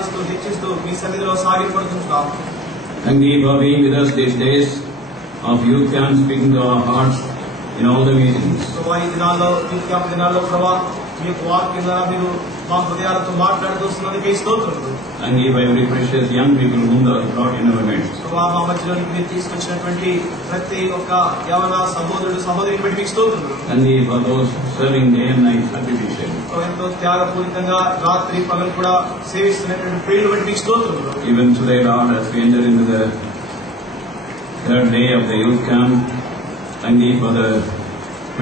ఆరాధిస్తూ హెచ్చిస్తూ మీ సన్నిధిలో సాగిపడుతున్నాం. Thank you for being with us these days of youth camp, speaking to our hearts in all the meetings. ప్రభా ఈ దినాల్లో youth camp దినాల్లో ప్రభా మీ యొక్క వాక్యం ద్వారా మీరు మా హృదయాలతో మాట్లాడుతున్నందుకే స్తోత్రములు. Thank you for every precious young people whom thou hast brought in our midst. ప్రభా మా మధ్యలోనికి మీరు తీసుకొచ్చినటువంటి ప్రతి ఒక్క యవన సహోదరుడు సహోదరిని బట్టి మీకు స్తోత్రములు. Thank you for those serving day and night sacrificially. ఎంతో త్యాగపూరితంగా రాత్రి పగలు కూడా సేవిస్తున్నటువంటి ప్రియులు బట్టి మీకు స్తోత్రములు. Even today, Lord, as we enter into the third day of the youth camp, thank you for the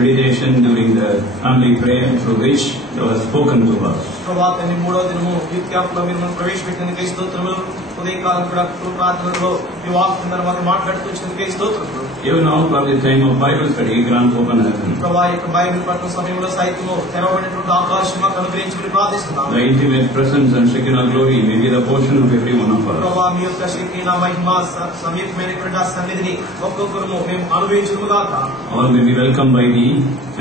meditation during the family prayer through which thou hast spoken to us. ప్రభా తండ్రి మూడో దినము యూత్ క్యాంప్ లో మీరు ప్రవేశపెట్టినందుకే స్తోత్రములు. ఉదయకాలం కూడా ప్రార్థనలో మీ వాక్యం ద్వారా మాకు మాట్లాడుతున్నందుకే స్తోత్రములు. Even now for the time of Bible study, grant open heaven. ప్రభా యొక్క బైబిల్ పఠన సమయంలో సైతము తెరవబడినటువంటి ఆకాశం మాకు అనుగ్రహించమని ప్రార్థిస్తున్నాము. The intimate presence and Shekinah glory may be the portion of every one of us. ప్రభా మీ యొక్క షెకీనా మహిమ సమీపమైనటువంటి ఆ సన్నిధిని ఒక్కొక్కరము మేము అనుభవించుగాక. All may be welcomed by thee,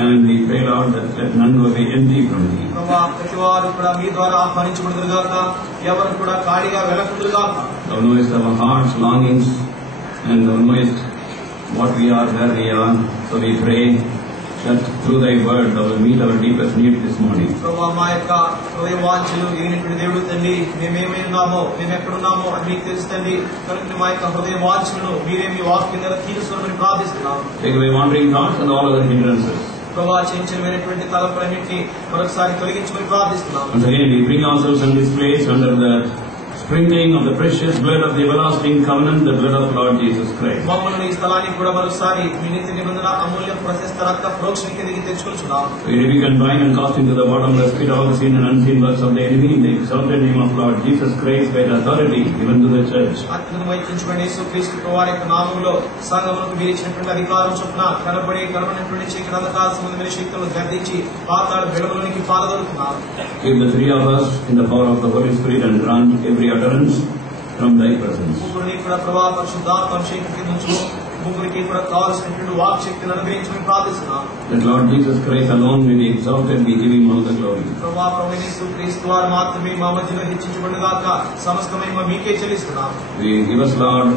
and we pray, Lord, that let none be empty from thee. ప్రభా ప్రతివారు కూడా మీ ద్వారా ఆహ్వానించబడుదురుగాక, ఎవరు కూడా ఖాళీగా వెళ్ళకుందురుగాక. Thou knowest our hearts' longings, and thou knowest what we are, where we are. So we pray that through thy word thou will meet our deepest need this morning. ప్రభా మా యొక్క హృదయ వాంఛలు ఎగినటువంటి దేవుడు తండ్రి, మేమేమై ఉన్నామో మేము ఎక్కడున్నామో అని మీకు తెలుస్తుంది కనుక మా యొక్క హృదయ వాంఛలను మీరే మీ వాక్యం ద్వారా తీరుస్తామని ప్రార్థిస్తున్నాం. Take away wandering thoughts and all other hindrances. ప్రభా చంచలమైనటువంటి తలపులన్నింటినీ మరొకసారి తొలగించమని ప్రార్థిస్తున్నాం. Once again we bring ourselves in this place under the sprinkling of the precious blood of the everlasting covenant, the blood of Lord Jesus Christ. మమ్మల్ని ఈ స్థలానికి కూడా మరొకసారి మీ నిత్య నిబంధన అమూల్య ప్రశస్త రక్త ప్రోక్షణ కిందకి తెచ్చుకుంటున్నాం. We rebuke and bind and cast into the bottomless pit all the seen and unseen works of the enemy in the exalted name of Lord Jesus Christ by the authority given to the church. అత్యున్నతమైన యేసుక్రీస్తు ప్రభువారి యొక్క నామములో సంఘమునకు మీరు ఇచ్చినటువంటి అధికారం చొప్పున కనబడినటువంటి చీకటి అంధకార సంబంధమైన శక్తులను గద్దించి పాతాళ వెలుగులోనికి పారదోలుతున్నాం. Give the three of us in the power of the Holy Spirit and grant every utterance from thy presence. ముగ్గురిని కూడా ప్రభా పరిశుద్ధాత్మ అభిషేకం కింద ఉంచుము. ముగ్గురికి కూడా కావలసినటువంటి వాక్ శక్తిని అనుగ్రహించమని ప్రార్థిస్తున్నాం. That Lord Jesus Christ alone may be exalted, we give him all the glory. ప్రభా ప్రభువైన యేసుక్రీస్తు వారు మాత్రమే మా మధ్యలో హెచ్చించబడుగాక, సమస్త మహిమ మీకే చెల్లిస్తున్నాం. We give us, Lord,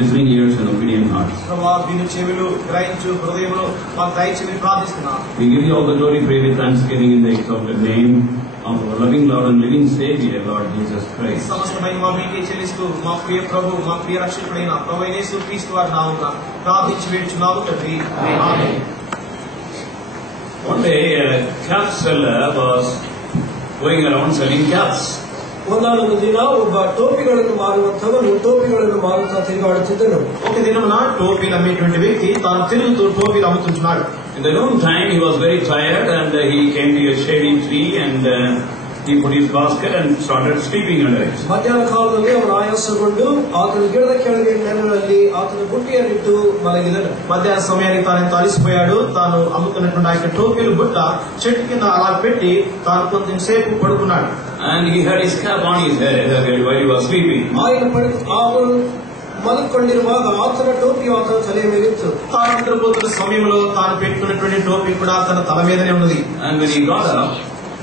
listening ears and obedient hearts. ప్రభా విను చెవులు గ్రహించు హృదయములు మాకు దయచేయమని ప్రార్థిస్తున్నాం. We give you all the glory, pray with thanksgiving in the exalted name of our loving Lord and living Savior, Lord Jesus Christ. సమస్త మహిమ మీకే చెల్లిస్తూ మా ప్రియ ప్రభు మా ప్రియ రక్షకుడైన ప్రభువైన యేసుక్రీస్తు వారి నామమున ప్రార్థించి వేడుచున్నాము తండ్రి. ఆమేన్. One day a cap seller was going around selling caps. ಒಂದಾನೊಂದು ದಿನ ಒಬ್ಬ ಟೋಪಿಗಳನ್ನು ಮಾರುವಂತವನು ಟೋಪಿಗಳನ್ನು ಮಾರುತ್ತಾ ತಿರುಗಾಡುತ್ತಿದ್ದನು. ఒక దినమున టోపీలు అమ్మేటువంటి వ్యక్తి తాను తిరుగుతూ టోపీలు అమ్ముతుంటున్నాడు. In the noontime he was very tired and he came to a shady tree and he put his basket and started sleeping under it. ಮಧ್ಯಾಹ್ನ ಕಾಲದಲ್ಲಿ ಅವನು ಆಯಾಸಗೊಂಡು ಆತನ ಗಿಡದ ಕೆಳಗೆ ನೆರಳಲ್ಲಿ ಆತನ ಬುಟ್ಟಿಯನ್ನಿಟ್ಟು ಮಲಗಿದನು. మధ్యాహ్న సమయానికి తాను ఎంతో అలసిపోయాడు. తాను అమ్ముతున్నటువంటి ఆ యొక్క టోపీలు బుట్ట చెట్టు కింద అలా పెట్టి తాను కొంచెంసేపు పడుకున్నాడు. And he had his cap on his head while he was sleeping. ಅವನು మలుಕೊಂಡಿರುವಾಗ ఆతన టోపీ ఆతన తల మీదిತ್ತು. తాను నిద్రపోతున్న సమయంలో తాను పెట్టుకున్నటువంటి టోపీ కూడా తన తల మీదనే ఉన్నది. And when he got up,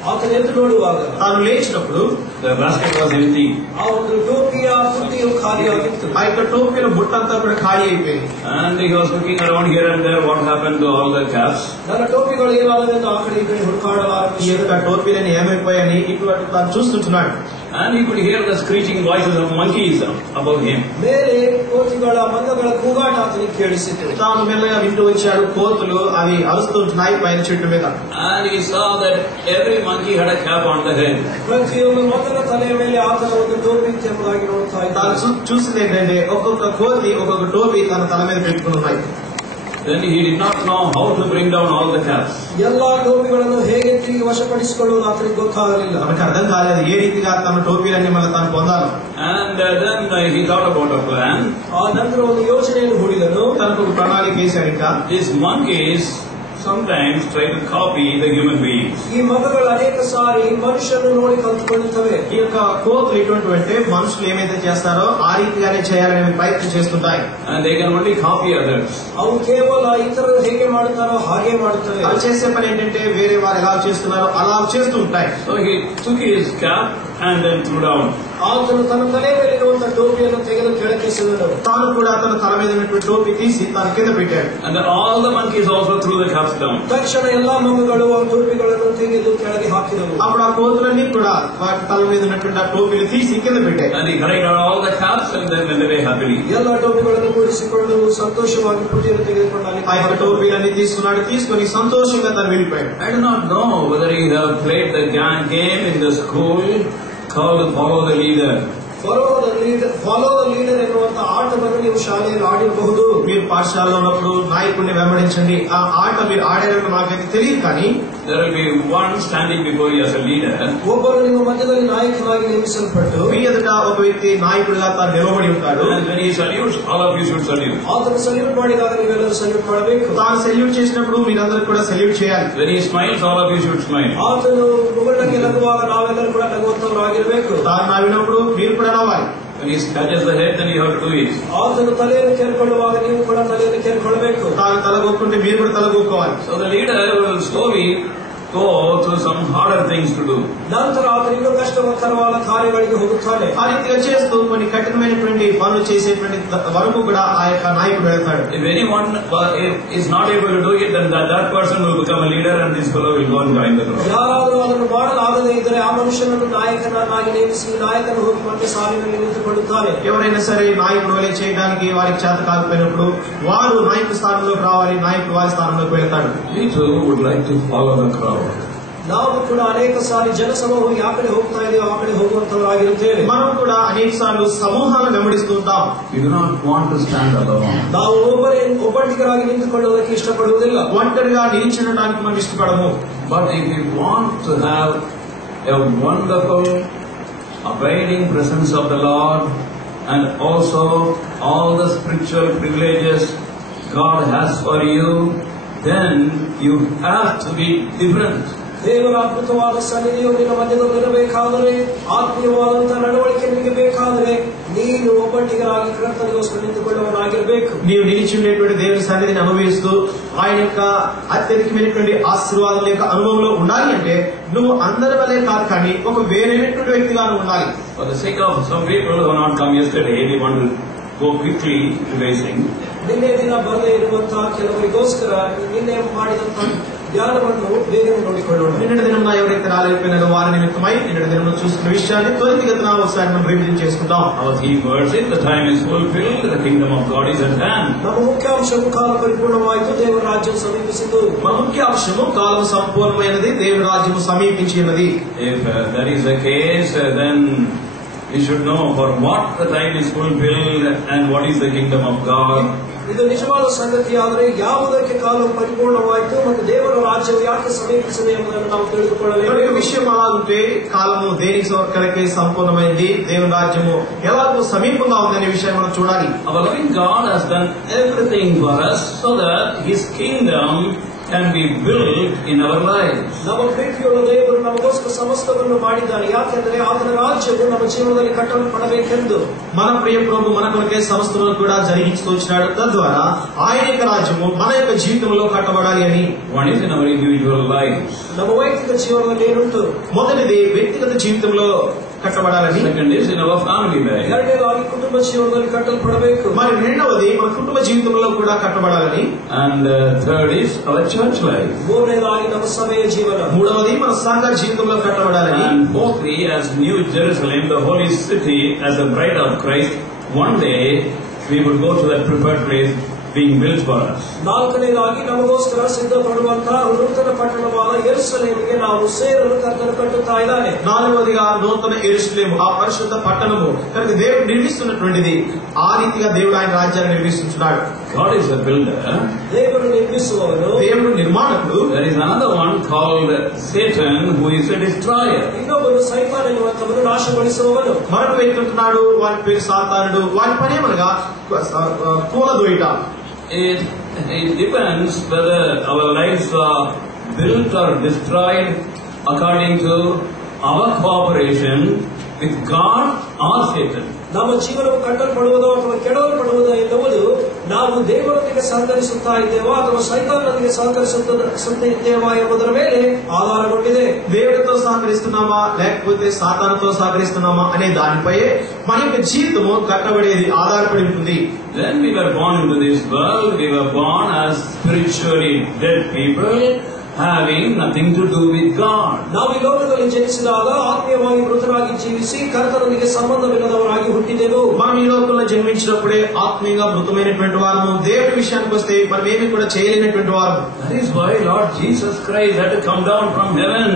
ఆతను ఎత్తు ನೋಡುವಾಗ తాను లేచినప్పుడు the basket was empty. ఆ ಒಂದು ಟೋಪಿಯ ಬುಟ್ಟಿಯು ಖಾಲಿಯಾಗಿತ್ತು. ఆ యొక్క టోపీల బుట్ట అంతా కూడా ఖాళీ అయిపోయింది. And he was looking around here and there, what happened to all the caps. ನನ್ನ ಟೋಪಿಗಳು ಏನಾದವೆಂದು ಆ ಕಡೆ ಈ ಕಡೆ ಹುಡುಕಾಡಲಾರಂಭಿಸಿದನು. ఈ యొక్క టోపీలని ఏమైపోయాయని ఇటువంటి తాను చూస్తుంటున్నాడు. And he could hear the screeching voices of monkeys above him. ಮೇಲೆ కోతిಗಳ మందಗಳ కూగాట అతనికి కేಳಿಸಿತು. తాను మెల్లగా వింటూ వచ్చాడు. కోతులు అవి అరుస్తుంటున్నాయి పైన చెట్టు మీద. And he saw that every monkey had a cap on the head. ప్రతియొక్క మందల తల ಮೇಲೆ ఆతన ಒಂದು టోపీ చెంపదాగి ನೋಡ್ತಾ ಇದ್ದ. తాను చూసింది ఏంటంటే ఒక్కొక్క కోతి ఒక్కొక్క టోపీ తన తల మీద పెట్టుకుని ఉన్నాయి. Then he did not know how to bring down all the caps. ಎಲ್ಲಾ ಟೋಪಿಗಳನ್ನು ಹೇಗೆ ತಿರುಗಿ ವಶಪಡಿಸಿಕೊಳ್ಳುವುದು ಆತನಿಗೆ ಗೊತ್ತಾಗಲಿಲ್ಲ. మనకు అర్థం కాలేదు ఏ రీతిగా తన టోపీలన్నీ మళ్ళీ తాను పొందాలి. And then he thought about a plan. ఆ ನಂತರ ಒಂದು ಯೋಚನೆಯನ್ನು ಹೂಡಿದನು. తనకు ఒక ప్రణాళిక వేశాడు. ఇంకా These monkeys sometimes try to copy the human beings. ఈ మగಗಳು అనేక సారి మనుషులను ನೋಡಿ కలుపుకుంటున్నవే. ఈ యొక్క కోతులు ఎటువంటి మనుషులు ఏమైతే చేస్తారో ఆ రీతిగానే చేయాలనే ప్రయత్నం చేస్తుంటాయి. And they can only copy others. అవి కేవల ఇతరులు ಹೇಗೆ ಮಾಡುತ್ತಾరో ಹಾಗೆ ಮಾಡುತ್ತವೆ. అవి చేసే పని ఏంటంటే వేరే వారు ఎలా చేస్తున్నారో అలా చేస్తూ ఉంటాయి. So he took his cap and then threw down. ಆತನು ತನ್ನ ತಲೆ ಮೇಲಿರುವಂತಹ ಟೋಪಿಯನ್ನು ತೆಗೆದು ಕೆಳಕ್ಕೆಸೆದನು. తాను కూడా తన తల మీద ఉన్నటువంటి టోపీ తీసి తన కింద పెట్టాడు. And all the monkeys also threw the cups down. ತಕ್ಷಣ ಎಲ್ಲಾ ಮಂಗಗಳು ಆ ಟೋಪಿಗಳನ್ನು ತೆಗೆದು ಕೆಳಗೆ ಹಾಕಿದವು. అప్పుడు ఆ కోతులన్నీ కూడా వాటి తల మీద ఉన్నటువంటి ఆ టోపీలు తీసి కింద పెట్టాయి. And he collected all the cups and then went away happily. ಎಲ್ಲ ಟೋಪಿಗಳನ್ನು ಕೂಡಿಸಿಕೊಂಡು ಸಂತೋಷವಾಗಿ ಪುಟ್ಟಿಯನ್ನು ತೆಗೆದುಕೊಂಡು ఆ యొక్క టోపీలన్నీ తీసుకొని సంతోషంగా తను వెళ్ళిపోయాడు. I do not know whether he have played the game in the school called Follow the Leader. Follow the leader ఎన్ನುವಂತ ఆటವನ್ನು ನೀವು ಶಾಲೆಯಲ್ಲಿ ಆಡಿರಬಹುದು. మీరు పాఠశాలలో ఉన్నప్పుడు నాయకుడిని వెంబడించండి. ఆ ఆట మీరు ఆడారని నాకైతే తెలియదు, కానీ there will be one standing before you as a leader. ಒಬ್ಬರು ನಿಮ್ಮ మధ్యದಲ್ಲಿ నాయకుನಾಗಿ ನೇಮಿಸಲ್ಪಟ್ಟು మీ ఎదుట ఒక వ్యక్తి నాయకుడిగా తాను నిలబడి ఉంటాడు. And when he salutes, all of you should salute. ఆతను సల్యూట్ ಮಾಡಿದಾಗ ನೀವೆಲ್ಲರೂ ಸಲ್ಯೂಟ್ ಮಾಡಬೇಕು. తాను సెల్యూట్ చేసినప్పుడు మీరందరూ కూడా సెల్యూట్ చేయాలి. When he smiles, all of you should smile. ఆతను ముఖంలోకి నవ్వుವಾಗ నాವೆಲ್ಲರೂ కూడా నవ్వుతవರಾಗಿರಬೇಕು. తాను నవ్వినప్పుడు మీరు కూడా నవ్వాలి. When he scratches the head, then you have to do it. ఆతను తలಯನ್ನು కేర్ಕೊಳ್ಳುವಾಗ ನೀವು ಕೂಡ తలಯನ್ನು ಕೇರ್ಕೊಳ್ಳಬೇಕು. తాను తలగొక్కుంటే మీరు కూడా తలగొక్కోవాలి. So the leader will slowly go through some harder things to do. ನಂತರ ಆತನು ಇನ್ನೂ ಕಷ್ಟಕರವಾದ ಕಾರ್ಯಗಳಿಗೆ ಹೋಗುತ್ತಾನೆ. ఆ రీతిగా చేస్తూ కొన్ని కఠినమైనటువంటి పనులు చేసేటువంటి వరకు కూడా ఆ యొక్క నాయకుడు వెళ్తాడు. If anyone is not able to do it, then that person will become a leader and this fellow will go and join the group. ಯಾರಾದರೂ ಅದನ್ನು ಮಾಡಲಾಗದೇ ಇದ್ದರೆ ಆ ಮನುಷ್ಯನನ್ನು ನಾಯಕನಾಗಿ ನೇಮಿಸಿ ನಾಯಕನು ಹೋಗಿ ಮತ್ತೆ ಸಾಲಿನಲ್ಲಿ ನಿಂತುಕೊಳ್ಳುತ್ತಾನೆ. ఎవరైనా సరే నాయకుడు వలె చేయడానికి వారికి చేత కాకపోయినప్పుడు వారు నాయకుడి స్థానంలోకి రావాలి, నాయకుడు వారి స్థానంలోకి వెళ్తాడు. We too would like to follow the crowd. ನಾವು ಕೂಡ ಅನೇಕ ಸಾರಿ ಜನಸಮೂಹ ಯಾವ ಕಡೆ ಹೋಗ್ತಾ ಇದೆಯೋ ಆ ಕಡೆ ಹೋಗುವಂತವರಾಗಿರುತ್ತೇವೆ. మనం కూడా అనేక సార్లు సమూహాలను వెంబడిస్తుంటాం. We do not want to stand alone. ನಾವು ಒಬ್ಬಂಟಿಗರಾಗಿ ನಿಂತುಕೊಳ್ಳುವುದಕ್ಕೆ ಇಷ್ಟಪಡುವುದಿಲ್ಲ. ఒంటరిగా నిలిచడానికి మనం ఇష్టపడము. But if we want to have a wonderful abiding presence of the Lord and also all the spiritual privileges God has for you, then you have to be different. ದೇವರ ಅದ್ಭುತವಾದ ಸನ್ನಿಧಿಯು ನಿನ್ನ ಮಧ್ಯದಲ್ಲಿರಬೇಕಾದರೆ, ಆತ್ಮೀಯವಾದಂತಹ ನಡವಳಿಕೆ ನಿನಗೆ ಬೇಕಾದರೆ ನೀನು ಒಬ್ಬಂಟಿಗರಾಗಿ ಕರ್ತನಿಗೋಸ್ಕರ ನಿಂತುಕೊಳ್ಳುವನಾಗಿರಬೇಕು. నీవు నిలిచి ఉండేటువంటి దేవుని సన్నిధిని అనుభవిస్తూ ఆయన యొక్క అత్యధికమైనటువంటి ఆశీర్వాదాల యొక్క అనుభవంలో ఉండాలి అంటే నువ్వు అందరి వల్లే కాదు, కానీ ఒక వేరైనటువంటి వ్యక్తిగా ఉండాలి. For the sake of some people who have not come yesterday, we want to go quickly revising. ನಿನ್ನೆ ದಿನ ಬರದೇ ಇರುವಂತಹ ಕೆಲವರಿಗೋಸ್ಕರ ನಿನ್ನೆ ಮಾಡಿದಂತಹ ధ్యానವನ್ನು ಬೇಗನೆ ನೋಡಿಕೊಳ್ಳೋಣ. నిన్నటి దినం ఎవరైతే రాలేకపోయినారో వారి నిమిత్తమై నిన్నటి దినం చూసుకున్న విషయాన్ని త్వరితగతిన ఒకసారి మనం రివిజన్ చేసుకుందాం. Our theme verse is the time is fulfilled, the kingdom of God is at hand. ನಮ್ಮ ముఖ్యాంశము కాలం పరిపూర్ణమాಯಿತು, దేవుని రాజ్యం సమీపిಸಿತು. మన ముఖ్య అంశము కాలం సంపూర్ణమైనది, దేవుని రాజ్యము సమీపించి ఉన్నది. If that is the case, then we should know for what the time is fulfilled and what is the kingdom of God. ಇದು ನಿಜವಾದ ಸಂಗತಿಯಾದರೆ ಯಾವುದಕ್ಕೆ ಕಾಲ ಪರಿಪೂರ್ಣವಾಯಿತು ಮತ್ತು ದೇವರ ರಾಜ್ಯವು ಯಾಕೆ ಸಮೀಪಿಸಿದೆ ಎಂಬುದನ್ನು ನಾವು ತಿಳಿದುಕೊಳ್ಳಬೇಕು. విషయం అలాగుంటే కాలము దేనికి కొరకే సంపూర్ణమైంది, దేవుని రాజ్యము ఎలాగో సమీపంగా ఉందనే విషయాన్ని మనం చూడాలి. Our loving God has done everything for us so that His kingdom can be built in our lives. ನಮ್ಮ ಪ್ರೀತಿಯುಳ್ಳ ದೇವರು ನಮಗೋಸ್ಕರ ಸಮಸ್ತವನ್ನು ಮಾಡಿದ್ದಾನೆ. ಯಾಕೆಂದರೆ ಆತನ ರಾಜ್ಯವು ನಮ್ಮ ಜೀವನದಲ್ಲಿ ಕಟ್ಟಲ್ಪಡಬೇಕೆಂದು. మన ప్రియ ప్రభు మన కొరకే సమస్తమును కూడా జరిగించుతూ వచ్చినాడు. తద్వారా ఆయన యొక్క రాజ్యము మన యొక్క జీవితంలో కట్టబడాలి అని. One is in our individual lives. ನಮ್ಮ ವೈಯಕ್ತಿಕ ಜೀವನದಲ್ಲಿ ಏನುಂಟು? మొదటిది వ్యక్తిగత జీవితంలో కట్టబడాలని. Second is in our family life. ಎರಡನೇದಾಗಿ కుటుంబ జీవನದಲ್ಲಿ కట్టಲ್పಡಬೇಕು. మరి రెండవది మన కుటుంబ జీవితంలో కూడా కట్టబడాలని. And third is our church life. ಮೂರನೇದಾಗಿ ನಮ್ಮ ಸಭೆಯ ಜೀವನ. మూడవది మన సంఘ జీవితంలో కట్టబడాలని. And fourthly, as New Jerusalem, the holy city, as a bride of Christ, one day we will go to that prepared place being built for us. ನಾಲ್ಕನೇದಾಗಿ ನಮಗೋಸ್ಕರ ಸಿದ್ಧಪಡುವಂತಹ ನೂತನ ಪಟ್ಟಣವಾದ ಯೆರೂಸಲೇಮಿಗೆ ನಾವು ಸೇರಲು ಕರ್ತನು ಕಟ್ಟುತ್ತಾ ಇದ್ದಾನೆ. నాలుగవదిగా నూతన యెరూషలేము, ఆ పరిశుద్ధ పట్టణము కనుక దేవుడు నిర్మిస్తున్నటువంటిది. ఆ రీతిగా దేవుడు ఆయన రాజ్యాన్ని నిర్మిస్తున్నాడు. God is a builder. దేవుడు నిర్మిಸುವವನು, దేవుడు నిర్మాణకుడు. There is another one called Satan, who is a destroyer. ಇನ್ನೊಬ್ಬನು ಸೈತಾನ್ ಎನ್ನುವಂತವನು ನಾಶಗೊಳಿಸುವವನು. మరొక వ్యక్తి ఉంటున్నాడు, వారి పేరు సాతానుడు. వారి పనేమనగా కూలదోయట. It depends whether our lives are built or destroyed according to our cooperation with God or Satan. ನಮ್ಮ ಜೀವನವು ಕಟ್ಟಲ್ಪಡುವುದೋ ಅಥವಾ ಕೆಡವಲ್ಪಡುವುದೋ ಎನ್ನುವುದು ನಾವು ದೇವರೊಂದಿಗೆ ಸಹಕರಿಸುತ್ತಾ ಇದ್ದೇವೋ ಅಥವಾ ಸೈತಾನೊಂದಿಗೆ ಸಹಕರಿಸುತ್ತಿದ್ದೇವಾ ಎಂಬುದರ ಮೇಲೆ ಆಧಾರಗೊಂಡಿದೆ. దేవుడితో సహకరి సహకరిస్తున్నామా లేకపోతే సాతానుతో సహకరిస్తున్నామా అనే దానిపై మన యొక్క జీవితము కట్టబడేది ఆధారపడి ఉంటుంది. When we were born into this world, we were born as spiritually dead people, having nothing to do with God. ನಾವು ಈ ಲೋಕದಲ್ಲಿ ಜನಿಸಿದಾಗ ಆತ್ಮೀಯವಾಗಿ ಮೃತರಾಗಿ ಜೀವಿಸಿ ಕರ್ತನೊಂದಿಗೆ ಸಂಬಂಧವಿಲ್ಲದವರಾಗಿ ಹುಟ್ಟಿದೆವು. మనం ఈ లోకంలో జన్మించినప్పుడే ఆత్మీయంగా మృతమైనటువంటి వారము. దేవుడి విషయానికి వస్తే మనం ఏమి కూడా చేయలేనటువంటి వారము. That is why Lord Jesus Christ had to come down from heaven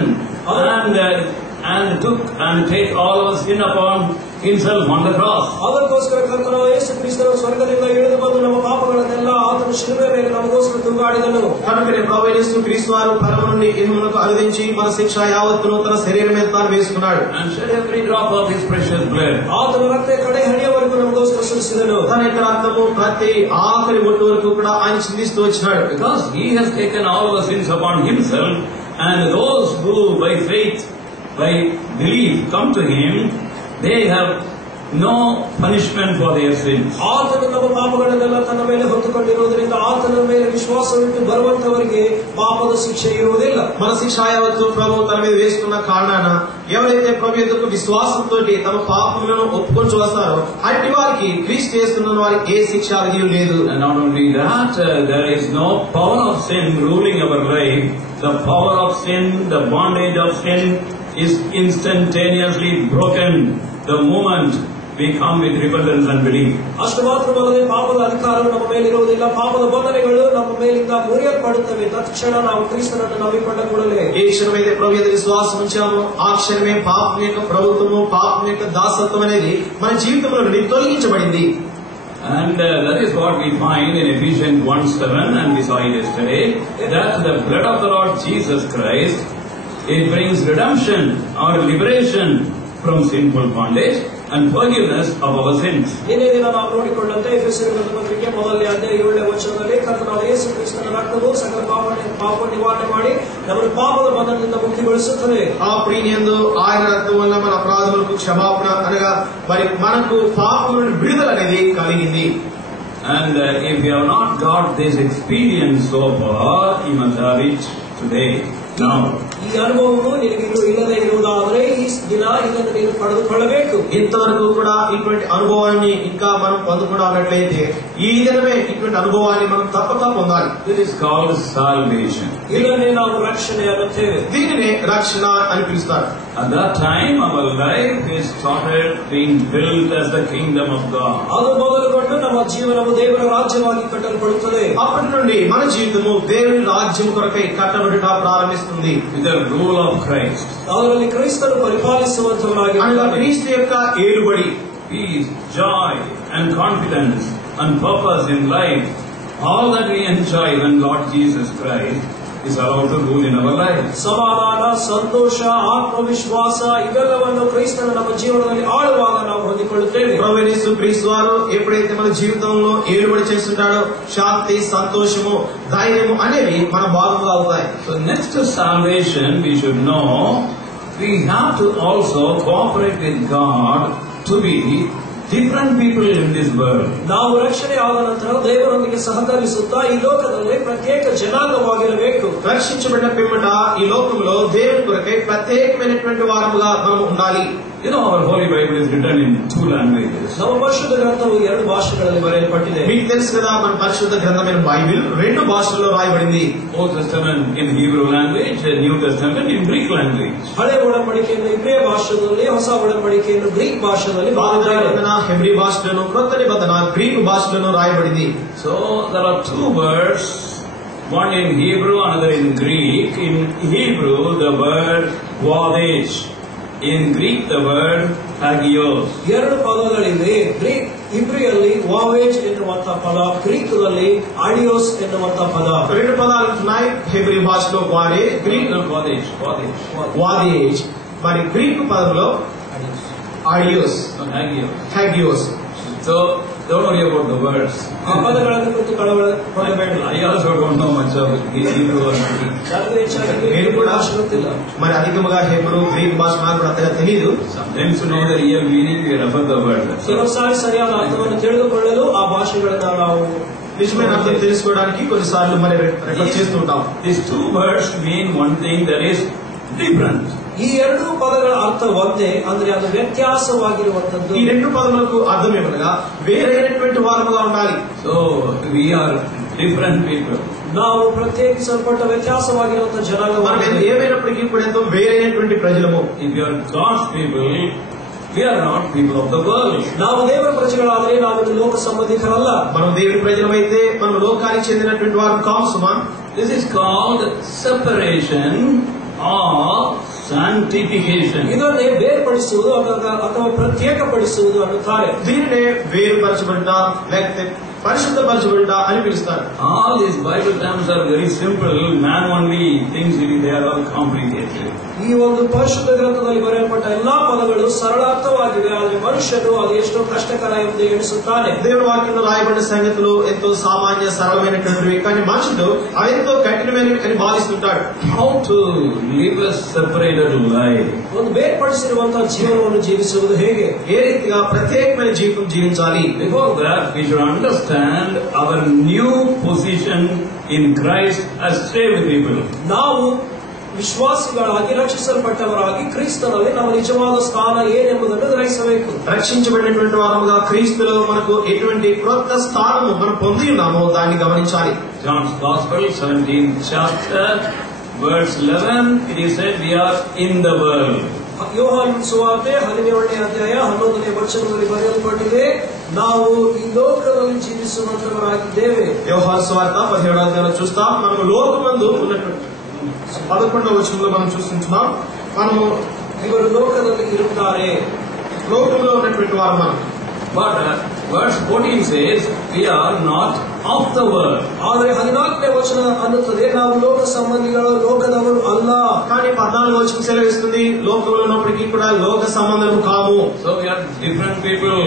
and took and take all our sin upon himself on the cross. ಅದಕ್ಕೋಸ್ಕರ ಕರ್ತನಾದ ಯೇಸು ಕ್ರಿಸ್ತನು ಸ್ವರ್ಗದಿಂದ ಇಳಿದು ಬಂದು ನಮ್ಮ ಪಾಪಗಳನ್ನೆಲ್ಲ ಆತನು ಶಿಲುಬೆ ಮೇಲೆ ನಮಗೋಸ್ಕರ ತುಂಗಾಡಿದನು. కనుకనే ప్రభువైన యేసు క్రీస్తు వారు పరమ నుండి ఇహమునకు అనుదించి మన శిక్ష యావత్తును తన శరీరం మీద తాను వేసుకున్నాడు. And shed every drop of his precious blood. ఆతను రక్త కడే హడిಯವರೆಗೂ నమಗೋస్కర సురిసిదను. తన యొక్క రక్తము ప్రతి ఆఖరి ఒట్టు వరకు కూడా ఆయన చిందిస్తూ వచ్చినాడు. Because he has taken all our sins upon himself, and those who by faith, by belief come to him, they have no punishment for their sins. ಆತನು ನಮ್ಮ ಪಾಪಗಳನ್ನೆಲ್ಲ ತನ್ನ ಮೇಲೆ ಹೊತ್ತುಕೊಂಡಿರುವುದರಿಂದ ಆತನ ಮೇಲೆ ವಿಶ್ವಾಸವಿಟ್ಟು ಬರುವಂತವರಿಗೆ ಪಾಪದ ಶಿಕ್ಷೆ ಇರುವುದಿಲ್ಲ. మన శిక్ష యావత్తు ప్రభు తన మీద వేసుకున్న కారణాన ఎవరైతే ప్రభు యొక్క విశ్వాసంతో తమ పాపములను ఒప్పుకొని వస్తారో అట్టి వారికి క్రీస్తు చేస్తున్న వారికి ఏ శిక్ష విధి లేదు. And not only that, there is no power of sin ruling our life. The power of sin, the bondage of sin is instantaneously broken the moment we come with repentance and belief. ಅಷ್ಟು ಮಾತ್ರವಲ್ಲದೆ ಪಾಪದ ಅಧಿಕಾರವು ನಮ್ಮ ಮೇಲೆ ಇರುವುದಿಲ್ಲ. ಪಾಪದ ಬಂಧನಗಳು ನಮ್ಮ ಮೇಲಿಂದ ಮುರಿಯಲ್ಪಡುತ್ತವೆ ತಕ್ಷಣ ನಾವು ಕ್ರಿಸ್ತನನ್ನು ನಂಬಿಕೊಂಡ ಕೂಡಲೇ. ఏ క్షణమైతే ప్రభు మీద విశ్వాసం ఉంచామో ఆ క్షణమే పాపం యొక్క ప్రభుత్వము పాపం యొక్క దాసత్వం అనేది మన జీవితంలో నుండి తొలగించబడింది. And that is what we find in Ephesians 1:7, and we saw it yesterday, that the blood of the Lord Jesus Christ, it brings redemption or liberation from sinful bondage and forgiveness of our sins. ನಿನ್ನೆ ದಿನ ನಾವು ನೋಡಿಕೊಂಡಂತೆ ಎಫೆಸೀಯರ ಪತ್ರಿಕೆ ಮೊದಲನೇ ಅಧ್ಯಾಯ 7ನೇ ವಚನದಲ್ಲಿ ಕರ್ತನಾದ ಯೇಸು ಕ್ರಿಸ್ತನ ರಕ್ತವು ಸಕಲ ಪಾಪ ನಿವಾರಣೆ ಮಾಡಿ ನಮ್ಮನ್ನು ಪಾಪದ ಬಂಧನದಿಂದ ಮುಕ್ತಿಗೊಳಿಸುತ್ತದೆ. ఆ ప్రియనందు ఆయన రక్తం వల్ల మన అపరాధములకు క్షమాపణ అనగా మరి మనకు పాపం నుండి విడుదల అనేది కలిగింది. And if you have not got this experience so far, you must have it today, now. ఈ అనుభవము నిನಗೆ ఇಲ್ಲದೆ ఇರುವುದಾದರೆ ఈ ದಿನ ಇದನ್ನು ನೀನು ಪಡೆದುಕೊಳ್ಳಬೇಕು. ఇంతవరకు కూడా ఇటువంటి అనుభవాన్ని ఇంకా మనం పొందుకున్నట్లయితే ఈ దినమే ఇటువంటి అనుభవాన్ని మనం తప్పక పొందాలి. It is called salvation. ಇದನ್ನೇ ನಾವು ರಕ್ಷಣೆ ಅನ್ನುತ್ತೇವೆ. దీనినే రక్షణ అని పిలుస్తారు. At that time our life is started being built as the kingdom of God. ಅದು ಮೊದಲುಗೊಂಡು ನಮ್ಮ ಜೀವನವು ದೇವರ ರಾಜ್ಯವಾಗಿ ಕಟ್ಟಲ್ಪಡುತ್ತದೆ. అప్పటి నుండి మన జీవితము దేవుని రాజ్యం కొరకై కట్టబడుట ప్రారంభిస్తుంది. With the rule of Christ. ಅದರಲ್ಲಿ ಕ್ರಿಸ್ತನು ಪರಿಪಾಲಿಸುವಂತವರಾಗಿ అనగా క్రీస్తు యొక్క ఏలుబడి, Peace, joy and confidence and purpose in life, all that we enjoy when Lord Jesus Christ is allowed to rule in our life. ಸಮಾಧಾನ, ಸಂತೋಷ, ಆತ್ಮವಿಶ್ವಾಸ ಇವೆಲ್ಲವನ್ನು ಕ್ರಿಸ್ತನು ನಮ್ಮ ಜೀವನದಲ್ಲಿ ಆಳುವಾಗ ನಾವು ಹೊಂದಿಕೊಳ್ಳುತ್ತೇವೆ. ప్రభువైన యేసు క్రీస్తు వారు ఎప్పుడైతే మన జీవితంలో ఏలుబడి చేస్తుంటాడో శాంతి, సంతోషము, ధైర్యము అనేవి మన భాగంగా అవుతాయి. So next to salvation, we should know we have to also cooperate with God to be different people in this world. ನಾವು ರಕ್ಷಣೆ ಆದ ನಂತರ ದೇವರೊಂದಿಗೆ ಸಹಕರಿಸುತ್ತಾ ಈ ಲೋಕದಲ್ಲಿ ಪ್ರತ್ಯೇಕ ಜನಾಂಗವಾಗಿರಬೇಕು. రక్షించబడిన పిమ్మట ఈ లోకంలో దేవుని కొరకై ప్రత్యేకమైనటువంటి వారముగా మనం ఉండాలి. You know, our Holy Bible is written in 2 languages. ನಮ್ಮ ಪರಿಶುದ್ಧ గ్రంథವು 2 భాషಗಳಲ್ಲಿ ಬರೆಯಲ್ಪಟ್ಟಿದೆ. మీకు తెలుసు కదా మన పరిశుద్ధ గ్రంథమైన బైబిల్ 2 భాషల్లో రాయబడింది. Old Testament in Hebrew language, New Testament in Greek language. ಹಳೆ ಒಡಂಬಡಿಕೆಯನ್ನು ಇಬ್ರಿಯ ಭಾಷೆಯಲ್ಲಿ, ಹೊಸ ಒಡಂಬಡಿಕೆಯನ್ನು ಗ್ರೀಕ್ ಭಾಷೆಯಲ್ಲಿ పాత నిబంధన హెబ్రీ భాషలోను, క్రొత్త నిబంధన గ్రీకు భాషలోను రాయబడింది. So there are 2 words, one in Hebrew, another in Greek. In Hebrew, the word vadesh. In Greek, the word hagios. 2 ಪದಗಳಿವೆ. ಗ್ರೀಕ್ ಇಬ್ರಿಯಲ್ಲಿ ವಾವೇಜ್ ಎನ್ನುವಂತ ಪದ, ಗ್ರೀಕದಲ್ಲಿ ಆಡಿಯೋಸ್ ಎನ್ನುವಂತ ಪದ. 2 పదాలు ఉన్నాయి. హెబ్రీ భాషలో వాడే గ్రీక్ వాదేజ్, మరి గ్రీకు పదంలో audios, హ్యాగియోస్. So don't worry about the words. ಆ ಪದಗಳನ್ನು ಕುರಿತು ಕಳವಳಪಡಬೇಡಿ. I also don't know much of Hebrew or Greek. ನನಗೆ ಹೆಚ್ಚಾಗಿ నేను కూడా ಭಾಷೆ ಗೊತ್ತಿಲ್ಲ. మరి అధికముగా హెబ్రూ, గ్రీక్ భాష నాకు కూడా అంతగా తెలియదు. Sometimes to know the real meaning, we refer the word. ಕೆಲವೊಂದ್ಸಾರಿ ಸರಿಯಾದ ಅರ್ಥವನ್ನು ತಿಳಿದುಕೊಳ್ಳಲು ಆ ಭಾಷೆಗಳನ್ನ ನಾವು నిజమైన అర్థం తెలుసుకోవడానికి కొన్నిసార్లు మరి రెఫర్ చేస్తుంటాం. These 2 words mean one thing, that is different. ಈ ఈ ಎರಡು ಪದಗಳ ಅರ್ಥ ಒಂದೇ, ಅಂದ್ರೆ ಅದು ವ್ಯತ್ಯಾಸವಾಗಿರುವಂತದ್ದು. ఈ రెండు పదములకు అర్థం ఏమనగా వేరైనటువంటి వారముగా ఉండాలి. So we are different people. ನಾವು ಪ್ರತ್ಯೇಕಿಸಲ್ಪಟ್ಟ ವ್ಯತ್ಯಾಸವಾಗಿರುವಂತಹ ಜನಾಂಗ. మనం ఏమైనప్పటికీ కూడా ఎంతో వేరైనటువంటి ప్రజలము. If you are God's people, we are not people of the world. ನಾವು ದೇವರ ಪ್ರಜೆಗಳಾದರೆ ನಾವು ಲೋಕ ಸಂಬಂಧಿಕರಲ್ಲ. మనం దేవుడి ప్రజలమైతే మనం లోకానికి చెందినటువంటి వారు కాము సుమా. This is called separation or sanctification. ಇದನ್ನೇ ಬೇರ್ಪಡಿಸುವುದು ಅಥವಾ ಪ್ರತ್ಯೇಕಪಡಿಸುವುದು ಅನ್ನುತ್ತಾರೆ. దీనినే వేరుపరచబడ్డ లేకపోతే పరిశుద్ధపరచబడ్డ అని పిలుస్తారు. All these Bible terms are very simple. Man only thinks they are all complicated. ಈ ಒಂದು ಪರಿಶುದ್ಧ ಗ್ರಂಥದಲ್ಲಿ ಬರೆಯಲ್ಪಟ್ಟ ಎಲ್ಲಾ ಪದಗಳು ಸರಳಾರ್ಥವಾಗಿವೆ, ಆದರೆ ಮನುಷ್ಯನು ಅದು ಎಷ್ಟೋ ಕಷ್ಟಕರ ಎಂದು ಎಣಿಸುತ್ತಾನೆ. దేవుడి వాక్యంలో రాయబడిన సంగతులు ఎంతో సామాన్య సరళమైనటువంటివి, కానీ మనుషుడు అవి ఎంతో కఠినమైనవి అని భావిస్తుంటాడు. How to live a separated life? ಒಂದು ಬೇರ್ಪಡಿಸಿರುವಂತಹ ಜೀವನವನ್ನು ಜೀವಿಸುವುದು ಹೇಗೆ, ఏ రీతిగా ప్రత్యేకమైన జీవితం జీవించాలి. Before that, we should understand our new position in Christ as saved people. ನಾವು ವಿಶ್ವಾಸಿಗಳಾಗಿ ರಕ್ಷಿಸಲ್ಪಟ್ಟವರಾಗಿ ಕ್ರಿಸ್ತನಲ್ಲಿ ನಮ್ಮ ನಿಜವಾದ ಸ್ಥಾನ ಏನೆಂಬುದನ್ನು ಗ್ರಹಿಸಬೇಕು. రక్షించబడినటువంటి వారముగా క్రీస్తులో మనకు ఎటువంటి క్రొత్త స్థానము మనం పొంది ఉన్నామో దాన్ని గమనించాలి. John's Gospel, 17th chapter, verse 11, it is said we are in the world. ಯೋಹಾನನ ಸುವಾರ್ತೆ 17ನೇ ಅಧ್ಯಾಯ 11ನೇ ವಚನದಲ್ಲಿ ಬರೆಯಲ್ಪಟ್ಟಿದೆ, ನಾವು ಈ ಲೋಕದಲ್ಲಿ ಜೀವಿಸುವಂತವರಾಗಿದ್ದೇವೆ. యోహాను సువార్త 17వ అధ్యాయంలో చూస్తాం, మనము లోకమందు ఉన్నటువంటి 11వ వచనంలో మనం చూస్తున్నాం, మనము ಇವರು ಲೋಕದಲ್ಲಿ ಇರುತ್ತಾರೆ, లోకంలో ఉన్నటువంటి వారు మనం. But verse 14 says we are not of the world. ಆದರೆ 14ನೇ ವಚನ ಅನ್ನುತ್ತದೆ ನಾವು ಲೋಕ ಸಂಬಂಧಿಗಳು, ಲೋಕದವರು ಅಲ್ಲ. కానీ 14వ వచనం సెలవిస్తుంది లోకంలో ఉన్నప్పటికీ కూడా లోక సంబంధము కాము. So we are different people.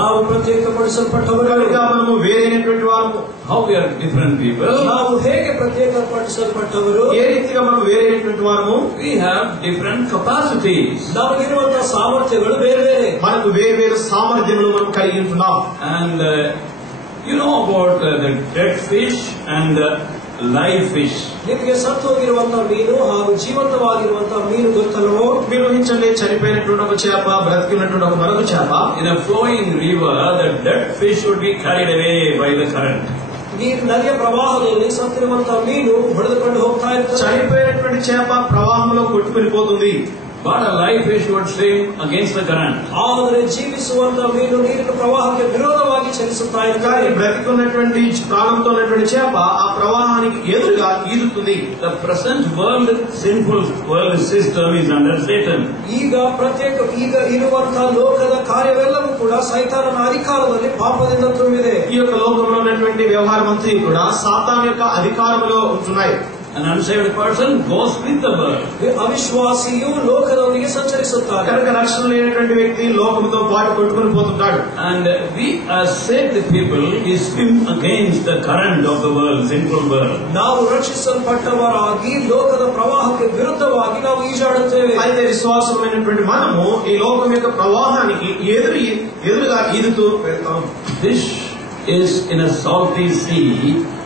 ನಾವು ಪ್ರತ್ಯೇಕಪಡಿಸಲ್ಪಟ್ಟವರು. కనుక మనము వేరైనటువంటి వారము. How we are different people? ನಾವು ಹೇಗೆ ಪ್ರತ್ಯೇಕಪಡಿಸಲ್ಪಟ್ಟವರು, ఏ రీతిగా మనం వేరైనటువంటి వారము. We have different capacities. ನಮಗಿರುವಂತಹ ಸಾಮರ್ಥ್ಯಗಳು ಬೇರೆ ಬೇರೆ. మనకు వేరు వేరు సామర్థ్యములు మనం కలిగి ఉంటున్నాం. And you know about the dead fish and the live fish. ನಿಮಗೆ ಸತ್ತು ಹೋಗಿರುವಂತಹ ಮೀನು ಹಾಗೂ ಜೀವಂತವಾಗಿರುವಂತಹ ಮೀನು ಗೊತ್ತಲ್ವೋ? మీరు ఊహించండి, చనిపోయినటువంటి ఒక చేప, బ్రతికినటువంటి ఒక మరొక చేప. In a flowing river, the dead fish would be carried away by the current. ಈ ನದಿಯ ಪ್ರವಾಹದಲ್ಲಿ ಸತ್ತಿರುವಂತಹ ಮೀನು ಹೊಡೆದುಕೊಂಡು ಹೋಗ್ತಾ ಇರ್ತದೆ. చనిపోయినటువంటి చేప ప్రవాహంలో కొట్టుకుని పోతుంది. But a live fish would swim against the current. ಆದರೆ ಜೀವಿಸುವಂತಹ ಮೀನು ನೀರಿನ ಪ್ರವಾಹಕ್ಕೆ ವಿರೋಧವಾಗಿ ಚಲಿಸುತ್ತಾ కానీ ಇದ್ದಾರೆ. బ్రతికున్నటువంటి ప్రాణంతో ఉన్నటువంటి చేప ఆ ప్రవాహానికి ఎదురుగా ఈదుతుంది. The present world, sinful world system is under Satan. ಈಗ ಇರುವಂತಹ ಲೋಕದ ಕಾರ್ಯವೆಲ್ಲವೂ ಕೂಡ ಸೈತಾನನ ಅಧಿಕಾರದಲ್ಲಿ ಪಾಪದಿಂದ ತುಂಬಿದೆ. ఈ యొక్క లోకంలో ఉన్నటువంటి వ్యవహారం అంతా కూడా సాతాను యొక్క అధికారంలో ఉంటున్నాయి. An unsaved person goes with the world. ಅವಿಶ್ವಾಸಿಯು ಲೋಕದೊಂದಿಗೆ ಸಂಚರಿಸುತ್ತಾರೆ. కనుక రక్షణ లేనటువంటి వ్యక్తి లోకంతో పాటు కొట్టుకుని పోతుంటాడు. And we as saved people, we swim against the current of the world, sinful world. ನಾವು ರಕ್ಷಿಸಲ್ಪಟ್ಟವರಾಗಿ ಲೋಕದ ಪ್ರವಾಹಕ್ಕೆ ವಿರುದ್ಧವಾಗಿ ನಾವು ಈಜಾಡುತ್ತೇವೆ. అయితే విశ్వాసమైనటువంటి మనము ఈ లోకం యొక్క ప్రవాహానికి ఎదురుగా ఈదుతూ వెళ్తాం. Fish is in a salty sea,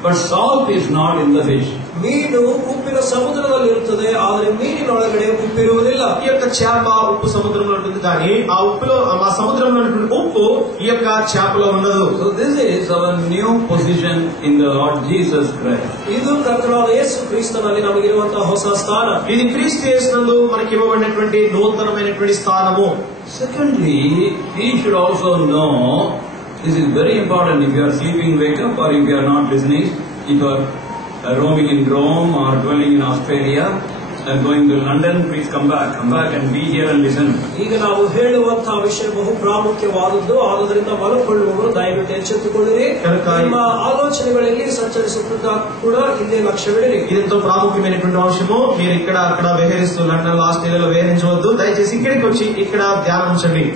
but salt is not in the fish. ಮೀನು ಉಪ್ಪಿನ ಸಮುದ್ರದಲ್ಲಿ ಇರುತ್ತದೆ, ಆದರೆ ಮೀನಿನೊಳಗಡೆ ಉಪ್ಪಿರುವುದಿಲ್ಲ. ఈ యొక్క చేప ఉప్పు సముద్రంలో ఉంటుంది, కానీ ఆ సముద్రంలో ఉన్నటువంటి ఉప్పు ఈ యొక్క చేపలో ఉండదు. So this is our new position in the Lord Jesus Christ. ಇದು ಕರ್ತನಾದ ಯೇಸು ಕ್ರಿಸ್ತನಲ್ಲಿ ನಮಗಿರುವಂತಹ ಹೊಸ ಸ್ಥಾನ. ఇది క్రీస్తు యేసునందు మనకి ఇవ్వబడినటువంటి నూతనమైనటువంటి స్థానము. Secondly, we should also know, this is very important. If you are sleeping, wake up, or if you are not listening, if you are roaming in Rome or dwelling in Australia and going to London, please come back and be here and listen. ಈಗ ನಾವು ಹೇಳುವಂತಹ ವಿಷಯ ಬಹು ಪ್ರಾಮುಖ್ಯವಾದದ್ದು, ಆದ್ದರಿಂದ ಮಲಕೊಳ್ಳುವವರು ದಯವಿಟ್ಟು ಎಚ್ಚೆತ್ತುಕೊಳ್ಳಿರಿ. ನಿಮ್ಮ ಆಲೋಚನೆಗಳಲ್ಲಿ ಸಂಚರಿಸುತ್ತಾ ಕೂಡ ಇಲ್ಲೇ ಲಕ್ಷ್ಯವಿಡಿರಿ. ఇదెంతో ప్రాముఖ్యమైనటువంటి అంశము. మీరు ఇక్కడ అక్కడ విహరిస్తూ లండన్ ఆస్ట్రేలియాలో విహరించవద్దు. దయచేసి ఇక్కడికి వచ్చి ఇక్కడ ధ్యానం ఉంచండి.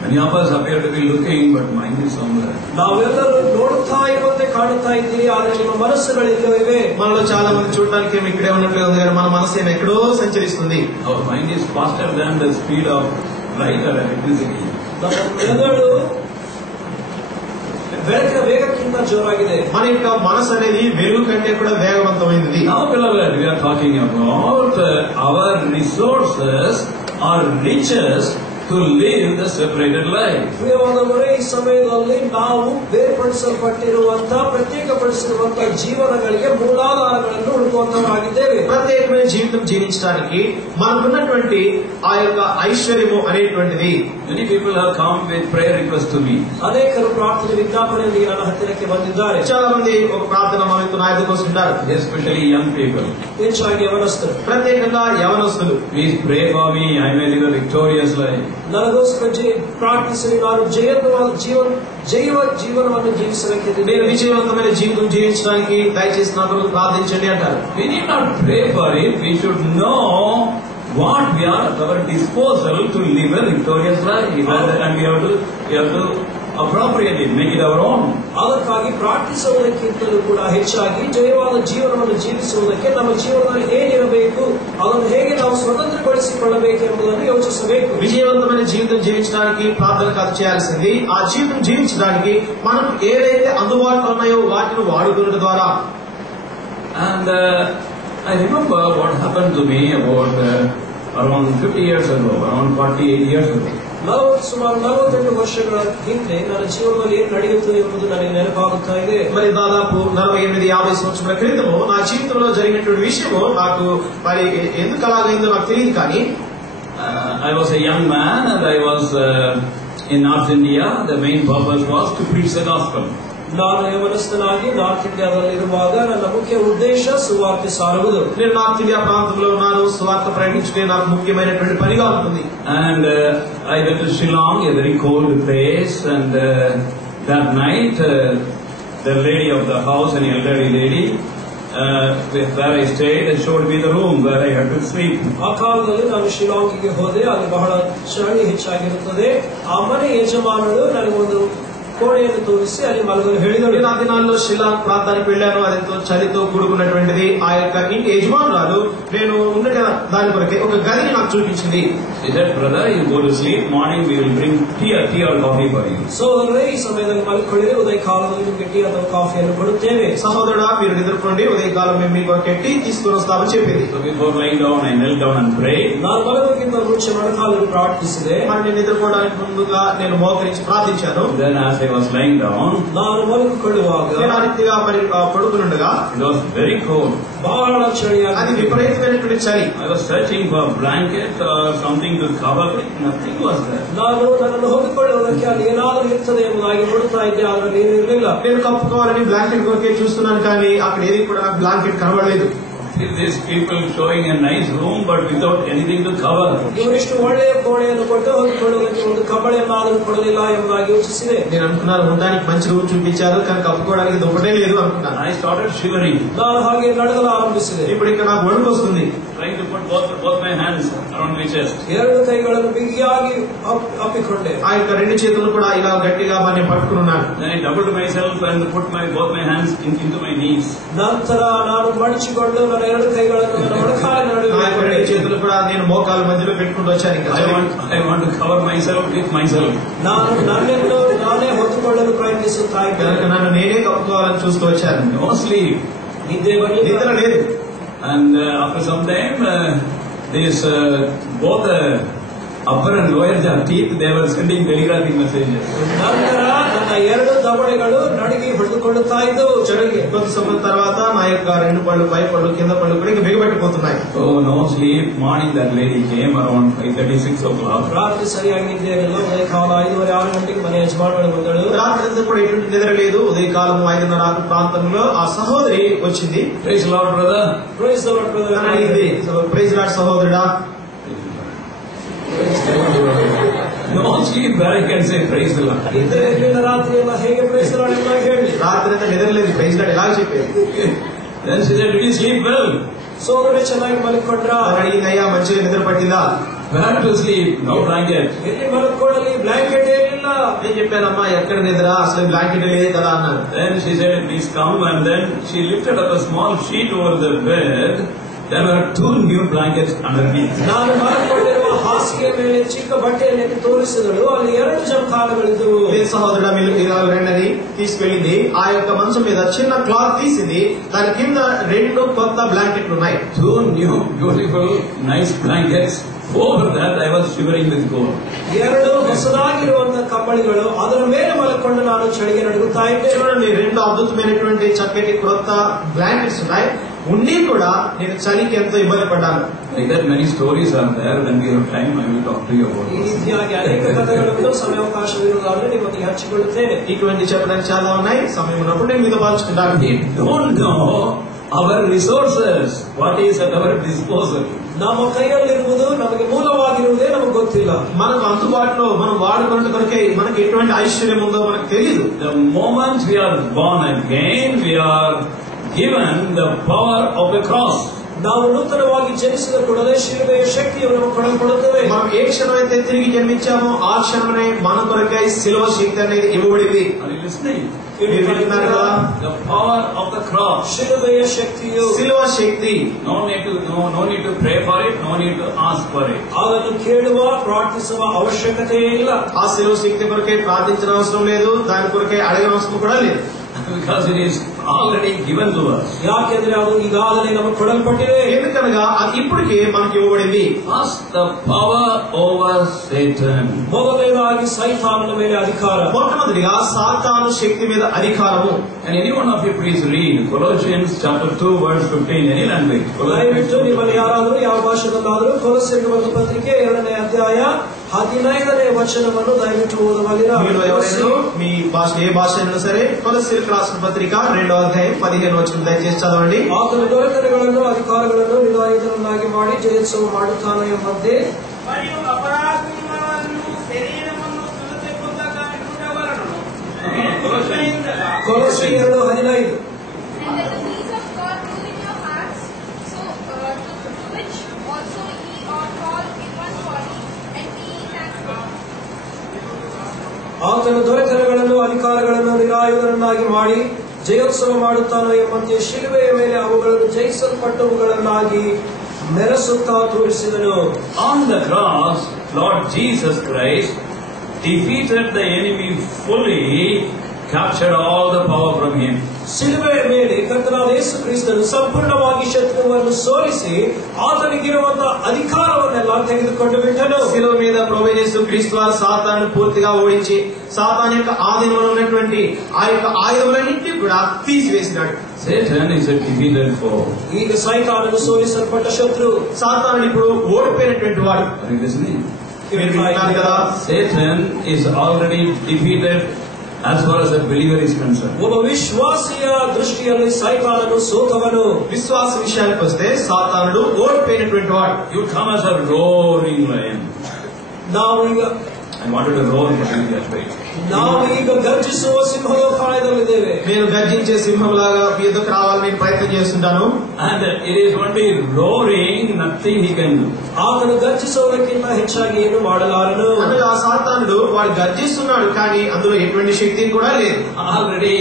Many of us appear to be looking, but mind is somewhere. ನಾವೆಲ್ಲರೂ ನೋಡುತ್ತಾ ಇರುವಂತೆ ಕಾಣುತ್ತಾ ಇದ್ದೀರಿ, ಆದರೆ ನಿಮ್ಮ ಮನಸ್ಸುಗಳೆಲ್ಲೋ ಇವೆ. మనలో చాలా మంది చూడడానికి ఏమి ఇక్కడే ఉన్నట్లుగా ఉంది, కానీ మన మనసు ఏమి ఎక్కడో సంచరిస్తుంది. Our mind is faster than the speed of light or electricity. ನಮ್ಮ ಮೆದುಳು ಬೆಳಕಿನ ವೇಗಕ್ಕಿಂತ ಜೋರಾಗಿದೆ. మన యొక్క మనసు అనేది వెలుగు కంటే కూడా వేగవంతమైనది. Now, beloved, we are talking about our resources or riches to live the separated life. ಪ್ರಿಯವಾದವರೇ, ಈ ಸಮಯದಲ್ಲಿ ನಾವು ಬೇರ್ಪಡಿಸಲ್ಪಟ್ಟಿರುವಂತಹ ಪ್ರತ್ಯೇಕಪಡಿಸಿರುವಂತಹ ಜೀವನಗಳಿಗೆ ಮೂಲಾಧಾರಗಳನ್ನು ಹುಡುಕುವಂತವರಾಗಿದ್ದೇವೆ. ప్రత్యేకమైన జీవితం జీవించడానికి మనకున్నటువంటి ఆ యొక్క ఐశ్వర్యము అనేటువంటిది. Many people have come with prayer requests to me. ಅನೇಕರು ಪ್ರಾರ್ಥನೆ ವಿಜ್ಞಾಪನೆಯೊಂದಿಗೆ ನನ್ನ ಹತ್ತಿರಕ್ಕೆ ಬಂದಿದ್ದಾರೆ. చాలా మంది ఒక ప్రార్థన మన నాయకుల కోసం ఉంటారు. Especially young people. ಹೆಚ್ಚಾಗಿ ಯವನಸ್ಥರು, ప్రత్యేకంగా యవనస్తులు. Please pray for me. I may live a victorious life. ನನಗೋಸ್ಕರ ಪ್ರಾರ್ಥಿಸಿ ನಾನು ಜೀವನವನ್ನು ಜೀವಿಸಬೇಕಿದೆ. నేను విజయవంతమైన జీవితం జీవించడానికి దయచేసి నా కొరకు ప్రార్థించండి అంటారు. We need not pray for it. We should know what we are at our disposal to live a victorious life, and we have to appropriately make it our own. ಅದಕ್ಕಾಗಿ ಪ್ರಾರ್ಥಿಸುವುದಕ್ಕಿಂತಲೂ ಕೂಡ ಹೆಚ್ಚಾಗಿ ಜಯವಾದ ಜೀವನವನ್ನು ಜೀವಿಸುವುದಕ್ಕೆ ನಮ್ಮ ಜೀವನದಲ್ಲಿ ಏನಿರಬೇಕು, ಅದನ್ನು ಹೇಗೆ ನಾವು ಸ್ವತಂತ್ರಗೊಳಿಸಿಕೊಳ್ಳಬೇಕು ಎಂಬುದನ್ನು ಯೋಚಿಸಬೇಕು. విజయవంతమైన జీవితం జీవించడానికి ప్రార్థన కాదు చేయాల్సింది. ఆ జీవితం జీవించడానికి మనకు ఏదైతే అందుబాటులో ఉన్నాయో వాటిని వాడుకోవడం ద్వారా. And I remember what happened to me about around 50 years ago, around 48 years ago. ಸುಮಾರು 48 ವರ್ಷಗಳ ಹಿಂದೆ ನನ್ನ ಜೀವನದಲ್ಲಿ ಏನು ನಡೆಯುತ್ತದೆ ಎಂಬುದು ನನಗೆ ನೆನಪಾಗುತ್ತಾ ಇದೆ. మరి దాదాపు 48-50 సంవత్సరాల క్రితము నా జీవితంలో జరిగినటువంటి విషయము నాకు మరి ఎందుకు అలాగైందో నాకు తెలియదు. కానీ I was a young man and I was in North India. The main purpose was to preach the gospel. ನಾನು ಯವನಸ್ಥನಾಗಿ ನಾರ್ತ್ ಇಂಡಿಯಾದಲ್ಲಿರುವಾಗ ನನ್ನ ಮುಖ್ಯ ಉದ್ದೇಶ ಸುವಾರ್ತೆ ಸಾರುವುದು. నేను నార్త్ ఇండియా ప్రాంతంలో ఉన్నాను. సువార్త ప్రకటించే నాకు ముఖ్యమైనటువంటి పనిగా ఉంటుంది. And I went to Shillong, a very cold place, and that night the lady of the house, an elderly lady, where I stayed, showed me the room where I had to sleep. ಆ ಕಾಲದಲ್ಲಿ ನಾನು ಶಿಲಾಂಗಿಗೆ ಹೋದೆ. ಅಲ್ಲಿ ಬಹಳ ಚಳಿ ಹೆಚ್ಚಾಗಿರುತ್ತದೆ. ಆ ಮನೆ ಯಜಮಾನರು ನನಗೊಂದು కోడేను తోసి అది మలుగురు ಹೇಳಿದರು. ఆ దినాల్లో షిల్లాంగ్ ప్రాంతానికి వెళ్ళాను. అదెంతో చలితో కూడుకున్నటువంటిది. ఆ యొక్క ఇంటి యజమానురాలు నేను ఉన్న దాని కొరకే ఒక గదిని నాకు చూపించింది. He said, brother, you go to sleep. Morning we will bring tea or coffee for you. సోదరుడే, ఈ సమయంలో మలుకొళ్ళి ఉదయ కాలంలో మీకు టీ ಅಥವಾ కాఫీಯನ್ನು ಕೊಡುತ್ತೇವೆ. సహోదరుడా, మీరు నిద్రపోండి, ఉదయకాలం మేము మీకు టీ తీసుకుని వస్తామని చెప్పింది. So before lying down, I knelt down and prayed. ನಾನು ಮಲಗುವುದಕ್ಕಿಂತ ಮುಂಚೆ ಮೊಣಕಾಲನ್ನು ಪ್ರಾರ್ಥಿಸಿದೆ. మరి నేను నిద్రపోవడానికి ముందుగా నేను మోకరించి ప్రార్థించాను. Then as I was lying down, ನಾನು మలుకొళ్ళుವಾಗ నేను ఆ రీతిగా మరి పడుకునుండగా it was very cold. బహಳ చలిಯಾಗಿ అది విపరీతమైనటువంటి చలి. I was searching for a blanket or something to cover it. Nothing was there. ನಾನು ನನ್ನನ್ನು ಹೊಂದಿಕೊಳ್ಳುವುದಕ್ಕೆ ಅಲ್ಲಿ ಏನಾದರೂ ಇರ್ತದೆ ಎಂಬುದಾಗಿ ನೋಡುತ್ತಾ ಇದ್ದೆ. ಅದರಲ್ಲಿ ಏನೂ ಇರಲಿಲ್ಲ. నేను కప్పుకోవాలని బ్లాంకెట్ కొరకే చూస్తున్నాను, కానీ అక్కడ ఏది కూడా నాకు బ్లాంకెట్ కనబడలేదు. These people showing a nice room but without anything to cover. ಇವರಿಷ್ಟು ಒಳ್ಳೆಯ ಕೋಣೆಯನ್ನು ಕೊಟ್ಟು ಹೊಂದಿಕೊಳ್ಳುವುದಕ್ಕೆ ಒಂದು ಕಬ್ಬಳೆಯನ್ನಾದರೂ ಕೊಡಲಿಲ್ಲ ಎಂಬುದಾಗಿ ಯೋಚಿಸಿದೆ. నేను అనుకున్నాను, ఉండడానికి మంచి రూమ్ చూపించారు కానీ కప్పుకోవడానికి దుప్పటే లేదు అనుకున్నాను. I started shivering. ನಾನು ಹಾಗೆ ನಡುಗಲು ಆರಂಭಿಸಿದೆ. ఇప్పుడు ఇక్కడ నాకు వణుకు వస్తుంది. Trying to put both my hands around my chest. ಎರಡು ಕೈಗಳನ್ನು ಬಿಗಿಯಾಗಿ ಅಪ್ಪಿಕೊಂಡೆ. ఆ యొక్క రెండు చేతులు కూడా ఇలా గట్టిగా మరి పట్టుకున్నాను. Then I doubled myself and put both my hands into my knees. ನಂತರ ನಾನು ಮಡಚಿಕೊಂಡು ನನ್ನ ಎರಡು ಕೈಗಳನ್ನು ನನ್ನ ಮೊಣಕಾಲಿನ ನಡುವೆ రెండు చేతులు కూడా నేను మోకాల మధ్యలో పెట్టుకుంటూ వచ్చాను. I want to cover myself with myself. ನಾನು ನನ್ನನ್ನು ನಾನೇ ಹೊತ್ತುಕೊಳ್ಳಲು ಪ್ರಯತ್ನಿಸುತ್ತಾ ಇದ್ದೇನೆ. నన్ను నేనే కప్పుకోవాలని చూస్తూ వచ్చాను. No sleep. ನಿದ್ದೆ ಬರಲಿಲ್ಲ. నిద్ర లేదు. And after some time, both upper and lower jaw teeth, they were sending telegraphic messages. ನಂತರ ನನ್ನ ಎರಡು ದವಡೆಗಳು ನಡುಗಿ ಹೊಡೆದುಕೊಳ್ಳುತ್ತಾ ಇದ್ದವು. చెడుಗೆ కొద్ది సమయం తర్వాత నా యొక్క రెండు పళ్ళు, పై పళ్ళు, కింద పళ్ళు కూడా ఇంకా బిగబెట్టిపోతున్నాయి. Oh, no sleep. Morning that lady came around 5:36 o'clock. రాత్రి సరియాಗಿ నిద్ర ఇರಲಿಲ್ಲ. ఉదయకాలం 5:30-6 గంటలకు మನೆ యజమానుడు ಬಂದಳು. రాత్రి అంతా కూడా ఎటువంటి నిద్ర లేదు. ఉదయకాలం 5:30 ప్రాంతంలో ఆ సహోదరి వచ్చింది. Praise the Lord, brother. Praise the Lord, brother. అని అడిగింది, ప్రైజ్ లార్డ్ సహోదరుడా. No sleep, where I can say praise the Lord. నిద్ర ఇರಲಿಲ್ಲ. రాత్రి ಎಲ್ಲ ಹೇಗೆ praise the Lord ಎಂದು ಹೇಳಿ. రాత్రి అంతా నిద్ర లేదు, ప్రైజ్ లార్డ్ ఎలా చెప్పేది. Then she said, did you sleep well? సోదరుడు ಚೆನ್ನಾಗಿ ಮಲಗಿಕೊಂಡ್ರಾ? అడిగింది, అయ్యా మంచిగా నిద్ర పట్టిందా? Where to sleep? No blanket. ಎಲ್ಲಿ ಮಲಗಿಕೊಳ್ಳಲಿ? ಬ್ಲಾಂಕೆಟ್ ಏನಿಲ್ಲ. నేను చెప్పానమ్మా, ఎక్కడ నిద్ర, అసలు బ్లాంకెట్ లేదే కదా అన్నాను. Then she said, please come, and then she lifted up a small sheet over the bed. There were 2 new blankets underneath. ನಾನು ಮಲಗಿಕೊಂಡಿರುವ ಹಾಸಿಗೆಯ ಮೇಲೆ ಚಿಕ್ಕ ಬಟ್ಟೆಯನ್ನು ತೋರಿಸಿದಳು. ಅಲ್ಲಿ 2 ಜಂಕಾಲಗಳಿದ್ದವು. సహోదరుడు మీరు రెండని తీసుకెళ్ళింది. ఆ యొక్క మంచం మీద చిన్న క్లాత్ తీసింది. దాని కింద 2 కొత్త బ్లాంకెట్లు ఉన్నాయి. 2 new beautiful nice blankets. Over that I was shivering with cold. 2 ಹೊಸದಾಗಿರುವಂತಹ ಕಂಬಳಿಗಳು, ಅದರ ಮೇಲೆ ಮಲಕೊಂಡು ನಾನು ಚಳಿಗೆ ನಡುಗುತ್ತಾ ಇದ್ದೆ. చూడండి, 2 అద్భుతమైనటువంటి చక్కటి కొత్త బ్లాంకెట్స్ ఉన్నాయి. ఉండి కూడా నేను చలికి ఎంతో ఇబ్బంది పడ్డాను. Like that many stories are there. When we have time, I will talk to you about ఈ ರೀತಿಯಾಗಿ ಅನೇಕ ಕಥೆಗಳನ್ನು ಸಮಯಾವಕಾಶವಿರುವುದಾದರೆ ನಿಮ್ಮೊಂದಿಗೆ ಹಂಚಿಕೊಳ್ಳುತ್ತೇನೆ. ఇటువంటి చెప్పడానికి చాలా ఉన్నాయి. సమయం ఉన్నప్పుడు నేను మీతో పంచుకుంటాను. We don't know our resources, what is at our disposal. ನಮ್ಮ ಕೈಯಲ್ಲಿರುವುದು, ನಮಗೆ ಮೂಲವಾಗಿರುವುದೇ ನಮಗೆ ಗೊತ್ತಿಲ್ಲ. మనకు అందుబాటులో మనం వాడుకున్న కొరకే మనకి ఎటువంటి ఐశ్వర్యం ఉందో మనకు తెలియదు. The moment we are born again, we are given the power of the cross. ನಾವು ನೂತನವಾಗಿ ಜನಿಸಿದ ಕೂಡಲೇ ಶಿಲುಬೆಯ ಶಕ್ತಿಯನ್ನು ನಮಗೆ ಕೊಡಲ್ಪಡುತ್ತದೆ. మనం ఏ క్షణమైతే తిరిగి జన్మించామో ఆ క్షణమే మన కొరకై శిలువ శక్తి అనేది ఇవ్వబడింది. Are you listening? మీరు వింటున్నారు కదా? The power of the cross. ಶಿಲುಬೆಯ ಶಕ್ತಿಯು, శిలువ శక్తి. No need to pray for it, no need to ask for it. ಅದನ್ನು ಕೇಳುವ, ಪ್ರಾರ್ಥಿಸುವ ಅವಶ್ಯಕತೆ ಇಲ್ಲ. ఆ శిలువ శక్తి కొరకే ప్రార్థించిన అవసరం లేదు, దాని కొరకే అడగన అవసరం కూడా లేదు. Because it is already given to us. ಯಾಕೆಂದ್ರೆ ಅದು ಈಗಾಗಲೇ ನಮಗೆ ಕೊಡಲ್ಪಟ್ಟಿದೆ. ఎందుకనగా అది ఇప్పటికే మనకి ఇవ్వబడింది. First, the power over Satan. ಮೊದಲನೇದಾಗಿ ಸೈತಾನನ ಮೇಲೆ ಅಧಿಕಾರ. మొట్టమొదటిగా సాతాను శక్తి మీద అధికారము. And any one of you please read Colossians chapter 2 verse 15, any language. ದಯವಿಟ್ಟು ನಿಮ್ಮಲ್ಲಿ ಯಾರಾದರೂ ಯಾವ ಭಾಷೆಯಲ್ಲಾದರೂ ಕೊಲೊಸ್ಸೆಗೆ ಬರೆದ ಪತ್ರಿಕೆ 2ನೇ ಅಧ್ಯಾಯ 15ನೇ ವಚನವನ್ನು ದಯವಿಟ್ಟು ಓದಬಲ್ಲಿರಾ? మీరు ఎవరైనా మీ భాష ఏ భాష అయినా సరే కొలస్సీలకు రాసిన పత్రిక 2వ అధ్యాయం 15వ వచనం దయచేసి చదవండి. ಆತನ ದೊರೆತನಗಳನ್ನು ಅಧಿಕಾರಗಳನ್ನು ವಿಧಾಯಿತರನ್ನಾಗಿ ಮಾಡಿ ಜಯೋತ್ಸವ ಮಾಡುತ್ತಾನೆ ಎಂಬಂತೆ మరియు అపరాధములను శరీరమును తులచెక్కుగా ఇడుటవలెను. ಕೊಲೊಸ್ಸೆ 2:15. And the disease of God rule in your hearts, so to which also ye are called in one body, and be ye thankful. ಆತನ ದೊರೆತನಗಳನ್ನು ಅಧಿಕಾರಗಳನ್ನು ನಿರಾಯುಧರನ್ನಾಗಿ ಮಾಡಿ ಜಯೋತ್ಸವ ಮಾಡುತ್ತಾನೋ ಎಂಬಂತೆ ಶಿಲುಬೆಯ ಮೇಲೆ ಅವುಗಳನ್ನು ಜಯಿಸಲ್ಪಟ್ಟವುಗಳನ್ನಾಗಿ ಮೆರೆಸುತ್ತಾ ತೋರಿಸಿದನು. On the cross, Lord Jesus Christ defeated the enemy fully, captured all the power from him. ಶಿಲುಬೆಯ ಮೇಲೆ ಕರ್ತನಾದ ಯೇಸು ಕ್ರಿಸ್ತನು ಸಂಪೂರ್ಣವಾಗಿ ಶತ್ರುವನ್ನು ಸೋಲಿಸಿ ಆತನಿಗಿರುವಂತಹ ಅಧಿಕಾರವನ್ನೆಲ್ಲ ತೆಗೆದುಕೊಂಡು ಬಿಟ್ಟನು. శిలువ మీద ప్రభువైన యేసు క్రీస్తు వారు సాతాను పూర్తిగా ఓడించి సాతాను యొక్క ఆధీనంలో ఉన్నటువంటి ఆ యొక్క ఆయుధములన్నింటినీ కూడా తీసివేసినాడు. Satan is a defeated foe. ಈಗ ಸೈತಾನನು ಸೋಲಿಸಲ್ಪಟ್ಟ ಶತ್ರು. సాతాను ఇప్పుడు ఓడిపోయినటువంటి వాడు. Are you listening? మీరు వింటున్నారు కదా? Satan is already defeated as far as a believer is concerned. ಒಬ್ಬ ವಿಶ್ವಾಸಿಯ ದೃಷ್ಟಿಯಲ್ಲಿ ಸೈತಾನನು ಸೋತವನು. విశ్వాస విషయానికి వస్తే సాతానుడు ఓడిపోయినటువంటి వాడు. You come as a roaring lion. ನಾವು ಈಗ I wanted to roar, but you just wait. ನಾವು ಈಗ ಗರ್ಜಿಸುವ ಸಿಂಹೋಪಾಯದಲ್ಲಿದ್ದೇವೆ. నేను గర్జించే సింహంలాగా మీ ఎదుకు రావాలని నేను ప్రయత్నం చేస్తుంటాను. And it is only roaring, nothing he can do. ఆతను గర్జిಸುವುದಕ್ಕಿಂತ ಹೆಚ್ಚಾಗಿ ಏನು ಮಾಡಲಾರನು. అనగా సాతానుడు వాడు గర్జిస్తున్నాడు, కానీ అందులో ఎటువంటి శక్తి కూడా లేదు. Already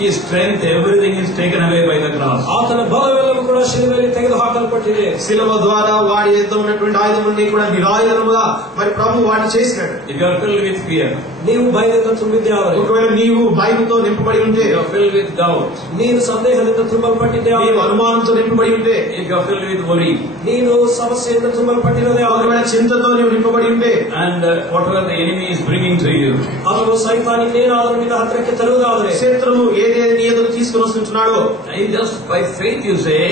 his strength, everything is taken away by the cross. ಆತನ ಬಲವೆಲ್ಲವೂ ಕೂಡ ಶಿಲುಬೆಯಲ್ಲಿ ತೆಗೆದುಹಾಕಲ್ಪಟ್ಟಿದೆ. శిలువ ద్వారా వాడి ఎద్దు ఉన్నటువంటి ఆయుధములన్నీ కూడా నిరాయుధముగా మరి ప్రభు వాడిని చేసినాడు. If you are filled with fear, ನೀವು ಭಯದಿಂದ ತುಂಬಿದ್ಯಾವ, ఒకవేళ నీవు భయంతో నింపబడి ఉంటే, if you are filled with doubt, ನೀನು ಸಂದೇಹದಿಂದ ತುಂಬಲ್ಪಟ್ಟಿದ್ಯಾವ, నీవు అనుమానంతో నింపబడి ఉంటే, if you are filled with worry, ನೀನು ಸಮಸ್ಯೆಯಿಂದ ತುಂಬಲ್ಪಟ್ಟಿರೋದೇ, ఒకవేళ చింతతో నీవు నింపబడి ఉంటే, and whatever the enemy is bringing to you, ಅವನು ಸೈತಾನಿನ್ನೇನಾದರೂ ನಿನ್ನ ಹತ್ತಿರಕ್ಕೆ ತರುವುದಾದರೆ, శత్రువు ఏదేది నీ ఎదురు తీసుకుని వస్తుంటున్నాడో, and just by faith you say,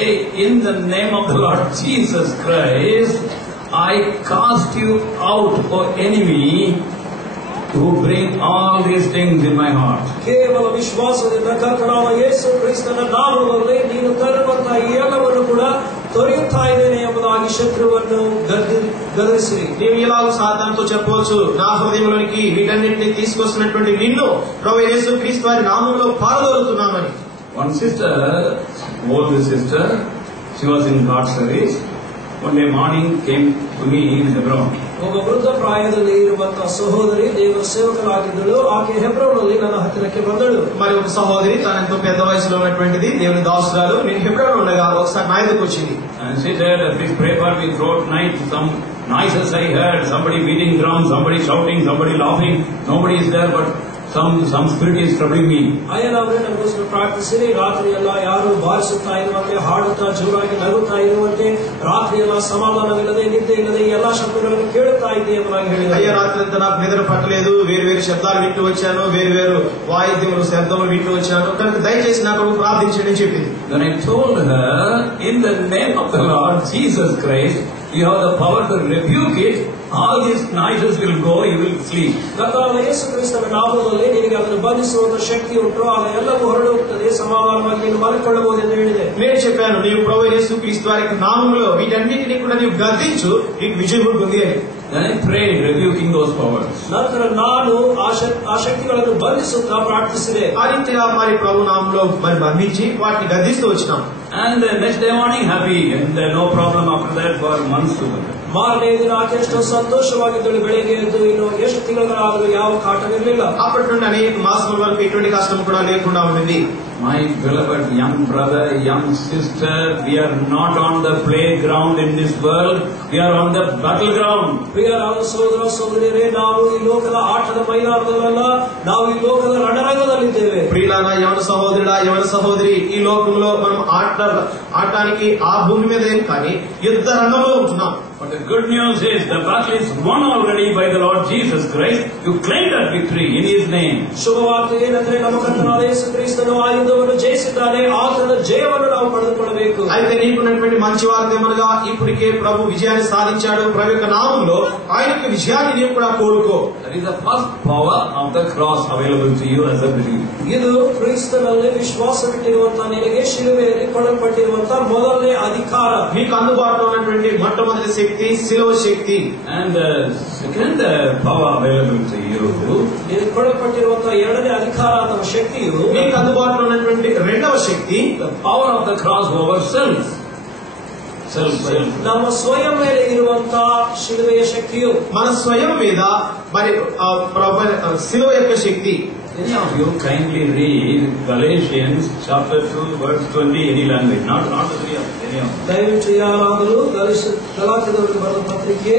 in the name of the Lord Jesus Christ, I cast you out, O enemy, who bring all these things in my heart. ಕೇವಲ ವಿಶ್ವಾಸದಿಂದ ಕರ್ತನಾದ ಯೇಸು ಕ್ರಿಸ್ತನ ನಾಮದಲ್ಲಿ ನೀನು ತರುವಂತಹ ಈ ಎಲ್ಲವನ್ನು ಕೂಡ ತೊರೆಯುತ್ತಾ ಇದ್ದೇನೆ ಎಂಬುದಾಗಿ ಶತ್ರುವನ್ನು ಗದರಿಸಿರಿ. నీవు ఇలాగ సాతానుతో చెప్పవచ్చు, నా హృదయంలోనికి వీటన్నిటిని తీసుకొస్తున్నటువంటి నిన్ను ప్రభువైన యేసు క్రీస్తు వారి నామంలో పారదోలుతున్నామని. One sister, old sister, she was in God's service. One day morning came to me in Hebron. ಒಬ್ಬ ವೃದ್ಧ ಪ್ರಾಯದಲ್ಲಿ ಇರುವಂತಹ ಸಹೋದರಿ ದೇವರ ಸೇವಕರಾಗಿದ್ದಳು. ಆಕೆ ಹೆಬ್ರೋನಲ್ಲಿ ನನ್ನ ಹತ್ತಿರಕ್ಕೆ ಬಂದಳು. మరి ఒక సహోదరి తనతో పెద్ద వయసులో ఉన్నటువంటిది దేవుని దాసురాలు. నేను హెబ్రోన్ ఉండగా ఒకసారి నా ఎదురుకు వచ్చింది. And she said, please pray for me throughout night. Some noises I heard, somebody beating drums, somebody shouting, somebody laughing. Nobody is there, but some spirit is troubling me. ಅಯ್ಯನವರೇ ನಮಗೋಸ್ಕರ ಪ್ರಾರ್ಥಿಸಿರಿ. ರಾತ್ರಿ ಎಲ್ಲ ಯಾರು ಬಾರಿಸುತ್ತಾ ಇರುವಂತೆ, ಹಾಡುತ್ತಾ ಜೋರಾಗಿ ನಗುತ್ತಾ ಇರುವಂತೆ, ರಾತ್ರಿ ಎಲ್ಲ ಸಮಾಧಾನವಿಲ್ಲದೆ ನಿದ್ದೆ ಇಲ್ಲದೆ ಎಲ್ಲಾ ಶಬ್ದಗಳನ್ನು ಕೇಳುತ್ತಾ ಇದೆ ಎಂಬುದಾಗಿ ಹೇಳಿದರು. అయ్యా రాత్రి అంతా నాకు నిద్ర పట్టలేదు, వేరు వేరు శబ్దాలు వింటూ వచ్చాను, వేరు వేరు వాయిద్యములు శబ్దములు వింటూ వచ్చాను, కనుక దయచేసి నాకు ప్రార్థించండి అని చెప్పింది. Then I told her, in the name of the Lord Jesus Christ, you have the power to rebuke it. All these noises will go, you will sleep. ಕರ್ತನಾದ ಯೇಸು ಕ್ರಿಸ್ತನ ನಾಮದಲ್ಲಿ ನಿನಗೆ ಅದನ್ನು ಬಂಧಿಸುವಂತ ಶಕ್ತಿ ಉಂಟು, ಆಗ ಎಲ್ಲವೂ ಹೊರಡು ಹೋಗ್ತದೆ, ಸಮಾಧಾನವಾಗಿ ನೀನು ಮಲ್ಕೊಳ್ಳಬಹುದು ಎಂದು ಹೇಳಿದೆ. నేను చెప్పాను, నీవు ప్రభువైన యేసుక్రీస్తు వారి నామములో వీటన్నిటిని కూడా నీవు గద్దించు, నీకు విజయం ఉంటుంది అని. Then I prayed, rebuking those powers. ನಂತರ ನಾನು ಆ ಶಕ್ತಿಗಳನ್ನು ಬಂಧಿಸುತ್ತಾ ಪ್ರಾರ್ಥಿಸಿದೆ. ఆ రీతిగా మరి ప్రభు నామంలో మరి బంధించి వాటిని గద్దిస్తూ వచ్చినాం. And the next day morning happy, and no problem after that for months to come. ಮಾರನೇ ದಿನ ಆಕೆ ಎಷ್ಟೋ ಸಂತೋಷವಾಗಿದ್ದಳು. ಬೆಳಗ್ಗೆ ಎದ್ದು ಇನ್ನು ಎಷ್ಟು ತಿಂಗಳಾದರೂ ಯಾವ ಕಾಟವಿರಲಿಲ್ಲ. అప్పటి నుండి అనేక మాసముల వరకు ఎటువంటి కష్టం కూడా లేకుండా ఉండింది. My beloved young brother, young sister, we are not on the playground in this world, we are on the battleground. ಪ್ರಿಯರಾದ ಸಹೋದರ ಸಹೋದರಿಯರೇ, ನಾವು ಈ ಲೋಕದ ಆಟದ ಮೈದಾನದಲ್ಲ, ನಾವು ಈ ಲೋಕದ ರಣರಂಗದಲ್ಲಿದ್ದೇವೆ. ప్రియులారా, యవన సహోదరుడా, యవన సహోదరి, ఈ లోకంలో మనం ఆడటానికి ఆ భూమి మీద ఏం కానీ యుద్ధ రంగంలో ఉంటున్నాం. But the good news is the battle is won already by the Lord Jesus Christ. You claim that victory in His name. ಶುಭವಾರ್ತೆ ಏನಂದ್ರೆ ನಮ್ಮ ಕರ್ತನಾದ ಯೇಸು ಕ್ರಿಸ್ತನು ಆ ಯುದ್ಧವನ್ನು ಜಯಿಸಿದ್ದಾನೆ, ಆತನ ಜಯವನ್ನು ನಾವು ಪಡೆದುಕೊಳ್ಳಬೇಕು. అయితే నీకున్నటువంటి మంచి వార్త ఏమనగా, ఇప్పటికే ప్రభు విజయాన్ని సాధించాడు. ప్రభు యొక్క నామంలో ఆయన యొక్క విజయాన్ని నీవు కూడా కోరుకో. That is the first power of the cross available to you as a believer. ಇದು ಕ್ರಿಸ್ತನಲ್ಲಿ ವಿಶ್ವಾಸವಿಟ್ಟಿರುವಂತಹ ನಿನಗೆ ಶಿಲುಬೆಯಲ್ಲಿ ಕೊಡಲ್ಪಟ್ಟಿರುವಂತಹ ಮೊದಲನೇ ಅಧಿಕಾರ. నీకు అందుబాటులో ఉన్నటువంటి మొట్టమొదటి శక్తి శిలువ శక్తి. And the second power available to you, ನಿನಗೆ ಕೊಡಲ್ಪಟ್ಟಿರುವಂತಹ ಎರಡನೇ ಅಧಿಕಾರ ಅಥವಾ ಶಕ್ತಿಯು, నీకు అందుబాటులో ఉన్నటువంటి రెండవ శక్తి the power of the cross over self. ನಮ್ಮ ಸ್ವಯಂ ಮೇಲೆ ಇರುವಂತಹ ಶಿಲುಬೆಯ ಶಕ್ತಿಯು, మన స్వయం మీద మరి శిలువ యొక్క శక్తి. Any of you kindly read Galatians chapter 2 verse 20 any language, not the three of any of. ದಯವಿಟ್ಟು ಯಾರಾದರೂ ಗಲಾತ್ಯದವರಿಗೆ ಬರೆದ ಪತ್ರಿಕೆ,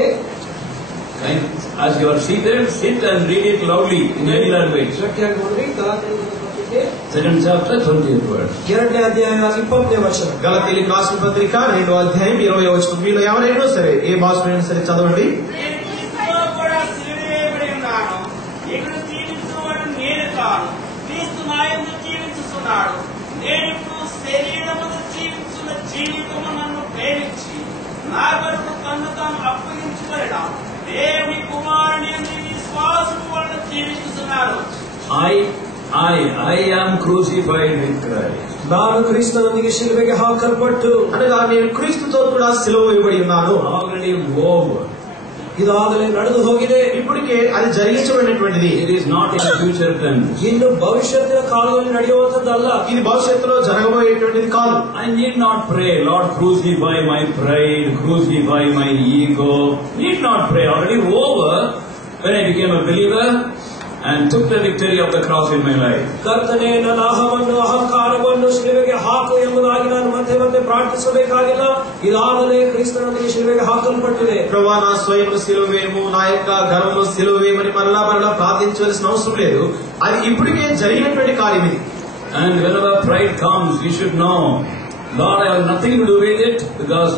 As you are seated, sit and read it loudly in any language. ಗಟ್ಟಿಯಾಗಿ ನೋಡ್ರಿ. ಗಲಾತ್ಯದವರಿಗೆ ಪತ್ರಿಕೆ Second chapter 20th verse. 2ನೇ ಅಧ್ಯಾಯ 20ನೇ ವಚನ. గలతీయులకు రాసిన పత్రిక 2వ అధ్యాయం 20వ వచనం. మీలో ఎవరైనా సరే, ఏ భాషలో సరే చదవండి. నేను క్రీస్తుతో కూడా సిలువేయబడి ఉన్నాను. ఇక్కడ జీవించువాడు నేను కాను, క్రీస్తు నాయందు జీవించుతున్నాడు. నేనిప్పుడు శరీరమును జీవించున్న జీవితము నన్ను ప్రేమించి నా కొరకు తన్ను తాను అప్పగించుకొనిన దేవుని కుమారుని యందు విశ్వాసము వలన జీవిస్తున్నారు. I am crucified with Christ. ನಾನು ಕ್ರಿಸ್ತನೊಂದಿಗೆ ಶಿಲುಬೆಗೆ ಹಾಕಲ್ಪಟ್ಟು, అనగా నేను క్రీస్తుతో కూడా సిలువ వేయబడి ఉన్నాను. Already over. ಇದಾಗಲೇ ನಡೆದು ಹೋಗಿದೆ. ఇప్పటికే అది జరిగించబడినటువంటిది. It is not in future tense. ಇನ್ನು ಭವಿಷ್ಯತ್ತಿನ ಕಾಲದಲ್ಲಿ ನಡೆಯುವಂತದ್ದಲ್ಲ. ఇది భవిష్యత్తులో జరగబోయేటువంటిది కాదు. I need not pray, Lord, crucify my pride, crucify my ego. Need not pray. Already over when I became a believer and took the victory of the cross in my life. ಕರ್ತನೇ, ನನ್ನ ಅಹಂಕಾರವನ್ನು ಶಿಲುಬೆಗೆ ಹಾಕು ಎಂಬುದಾಗಿ ನಾನು ಮತ್ತೆ ಮತ್ತೆ ಪ್ರಾರ್ಥಿಸಬೇಕಾಗಿಲ್ಲ. ಇದಾಗಲೇ ಕ್ರಿಸ್ತನೊಂದಿಗೆ ಶಿಲುಬೆಗೆ ಹಾಕಲ್ಪಟ್ಟಿದೆ. ప్రభువా, నా స్వయం సిలువేము, నా యొక్క గర్వము సిలువేమని మరలా ప్రార్థించవలసిన అవసరం లేదు. అది ఇప్పటికే జరిగినటువంటి కార్యం ఇది. And whenever pride comes, we should know, Lord, I have nothing to do with it because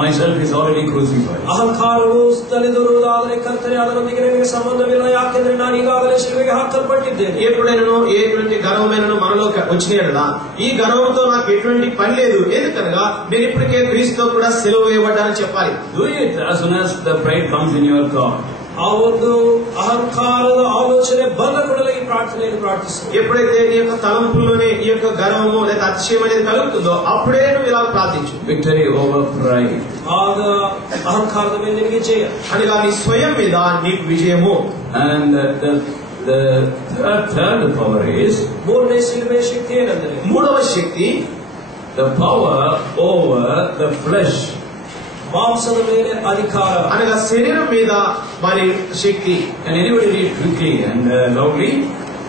myself is already crucified. ಅಹಂಕಾರವು ತಲೆದೋರುವುದಾದರೆ ಕರ್ತನೆ, ಅದರೊಂದಿಗೆ ನಿಮಗೆ ಸಂಬಂಧವಿಲ್ಲ. ಯಾಕೆಂದ್ರೆ ನಾನು ಈಗಾಗಲೇ ಶಿಲುಬೆಗೆ ಹಾಕಲ್ಪಟ್ಟಿದ್ದೇನೆ. ఎప్పుడైనా ఎటువంటి గర్వమైనను మనలో వచ్చినాయనగా, ఈ గర్వంతో నాకు ఎటువంటి పని లేదు. ఎందుకనగా నేను ఇప్పటికే క్రీస్తుతో కూడా సిలువ వేయబడ్డానని చెప్పాలి. Do it as soon as the pride comes in your thought. ಆ ಒಂದು ಅಹಂಕಾರದ ಆಲೋಚನೆ ಬಂದ ಕೂಡಲೇ ಈ ಪ್ರಾರ್ಥನೆಯನ್ನು ಪ್ರಾರ್ಥಿಸು. ఎప్పుడైతే నీ యొక్క తలంపుల్లోనే ఈ యొక్క గర్వము లేదా అతిశయం అనేది కలుగుతుందో అప్పుడే నువ్వు ఇలా ప్రార్థించు. Victory over pride. ಆಗ ಅಹಂಕಾರದ ಮೇಲೆ ನಿನಗೆ ಜಯ. అనగా నీ స్వయం మీద నీకు విజయము. And the third power is ಮೂರನೇ ಶಿಲುಬೆಯ ಶಕ್ತಿ ಏನೆಂದರೆ, మూడవ శక్తి the power over the flesh. ಮಾಂಸದ ಮೇಲೆ ಅಧಿಕಾರ, అనగా శరీరం మీద మరి శక్తి. Can anybody read quickly and loudly?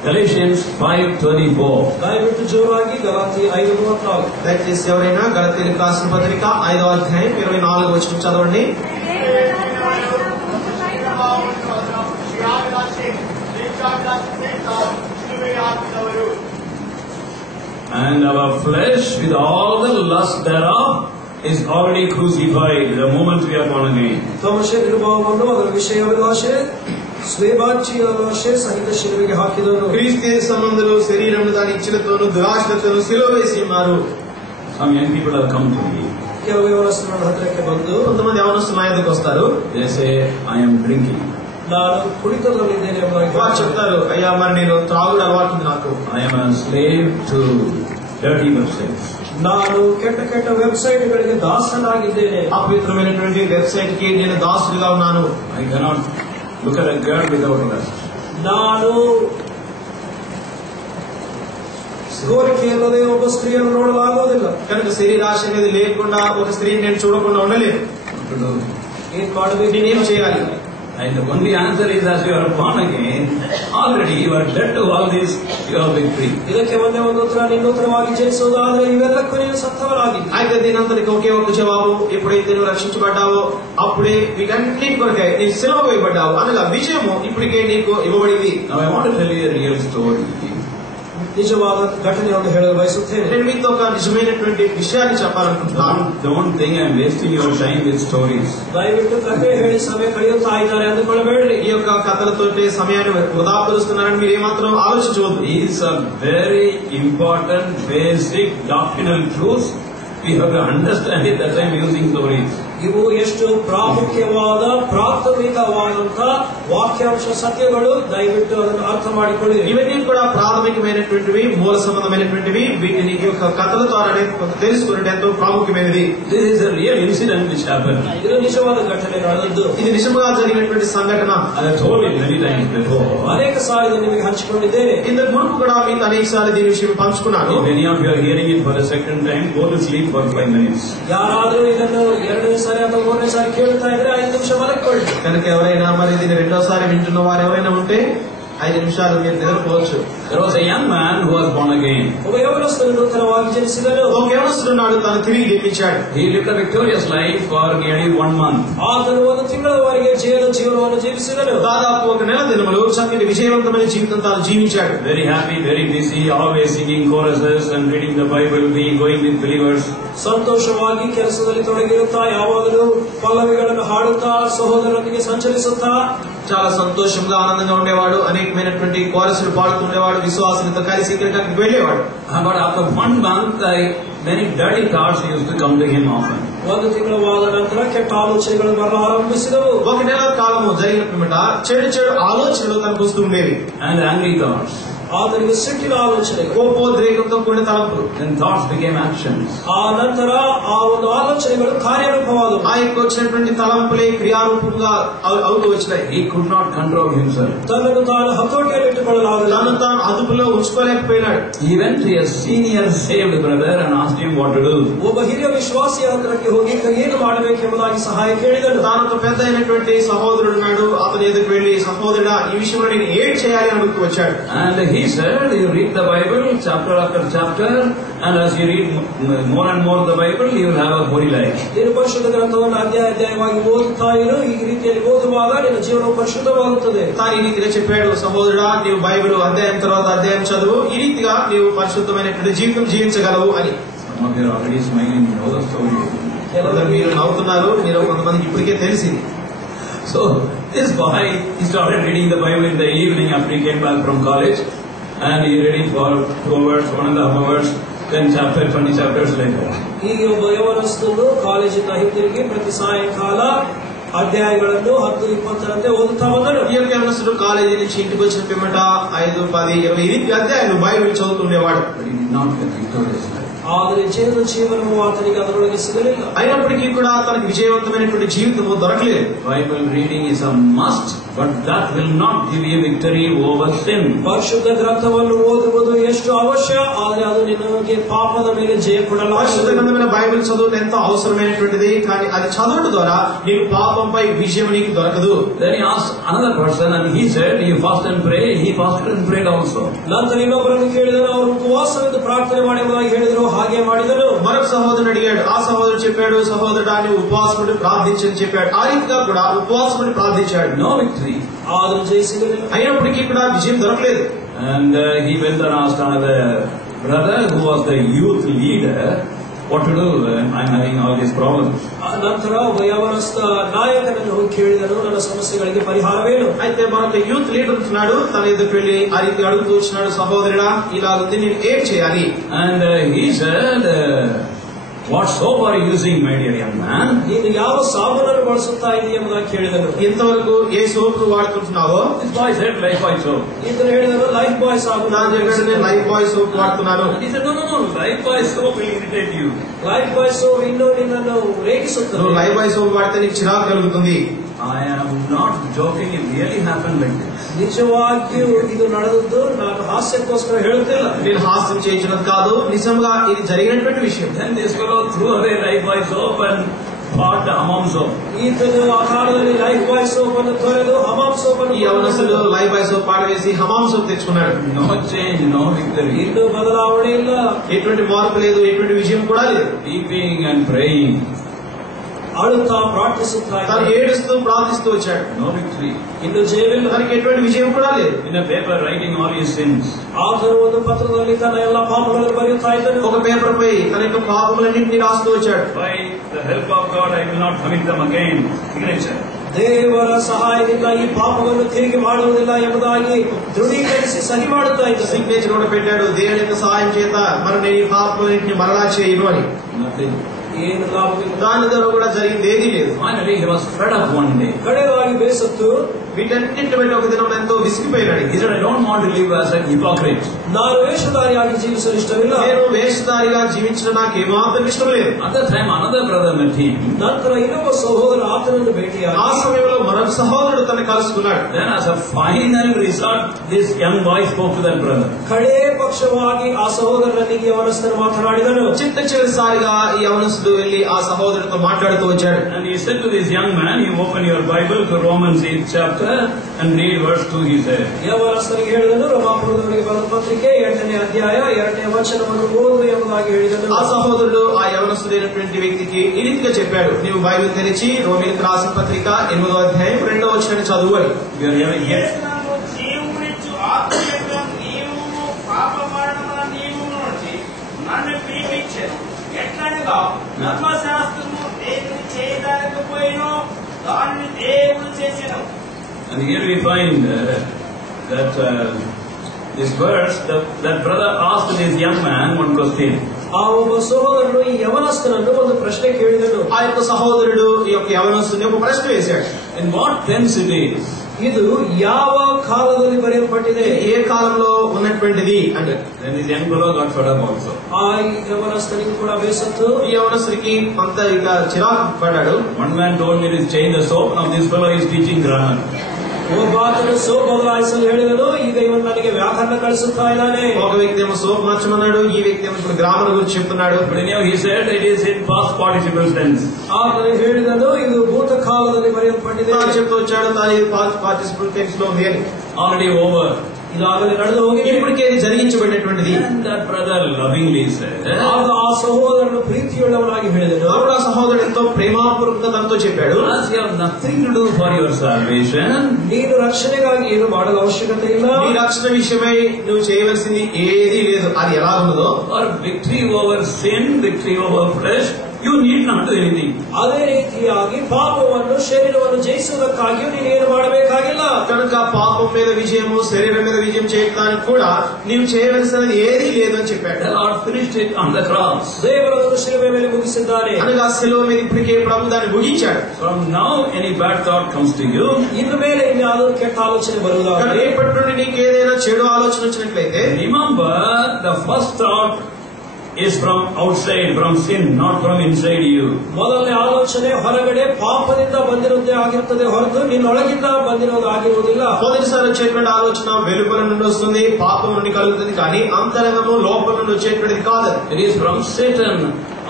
Galatians 5:24. ದಯವಿಟ್ಟು ಜೋರಾಗಿ ಗಲಾತಿ 5:24. దయచేసి ఎవరైనా గలతీయులకు రాసిన పత్రిక 5వ అధ్యాయం 24వ వచనం చదవండి. And our flesh with all the lust thereof is already crucified the moment we are born again. ತಮ್ಮ ಶರೀರಭಾವವನ್ನು ಅದರ ವಿಷಯಾಭಿಲಾಷೆ స్వేచ్ఛాభిలాషೆ సహిత శిలువಗೆ ಹಾಕಿದನು. క్రీస్తు సంబంధులు శరీరమును దాని ఇచ్చలతోను దురాశలతోను సిలువ వేసి ఉన్నారు. Some young people have come to me. ಕೆಲವು ಯೌವನಸ್ಥರ ಹತ್ತಿರಕ್ಕೆ ಬಂದು కొంతమంది యవనస్తులు నా యొద్దకు వస్తారు. They say, I am drinking. ನಾನು ಕುಡಿತದಲ್ಲಿದ್ದೇನೆ ಎಂಬುದಾಗಿ వారు చెప్తారు, అయ్యా మరి నేను త్రాగుడు అలవాటుంది నాకు. I am a slave to dirty websites. ನಾನು ಕೆಟ್ಟ ಕೆಟ್ಟ ವೆಬ್ಸೈಟ್ ಗಳಿಗೆ ದಾಸನಾಗಿದ್ದೇನೆ. అపవిత్రమైనటువంటి వెబ్సైట్ కి నేను దాసుడిగా ఉన్నాను. I cannot look at a girl without lust. ನಾನು కోరిಕೆయಲ್ಲದೆ ಒಬ್ಬ ಸ್ತ್ರೀಯನ್ನು ನೋಡಲಾಗುವುದಿಲ್ಲ. కనుక శరీరాశ అనేది లేకుండా ఒక స్త్రీని నేను చూడకుండా ఉండలేను. ಏನ್ ಮಾಡಬೇಕು, నేనేం చేయాలి? And the only answer is, as you are born again, already you are dead to all this, you are victory. ಇದಕ್ಕೆ ಒಂದೇ ಒಂದು ಉತ್ತರ, ನಿನ್ನೂತನವಾಗಿ ಜನಿಸುವುದಾದ್ರೆ ಇವೆಲ್ಲಕ್ಕೂ ನೀನು ಸತ್ತವರಾಗಿದ್ದಿ. అయితే దీనంతటికి ఒకే ఒక జవాబు, ఎప్పుడైతే నువ్వు రక్షించబడ్డావో అప్పుడే వీటన్నిటి కొరకై నీకు సిలువ వేయబడ్డావు అనగా విజయము ఇప్పటికే నీకు ఇవ్వబడింది. Now I want to tell you a real story. నిజవాದ ಘಟನೆಯನ್ನು ಹೇಳಲು ಬಯಸುತ್ತೇನೆ. నేను మీతో ఒక నిజమైనటువంటి విషయాన్ని చెప్పాలనుకుంటున్నాను. Don't think I am wasting your time with stories. దయವಿಟ್ಟು కథೆ ಹೇಳಿ ಸಮಯ ಕಳೆಯುತ್ತಾ ಇದ್ದಾರೆ ಅಂದುಕೊಳ್ಳಬೇಡ್ರಿ. ఈ యొక్క కథలతోటి సమయాన్ని వృధా పరుస్తున్నారని మీరు ఏమాత్రం ఆలోచించవద్దు. These are very important, basic doctrinal truths. We have to understand it. That's why I am using stories. ಇವು ಎಷ್ಟು ಪ್ರಾಮುಖ್ಯವಾದ ಪ್ರಾಥಮಿಕವಾದಂತಹ ವಾಕ್ಯಾಂಶ ಸತ್ಯಗಳು, ದಯವಿಟ್ಟು ಅದನ್ನು ಅರ್ಥ ಮಾಡಿಕೊಳ್ಳಿ. ఇవన్నీ కూడా ప్రాథమికమైనటువంటివి, మూల సంబంధమైనటువంటివి. వీటిని ఈ యొక్క కథల ద్వారానే తెలుసుకునేది ఎంతో ప్రాముఖ్యమైనది. This is a real incident which happened. ಇದು నిజವಾದ ಘಟನೆ ನಡೆದದ್ದು. ఇది నిజంగా జరిగినటువంటి సంఘటన. I have told you many times before. ಅನೇಕ ಸಾರಿ ನಿಮಗೆ ಹಂಚಿಕೊಂಡಿದ್ದೇನೆ. ఇంతకు మునుపు కూడా మీకు అనేక సార్లు దీని విషయం పంచుకున్నాను. If any of you are hearing it for the second time, go to sleep for 5 minutes. ಯಾರಾದರೂ ಇದನ್ನು ಎರಡನೇ ಸಾರಿ ಅಥವಾ ಮೂರನೇ ಸಾರಿ ಕೇಳ್ತಾ ಇದ್ರೆ 5 ನಿಮಿಷ ಮಲಗಿಕೊಳ್ಳಿ. కనుక ఎవరైనా మరి దీన్ని రెండోసారి వింటున్న వారు ఎవరైనా ఉంటే 5 నిమిషాలు మీరు నిద్రపోవచ్చు. There was a young man who was born again. ಒಬ್ಬ ಯೌವನಸ್ಥನು ನೂತನವಾಗಿ ಜನಿಸಿದನು. ఒక యవనస్తుడు నాడు తను తిరిగి జన్మించాడు. He lived a victorious life for nearly 1 month. ಆತನು 1 ತಿಂಗಳವರೆಗೆ ಜೀವನವನ್ನು ಜೀವಿಸಿದನು. దాదాపు 1 నెల దినములు చక్కని విజయవంతమైన జీవితం తాను జీవించాడు. Very happy, very busy, always singing choruses and reading the Bible, being going with believers. ಸಂತೋಷವಾಗಿ ಕೆಲಸದಲ್ಲಿ ತೊಡಗಿರುತ್ತಾ, ಯಾವಾಗಲೂ ಪಲ್ಲವಿಗಳನ್ನು ಹಾಡುತ್ತಾ, ಸಹೋದರರೊಂದಿಗೆ ಸಂಚರಿಸುತ್ತಾ, చాలా సంతోషంగా ఆనందంగా ఉండేవాడు. అనేకమైనటువంటి కోరసులు పాడుతుండేవాడు. విశ్వాసులతో కలిసి ఇక్కడికి వెళ్ళేవాడు. But after 1 month, many dirty thoughts used to come to him often. 1 ತಿಂಗಳವಾದ ನಂತರ ಕೆಟ್ಟ ಆಲೋಚನೆಗಳು ಬರಲಾರಂಭಿಸಿದವು. 1 నెల కాలము జరిగిన పిమ్మట చెడు చెడు ఆలోచనలు తనకు వస్తూ ఉండేవి. And angry thoughts. ಆತನಿಗೆ ಸಿಟ್ಟಿನ ಆಲೋಚನೆಗಳು, కోపోద్రేకంతో కూడిన తలంపులు. Then thoughts became actions. ಆ ನಂತರ ಆ ಒಂದು ಆಲೋಚನೆಗಳು ಕಾರ್ಯರೂಪವಾದವು. ఆ యొక్క వచ్చినటువంటి తలంపులే క్రియారూపంగా అవుతూ వచ్చినాయి. He could not control himself. ತನ್ನನ್ನು ತಾನು ಹತೋಟಿಯಲ್ಲಿ ಇಟ್ಟುಕೊಳ್ಳಲಾಗಲಿಲ್ಲ. తను తాను అదుపులో ఉంచుకోలేకపోయినాడు. He went to a senior saved brother and asked him what to do. ಒಬ್ಬ ಹಿರಿಯ ವಿಶ್ವಾಸಿಯ ಹತ್ತಿರಕ್ಕೆ ಹೋಗಿ ಏನು ಮಾಡಬೇಕೆಂಬುದಾಗಿ ಸಹಾಯ ಕೇಳಿದನು. తాను ఒక పెద్ద అయినటువంటి సహోదరుడు ఉన్నాడు. అతని ఎదుగు వెళ్లి, సహోదరుడా ఈ విషయంలో నేను ఏం చేయాలి అని అడుగుతూ వచ్చాడు. And he said, you read the Bible chapter after chapter, and as you read more and more the Bible, you will have a holy life. ನೀನು ಪರಿಶುದ್ಧ ಗ್ರಂಥವನ್ನು ಅಧ್ಯಾಯವಾಗಿ ಓದುತ್ತಾ ಇರು. ಈ ರೀತಿಯಲ್ಲಿ ಓದುವಾಗ ನಿನ್ನ ಜೀವನವು ಪರಿಶುದ್ಧವಾಗುತ್ತದೆ. తాను ఈ రీతిగా చెప్పాడు, సహోదరుడా నీవు బైబిల్ అధ్యాయం తర్వాత అధ్యాయం చదువు, ఈ రీతిగా నీవు పరిశుద్ధమైనటువంటి జీవితం జీవించగలవు అని. Some of you are already smiling, you know the story. కొందరు మీరు నవ్వుతున్నారు, మీరు కొంతమందికి ఇప్పటికే తెలిసింది. So this boy, he started reading the Bible in the evening after he came back from college, and he read it for 2 hours, 1.5 hours, then chapter, 20 chapters later. ಹೀಗೆ ಒಬ್ಬ ಯೌವನಸ್ಥನು ಕಾಲೇಜಿನ ಹಿಂದಿರುಗಿ ಪ್ರತಿ ಸಾಯಂಕಾಲ ಅಧ್ಯಾಯಗಳನ್ನು 10-20ರಂತೆ ಓದುತ್ತಾ ಬಂದನು. ఈ యొక్క యవనస్తుడు కాలేజీ నుంచి ఇంటికి వచ్చిన పిమ్మట 5, 10, 20 ఈ రీతి అధ్యాయాలు Bible చదువుతుండేవాడు. But he did not get victorious life. ಆದರೆ ಜೀವನವು ಆತನಿಗೆ ಅದರೊಳಗೆ ಸಿಗಲಿಲ್ಲ. అయినప్పటికీ కూడా తనకు విజయవంతమైనటువంటి జీవితము దొరకలేదు. Bible reading is a must, but that will not give you victory over sin. ಪರಿಶುದ್ಧ ಗ್ರಂಥವನ್ನು ಓದುವುದು ಎಷ್ಟು ಅವಶ್ಯ, ಆದರೆ ಅದು ನಿನಗೆ ಪಾಪದ ಮೇಲೆ ಜಯ పరిశుద్ధ ಕೊಡಲಾಗುವುದು. గ్రంథమైన బైబిల్ చదువుట ఎంతో అవసరమైనటువంటిది. కానీ అది చదవడం ద్వారా నీకు పాపంపై విజయం నీకు దొరకదు. Then he asked another person, and he said, you fast and pray. He fasted and prayed also. ನಂತರ ಇನ್ನೊಬ್ಬರನ್ನು ಕೇಳಿದನು. ಅವರು ಉಪವಾಸವೆಂದು ಪ್ರಾರ್ಥನೆ ಮಾಡಿ ಹೇಳಿದರು, ಹಾಗೆ ಮಾಡಿದನು. మరొక సహోదరుడు అడిగాడు. ఆ సహోదరుడు చెప్పాడు, సహోదరుడా నీవు ఉపవాసముడి ప్రార్థించని చెప్పాడు. ఆ రీతిగా కూడా ఉపవాసముడి ప్రార్థించాడు. No victory. ఆదరణ చేసి అయినప్పటికీ కూడా విజయం దొరకలేదు. And he went and asked another brother who was the youth leader, what to do? I'm having all these problems. ನಂತರ ಯೌವನಸ್ಥ ನಾಯಕನನ್ನು ಕೇಳಿದನು, ನನ್ನ సమస్యಗಳಿಗೆ పరిహారమేను. అయితే మరొక యూత్ లీడర్ ఉంటున్నాడు, తన ఎదుటికి వెళ్లి ఆ రీతి అడుగుతూ వచ్చినాడు, సహోదరుడా ఇలాగుంది, నేను ఏం చేయాలి? And he said, what soap are you using, my dear young man? ನೀನು ಯಾವ ಸಾಬೂನನ್ನು ಬಳಸುತ್ತಾ ಇದೆಯಾ ಎಂಬುದಾಗಿ ಕೇಳಿದನು. ఇంతవరకు ఏ soap వాడుతుంటున్నావో? This boy said, Life Boy soap. ఇతను ಹೇಳಿದನು, లైఫ్ బాయ్ సాబూన్. నా దగ్గర నేను లైఫ్ బాయ్ సోప్ వాడుతున్నాను. He said, no, Life Boy soap will irritate you. Lifebuoy soap ಇನ್ನೂ ನಿನ್ನನ್ನು ರೇಗಿಸುತ್ತದೆ. లైఫ్ బాయ్ సోప్ వాడితే నీకు చిరాకు కలుగుతుంది. I am not joking, it really happened like this. నిజವಾಗಿಯೂ ಇದು ನಡೆದದ್ದು, ನಾನು ಹಾಸ್ಯಕ್ಕೋಸ್ಕರ ಹೇಳುತ್ತಿಲ್ಲ. నేను హాస్యం చేయించినది కాదు, నిజంగా ఇది జరిగినటువంటి విషయం. Then this fellow threw away Life Boy soap and bought the Hammam soap. ఈతను ఆ కాలంలో లైఫ్ బాయ్ సోప్ అನ್ನು ತೊರೆದು హమామ్ సోప్ అನ್ನು ఈ యవనస్తుడు లైఫ్ బాయ్ సోప్ పాడవేసి హమామ్ సోప్ తెచ్చుకున్నాడు. No change, no victory. ಇನ್ನೂ ಬದಲಾವಣೆ ಇಲ್ಲ, ఎటువంటి మార్పు లేదు, ఎటువంటి విజయం కూడా లేదు. Weeping and praying, అడుగుతా ప్రార్థిస్తున్నా తను ఏడుస్తూ ప్రార్థిస్తూ వచ్చాడు. no victory. ಇನ್ನು ಜಯವಿಲ್ಲ. తనకి ఎటువంటి విజయం కూడా లేదు. In a paper writing all his sins. ಆದರೂ ಒಂದು ಪತ್ರದಲ್ಲಿ ತನ್ನ ಎಲ್ಲ ಪಾಪಗಳನ್ನು ಬರೆಯುತ್ತಾ ಇದ್ದನು. ఒక పేపర్ పై తన యొక్క పాపములన్నింటినీ రాస్తూ వచ్చాడు. By the help of God, I will not commit them again. Signature. ದೇವರ ಸಹಾಯದಿಂದ ಈ ಪಾಪವನ್ನು ತಿರುಗಿ ಮಾಡುವುದಿಲ್ಲ ಎಂಬುದಾಗಿ ದೃಢೀಕರಿಸಿ ಸಹಿ ಮಾಡುತ್ತಾ ಇದ್ದ. సిగ్నేచర్ కూడా పెట్టాడు, దేవుని యొక్క సహాయం చేత మరి నేను ఈ పాపములన్నింటినీ మరలా చేయను అని. Nothing. ಏನು ಲಾಭವಿಲ್ಲ. దాని ద్వారా కూడా జరిగింది ఏదీ లేదు. Finally, he was fed up one day. ಕಡೆಗಾಗಿ ಬೇಸತ್ತು వీటన్నింటి బట్టి ఒక దినం ఎంతో విసిగిపోయినాడు. He said, I don't want to live as a hypocrite. ನಾನು ವೇಷಧಾರಿಯಾಗಿ ಜೀವಿಸಲು ಇಷ್ಟವಿಲ್ಲ. నేను వేషధారిగా జీవించడం నాకు ఏమాత్రం ఇష్టం లేదు. At that time, another brother met him. ನಂತರ ಇನ್ನೊಬ್ಬ ಸಹೋದರ ಆತನನ್ನು ಭೇಟಿಯಾಗಿ ఆ సమయంలో మరొక సహోదరుడు తనను కలుసుకున్నాడు. Then as a final result, this young boy spoke to that brother. ಕಡೇ ಪಕ್ಷವಾಗಿ ಆ ಸಹೋದರನಿಗೆ ಯವನಸ್ಥನು ಮಾತನಾಡಿದನು. చిట్ట చివరిసారిగా ఈ యవనస్తుడు వెళ్లి ఆ సహోదరుడితో మాట్లాడుతూ వచ్చాడు. And he said to this young man, you open your Bible to Romans 8th chapter and read verse 2, he said. ಯವನಸ್ಥನಿಗೆ ಹೇಳಿದನು, ರೋಮಾಪುರದವರಿಗೆ ಬರೆದ ಪತ್ರಿಕೆ 8ನೇ ಅಧ್ಯಾಯ 2ನೇ ವಚನವನ್ನು ಓದು ಎಂಬುದಾಗಿ ಹೇಳಿದನು. ఆ సహోదరుడు ఆ యవనస్తుడైనటువంటి వ్యక్తికి ఈ రీతిగా చెప్పాడు, నీవు బైబిల్ తెరిచి రోమీయులకు రాసిన పత్రిక 8వ అధ్యాయం 2వ వచనాన్ని చదువు అని. We are having yet. యేసును జీవమునిచ్చు ఆత్మయొక్క నీవును పాప మరణముల నీవు నుంచి నన్ను ప్రేమించెను. ఎట్లనగా ధర్మశాస్త్రము దేవుని చేయలేకపోయినో దానిని దేవుడు చేసెను. And here we find that this verse, that brother asked this young man one question. ಆ ಒಬ್ಬ ಸಹೋದರನು ಈ ಯವನಸ್ಥನನ್ನು ಒಂದು ಪ್ರಶ್ನೆ ಕೇಳಿದನು. ఆ యొక్క సహోదరుడు ఈ యొక్క యవనస్తుని ఒక ప్రశ్న వేశాడు. In what tense it is? ಇದು ಯಾವ ಕಾಲದಲ್ಲಿ ಬರೆಯಲ್ಪಟ್ಟಿದೆ, ఏ కాలంలో ఉన్నటువంటిది అంటే. Then this young fellow got fed up also. ಆ ಯವನಸ್ಥನಿಗೆ ಕೂಡ ಬೇಸತ್ತು. ఈ యవనస్తుడికి అంత ఇక చిరాకు పడ్డాడు. One man told me to change the soap, now this fellow is teaching grammar. ಒಬ್ಬ ಆತನು ಸೋಪ್ ಬದಲಾಯಿಸಲು ಹೇಳಿದನು, ಈಗ ಇವನು ನನಗೆ ವ್ಯಾಕರಣ ಕಳಿಸುತ್ತಾ ಇದ್ದಾನೆ. ఒక వ్యక్తి ఏమో సోప్ మార్చమన్నాడు, ఈ వ్యక్తి ఏమో ఇప్పుడు గ్రామర్ గురించి చెప్తున్నాడు. But anyhow, he said it is in past participle tense. ಆತನು ಹೇಳಿದನು, ಇದು ಭೂತ ಕಾಲದಲ್ಲಿ ಬರೆಯಲ್ಪಟ್ಟಿದೆ. తాను చెప్తూ వచ్చాడు, తాను పార్టిసిపల్ టెన్స్ లో ఉంది అని. Already over. ಇದಾಗಲೇ ನಡೆದು ಹೋಗಿದೆ. ఇప్పటికే ఇది జరిగించబడినటువంటిది. And that brother lovingly said, ಆಗ ಆ ಸಹೋದರನು ಪ್ರೀತಿಯುಳ್ಳವನಾಗಿ ಹೇಳಿದನು. అప్పుడు ఆ సహోదరుడు ఎంతో ప్రేమాపూర్వకంగా తనతో చెప్పాడు, as you have nothing to do for your salvation, ನೀನು ರಕ್ಷಣೆಗಾಗಿ ಏನು ಮಾಡಲು ಅವಶ್ಯಕತೆ ಇಲ್ಲ. నీ రక్షణ విషయమై నువ్వు చేయవలసింది ఏదీ లేదు. అది ఎలా ఉన్నదో, for victory over sin, victory over flesh, you need not do anything. ಅದೇ ರೀತಿಯಾಗಿ ಪಾಪವನ್ನು ಶರೀರವನ್ನು ಜಯಿಸುವುದಕ್ಕಾಗಿಯೂ ನೀನೇನು ಮಾಡಬೇಕಾಗಿಲ್ಲ. కనుక పాపం మీద విజయము, శరీరం మీద విజయం చేయడానికి కూడా నీవు చేయవలసినది ఏదీ లేదు అని చెప్పాడు. The Lord finished it on the cross. ದೇವರನ್ನು ಶಿಲುಬೆ ಮೇಲೆ ಮುಗಿಸಿದ್ದಾನೆ. అనగా శిలువ మీద ఇప్పటికే ప్రభు దాన్ని ముగించాడు. From now, any bad thought comes to you, ಇನ್ನು ಮೇಲೆ ಇನ್ಯಾವುದೋ ಕೆಟ್ಟ ಆಲೋಚನೆ కనుక ಬರುವುದಾದರೆ, ఇప్పటి నుండి నీకు ఏదైనా చెడు ఆలోచన వచ్చినట్లయితే remember the first thought is from outside, from sin, not from inside you. ಮೊದಲನೇ ಆಲೋಚನೆ ಹೊರಗಡೆ ಪಾಪದಿಂದ ಬಂದಿರುವುದೇ ಆಗಿರುತ್ತದೆ ಹೊರತು ನಿನ್ನೊಳಗಿಂದ ಬಂದಿರುವುದಾಗಿರುವುದಿಲ್ಲ. మొదటిసారి వచ్చేటువంటి ఆలోచన వెలుపల నుండి వస్తుంది, పాపం నుండి కలుగుతుంది, కానీ అంతరంగము లోపల నుండి వచ్చేటువంటిది కాదు. It is from Satan.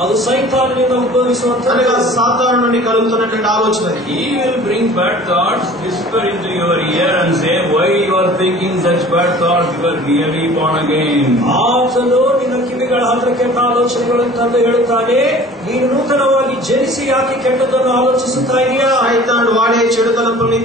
ಅದು ಸೈತಾನನಿಂದ ಉದ್ಭವಿಸುವಂತಹ అనగా సాతాను నుండి కలుగుతున్నటువంటి ఆలోచన. He will bring bad thoughts, whisper into your ear and say, why you are thinking such bad thoughts, you are really born again. ಆತನು ನಿನ್ನ ಕಿವಿಗೆ ವ್ಯಕ್ತಿಗಳ ಹತ್ರ ಕೆಟ್ಟ ಆಲೋಚನೆಗಳನ್ನು ತಂದು ಹೇಳುತ್ತಾನೆ, ನೀನು ನೂತನವಾಗಿ ಜನಿಸಿ ಯಾಕೆ ಕೆಟ್ಟದನ್ನು ಆಲೋಚಿಸುತ್ತಾ ಇದೆಯಾ? సైతానుడు వాడే చెడు తలంపుల్ని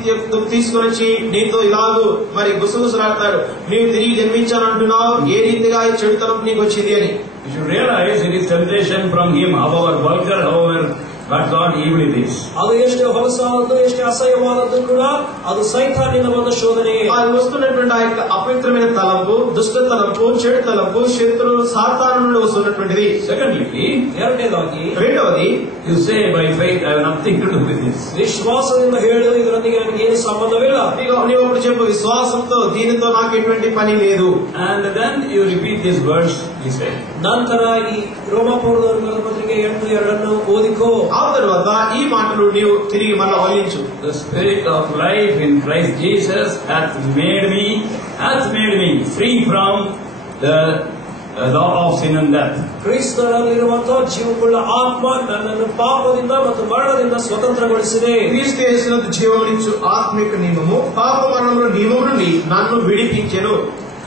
తీసుకొని వచ్చి నీతో ఇలాగూ మరి గుసగుసలాడతాడు. నీవు తిరిగి జన్మించానంటున్నావు, ఏ రీతిగా ఈ చెడు తలంపు నీకు వచ్చింది అని. You should realize it is temptation from him, however vulgar, however but God evil it is. ಅದು ಎಷ್ಟೇ ಹೊಲಸಾದದ್ದು, ಎಷ್ಟೇ ಅಸಹ್ಯವಾದದ್ದು ಕೂಡ ಅದು ಸೈತಾನಿನ ಒಂದು ಶೋಧನೆ. అది వస్తున్నటువంటి ఆ యొక్క అపవిత్రమైన తలంపు, దుష్ట తలంపు, చెడు తలంపు శత్రువు సాతాను నుండి వస్తున్నటువంటిది. Secondly, ಎರಡನೇದಾಗಿ రెండవది, you say by faith I have nothing to do with this. ವಿಶ್ವಾಸದಿಂದ ಹೇಳು, ಇದರೊಂದಿಗೆ ನನಗೆ ಏನು ಸಂಬಂಧವಿಲ್ಲ. నీవు ఒకటి చెప్పు, విశ్వాసంతో దీనితో నాకు ఎటువంటి పని లేదు. And then you repeat this verse, he said. ನಂತರ ಈ ರೋಮಾಪುರದವರ ಪತ್ರಿಕೆ 8:2 ಓದಿಕೋ. ఆ తర్వాత ఈ మాటలు నీవు తిరిగి మళ్ళా వల్లించు. The spirit of life in Christ Jesus hath made me free from the law of sin and death. ಕ್ರಿಸ್ತನಲ್ಲಿರುವಂತಹ ಜೀವವುಳ್ಳ ಆತ್ಮ ನನ್ನನ್ನು ಪಾಪದಿಂದ ಮತ್ತು ಮರಣದಿಂದ ಸ್ವತಂತ್ರಗೊಳಿಸಿದೆ. క్రీస్తు యేసునందు జీవమునిచ్చు ఆత్మిక నియమము పాప మరణముల నియమము నుండి నన్ను విడిపించెను.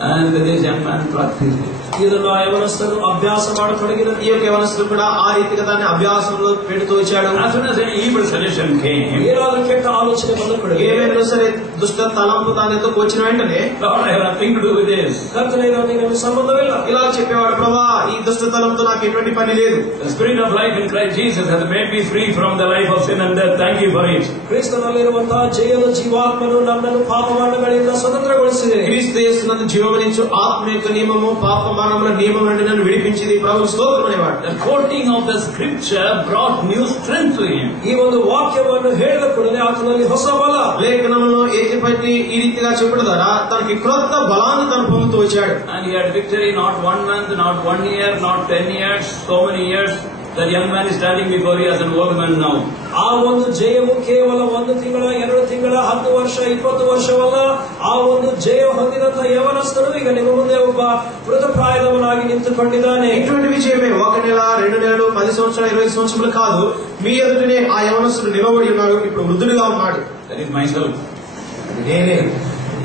And this young man practiced it. ಇದನ್ನು ಯವನಸ್ಥರು ಅಭ್ಯಾಸ ಮಾಡತೊಡಗಿದ. ఈ యొక్క యవనస్తుడు కూడా ఆ రీతిగా దాన్ని అభ్యాసంలో పెడుతూ వచ్చాడు. As soon as an evil suggestion came, ఏనాడు ಕೆಟ್ಟ ఆలోచನೆ ಬಂದప్పుడు, ఏమైనా సరే దుష్ట తలంపు దాని ఎందుకు వచ్చిన వెంటనే, Lord, I have nothing to do with this. ಕರ್ತನೇ, ನನಗೆ ಸಂಬಂಧವಿಲ್ಲ. ఇలా చెప్పేవాడు, ప్రభా ఈ దుష్ట తలంతో నాకు ఎటువంటి పని లేదు. The spirit of life in Christ Jesus has made me free from the life of sin and death. Thank you for it. ಕ್ರಿಸ್ತನಲ್ಲಿರುವಂತಹ ಜಯದ ಜೀವಾತ್ಮನು ನನ್ನನ್ನು ಪಾಪ ಮರಣಗಳಿಂದ ಸ್ವತಂತ್ರಗೊಳಿಸಿದೆ. క్రీస్తు యేసునందు జీవమునిచ్చు ఆత్మిక నియమము పాప మరణముల నియమం నుండి నన్ను విడిపించింది. ప్రభు స్తోత్రం అనేవాడు. The quoting of the scripture brought new strength to him. ಈ ಒಂದು ವಾಕ್ಯವನ್ನು ಹೇಳಿದ ಕೂಡಲೇ ಆತನಲ್ಲಿ ಹೊಸ ಬಲ. లేఖనములను ఎత్తిపట్టి ఈ రీతిగా చెప్పడం ద్వారా తనకి క్రొత్త బలాన్ని తను పొందుతూ వచ్చాడు. And he had victory not 1 month, not 1 year, not 10 years, so many years. That young man is standing before you as an old man now. ಆ ಒಂದು ಜಯವು ಕೇವಲ 1 ತಿಂಗಳ 2 ತಿಂಗಳ 10 ವರ್ಷ 20 ವರ್ಷವಲ್ಲ. ಆ ಒಂದು ಜಯ ಹೊಂದಿದಂತಹ ಯವನಸ್ಥನು ಈಗ ನಿಮ್ಮ ಮುಂದೆ ಒಬ್ಬ ಮೃತಪ್ರಾಯದವನಾಗಿ ನಿಂತುಕೊಂಡಿದ್ದಾನೆ. ఇటువంటి విజయమే 1 నెల 2 నెలలు 10 సంవత్సరాలు 20 సంవత్సరాలు కాదు. మీ ఎదుటనే ఆ యవనస్తుడు నిలబడి ఉన్నాడు. ఇప్పుడు వృద్ధుడిగా ఉన్నాడు. That is myself. నేనే.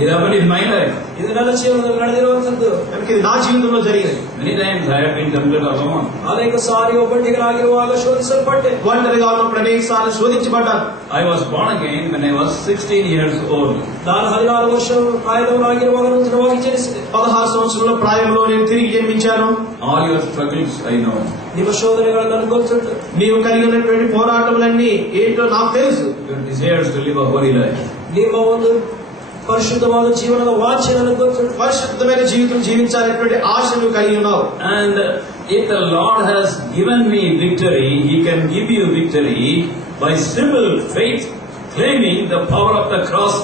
It happened in my life. ಇದು ನನ್ನ ಜೀವನದಲ್ಲಿ ನಡೆದಿರುವಂತದ್ದು. ఇది నా జీవితంలో జరిగింది. Many times I have been tempted alone. ಅನೇಕ ಸಾರಿ ಒಬ್ಬಂಟಿಗನಾಗಿರುವಾಗ ಶೋಧಿಸಲ್ಪಟ್ಟೆ. ఒంటరిగా ఉన్నప్పుడు అనేక సార్లు శోధించబడ్డాను. I was born again when I was 16 years old. ನಾನು 14 ವರ್ಷ ಪ್ರಾಯದವನಾಗಿರುವಾಗ ನೂತನವಾಗಿ ಜನಿಸಿದೆ. 16 సంవత్సరాల ప్రాయంలో నేను తిరిగి జన్మించాను. All your struggles I know. ನಿಮ್ಮ ಶೋಧನೆಗಳು ನನಗೆ ಗೊತ್ತುಂಟು. నీవు కలిగి ఉన్నటువంటి పోరాటములన్నీ ఏంటో నాకు తెలుసు. Your desires to live a holy life. ನಿಮ್ಮ ಒಂದು పరిశుద్ధమైన జీవనದ వాంఛ ನನಗೆ ಗೊತ್ತುಂಟು. పరిశుద్ధమైన జీవితం జీవించాలనేటువంటి ఆశ నువ్వు కలిగి ఉన్నావు. And if the Lord has given me victory, He can give you victory by simple faith, claiming the power of the cross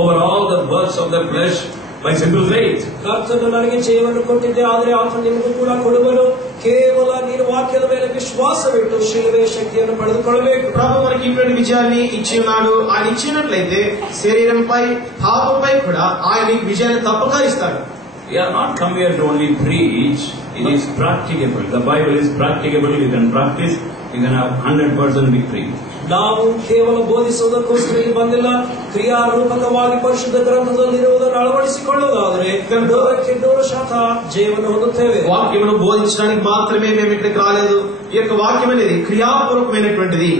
over all the works of the flesh by simple faith. ಕರ್ತನು ನನಗೆ ಜಯವನ್ನು ಕೊಟ್ಟಿದ್ದೆ, ಆದರೆ ಆತನು ನಿಮಗೂ ಕೂಡ ಕೊಡುವನು. ಕೇವಲ ನೀನು ವಾಕ್ಯದ ಮೇಲೆ ವಿಶ್ವಾಸವಿಟ್ಟು ಶಿಲುಬೆಯ ಶಕ್ತಿಯನ್ನು ಪಡೆದುಕೊಳ್ಳಬೇಕು. ప్రభు మనకి ఇటువంటి విజయాన్ని ఇచ్చి ఉన్నాడు. ఆయన ఇచ్చినట్లయితే శరీరంపై పాపంపై కూడా ఆయన ఈ విజయాన్ని తప్పక ఇస్తాడు. We are not come here to only preach. It is practicable. The Bible is practicable. You can practice. You can have 100% victory. ನಾವು ಕೇವಲ ಬೋಧಿಸುವುದಕ್ಕೋಸ್ಕರ ಇಲ್ಲಿ ಬಂದಿಲ್ಲ. ಕ್ರಿಯಾರೂಪಕವಾಗಿ ಪರಿಶುದ್ಧ ಗ್ರಂಥದಲ್ಲಿರುವುದನ್ನು ಅಳವಡಿಸಿಕೊಳ್ಳುವುದಾದರೆ 100% ಜಯವನ್ನು ಹೊಂದುತ್ತೇವೆ. వాక్యమును బోధించడానికి మాత్రమే మేము ఇక్కడికి రాలేదు. ఈ యొక్క వాక్యం అనేది క్రియాపూర్వకమైనటువంటిది.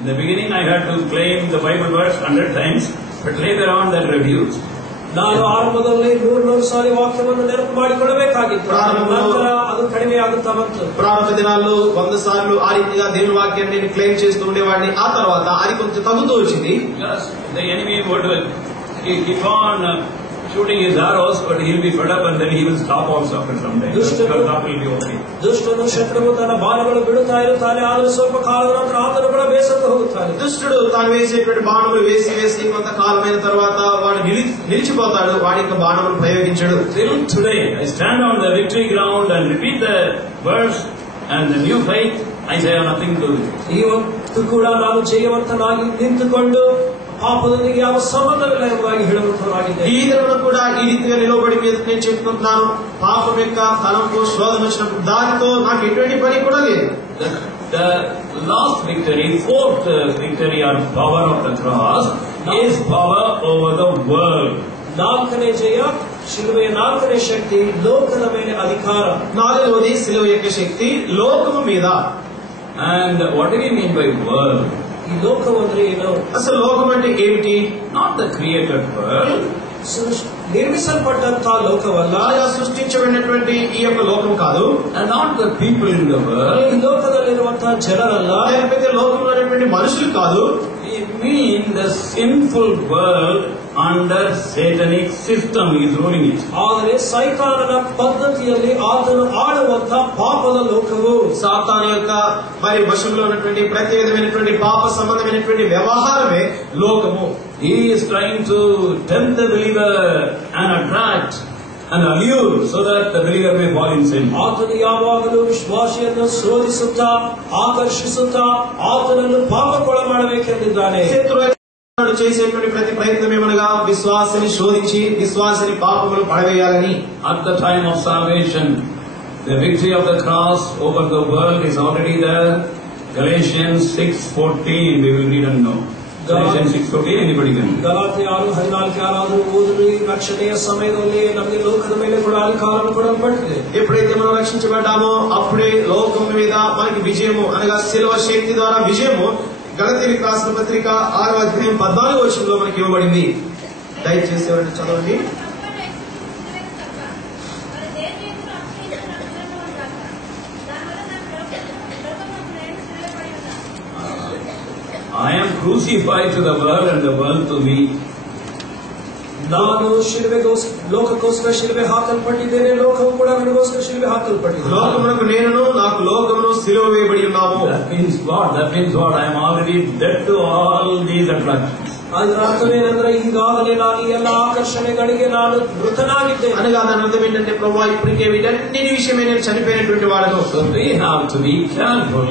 In the beginning I had to claim the Bible verse 100 times, but later on that reduced. ನಾನು ಆರಂಭದಲ್ಲಿ 100 ಸಾರಿ ವಾಕ್ಯವನ್ನು ನೆನಪು ಮಾಡಿಕೊಳ್ಳಬೇಕಾಗಿತ್ತು. ನಂತರ ಅದು ಕಡಿಮೆ ಆಗುತ್ತಾ ಬಂತು. ప్రారంభ దినాల్లో 100 సార్లు ఆ రీతిగా దేవుని వాక్యాన్ని నేను క్లెయిమ్ చేస్తూ ఉండేవాడిని. ఆ తర్వాత అది కొంచెం తగ్గుతూ వచ్చింది. Because the enemy would keep on shooting his arrows, but he will be fed up and then he will stop also after some time. That will be okay. ದುಷ್ಟನು ಶತ್ರುವು ತನ್ನ ಬಾಣಗಳು ಬಿಡುತ್ತಾ ಇರುತ್ತಾನೆ, ಆದರೆ ಸ್ವಲ್ಪ ಕಾಲದ ನಂತರ ಆತನು ಕೂಡ ಬೇಸತ್ತು ಹೋಗುತ್ತಾನೆ. దుష్టుడు తాను వేసేటువంటి బాణములు వేసి కొంతకాలమైన తర్వాత వాడు నిలిచిపోతాడు. వాడి యొక్క బాణములు ప్రయోగించడు. Till today I stand on the victory ground and repeat the verse, and the new faith I say have nothing to do with it. ಇವತ್ತು ಕೂಡ ನಾನು ಜಯವಂತನಾಗಿ ನಿಂತುಕೊಂಡು పాపదొందికి ಯಾವ సంబంధమిಲ್ಲ ಎಂಬುದಾಗಿ ಹೇಳುವಂತವರಾಗಿದ್ದೇವೆ. ఈ దినమున కూడా ఈ రీతిగా నిలబడి మీద నేను చెప్తున్నాను, పాపం యొక్క తలంపు శోధన వచ్చినప్పుడు దానితో నాకు ఎటువంటి పని కూడా లేదు. The last victory, fourth victory or power of the cross is power over the world. నాలుకనే జయ, శిలువే నాలుకనే శక్తి, లోకದ ಮೇಲೆ అధికార. నాలుగవది శిలువ యొక్క శక్తి లోకము మీద. And what do we mean by world? ఈ లోకం ಅಂದ್ರೆ ಏನು? అసలు లోకం అంటే ఏమిటి? Not the created world. నిర్మించబడ్డంత లోకవల్ల, అలా సృష్టించబడినటువంటి ఈ యొక్క లోకం కాదు. And not the people in the world. ఈ లోకದಲ್ಲಿರುವಂತಹ ಜನರಲ್ಲ, లేకపోతే లోకంలో ఉన్నటువంటి మనుషులు కాదు. We mean the sinful world under satanic system is ruling it. ಆದರೆ ಸೈತಾನನ పద్ధతిಯಲ್ಲಿ ఆతను ఆಳುವಂత పాపದ లోకವು, సాతాను యొక్క మరి వశంలో ఉన్నటువంటి ప్రతి విధమైనటువంటి పాప సంబంధమైనటువంటి వ్యవహారమే లోకము. He is trying to tempt the believer and attract and allure so that the believer may fall in sin. ಆತನು ಯಾವಾಗಲೂ ವಿಶ್ವಾಸಿಯನ್ನು ಶೋಧಿಸುತ್ತಾ, ಆಕರ್ಷಿಸುತ್ತಾ, ಆತನನ್ನು ಪಾಪಕ್ಕೊಳ ಮಾಡಬೇಕೆಂದಿದ್ದಾನೆ. శత్రువు చేసేటువంటి ప్రతి ప్రయత్నం ఏమనగా విశ్వాసాన్ని శోధించి విశ్వాసాన్ని పాపములు పడవేయాలని. At the time of salvation, the victory of the cross over the world is already there. Galatians 6:14 we will read and know. Galatians 6:14 anybody can. Galatia 6:14 ಯಾರಾದರೂ ಓದಿರಿ. ರಕ್ಷಣೆಯ ಸಮಯದಲ್ಲಿ ನಮಗೆ ಲೋಕದ ಮೇಲೆ ಕೂಡ ಅಧಿಕಾರ ಕೊಡಲ್ಪಟ್ಟಿದೆ. ఎప్పుడైతే మనం రక్షించబడ్డామో అప్పుడే లోకం మీద మనకి విజయము అనగా శిలువ శక్తి ద్వారా విజయము గలతీయులకు రాసిన పత్రిక 6వ అధ్యాయం 14వ వచనంలో మనకి ఇవ్వబడింది. దయచేసి ఎవరైనా చదవండి. I am crucified to the world and the world to me. ನಾನು ಲೋಕಕ್ಕೋಸ್ಕರ ಶಿಲುಬೆ ಹಾಕಲ್ಪಟ್ಟಿದ್ದೇನೆ, ಲೋಕವು ಕೂಡ ನನಗೋಸ್ಕರ ಶಿಲುಬೆ ಹಾಕಲ್ಪಟ್ಟಿದೆ. లోకమునకు నేనును నాకు లోకమును సిలువ వేయబడి ఉన్నాము. That means what? I am already dead to all these attractions. ಅದರ ಅರ್ಥವೇನೆಂದ್ರೆ ಈಗಾಗಲೇ ನಾನು ಈ ಎಲ್ಲ ಆಕರ್ಷಣೆಗಳಿಗೆ ನಾನು ಮೃತನಾಗಿದ್ದೇನೆ. అనగా దాని అర్థం ఏంటంటే ప్రభువా ఇప్పటికే వీటన్నిటి విషయమే నేను చనిపోయినటువంటి వాడను. So we have to be careful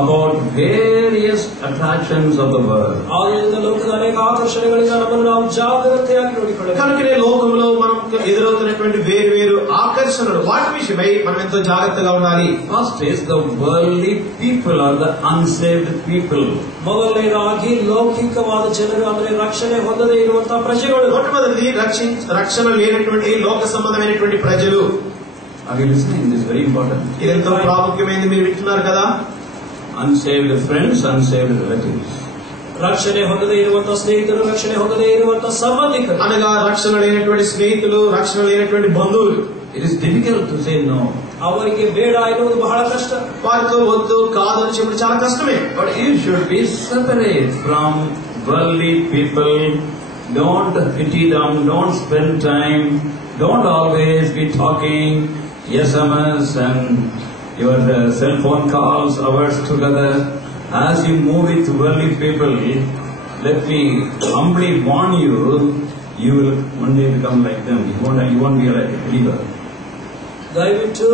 about various attractions of the world. ಆದ್ದರಿಂದ ಲೋಕದ ಅನೇಕ ಆಕರ್ಷಣೆಗಳಿಂದ ನಮ್ಮನ್ನು ನಾವು ಜಾಗ್ರತೆಯಾಗಿ ನೋಡಿಕೊಳ್ಳಬೇಕು. కనుకనే లోకంలో మనం ఎదురవుతున్నటువంటి వేరు వేరు ఆకర్షణలు వాటి విషయమై మనం ఎంతో జాగ్రత్తగా ఉండాలి. First is the worldly people or the unsaved people. ಮೊದಲನೇದಾಗಿ ಲೌಕಿಕವಾದ ಜನರು ಅಂದ್ರೆ ರಕ್ಷಣೆ ಹೊಂದದೇ ಇರುವಂತಹ ಪ್ರಜೆಗಳು. మొట్టమొదటిది రక్షణ లేనటువంటి లోక సంబంధమైనటువంటి ప్రజలు. Are you listening? This is very important. ఇది ఎంతో ప్రాముఖ్యమైనది, మీరు వింటున్నారు కదా. Unsaved friends, unsaved relatives. రక్షణೆ ಹೊಂదದೇ ఇರುವಂತಹ స్నేహితులు, రక్షಣೆ ಹೊಂదದೇ ఇರುವಂತಹ సంబంధికులు అనగా రక్షణ లేనటువంటి స్నేహితులు, రక్షణ లేనటువంటి బంధువులు. It is difficult to say no. ಅವರಿಗೆ ಬೇಡ ಎನ್ನುವುದು ಬಹಳ ಕಷ್ಟ. వారితో వద్దు కాదు అని చెప్పడం చాలా కష్టమే. But you should be separate from worldly people. Don't pity them, don't spend time, don't always be talking SMS and your cell phone calls hours together. As you move with worldly people, let me humbly warn you, you will one day become like them. You won't be like a believer. ದಯವಿಟ್ಟು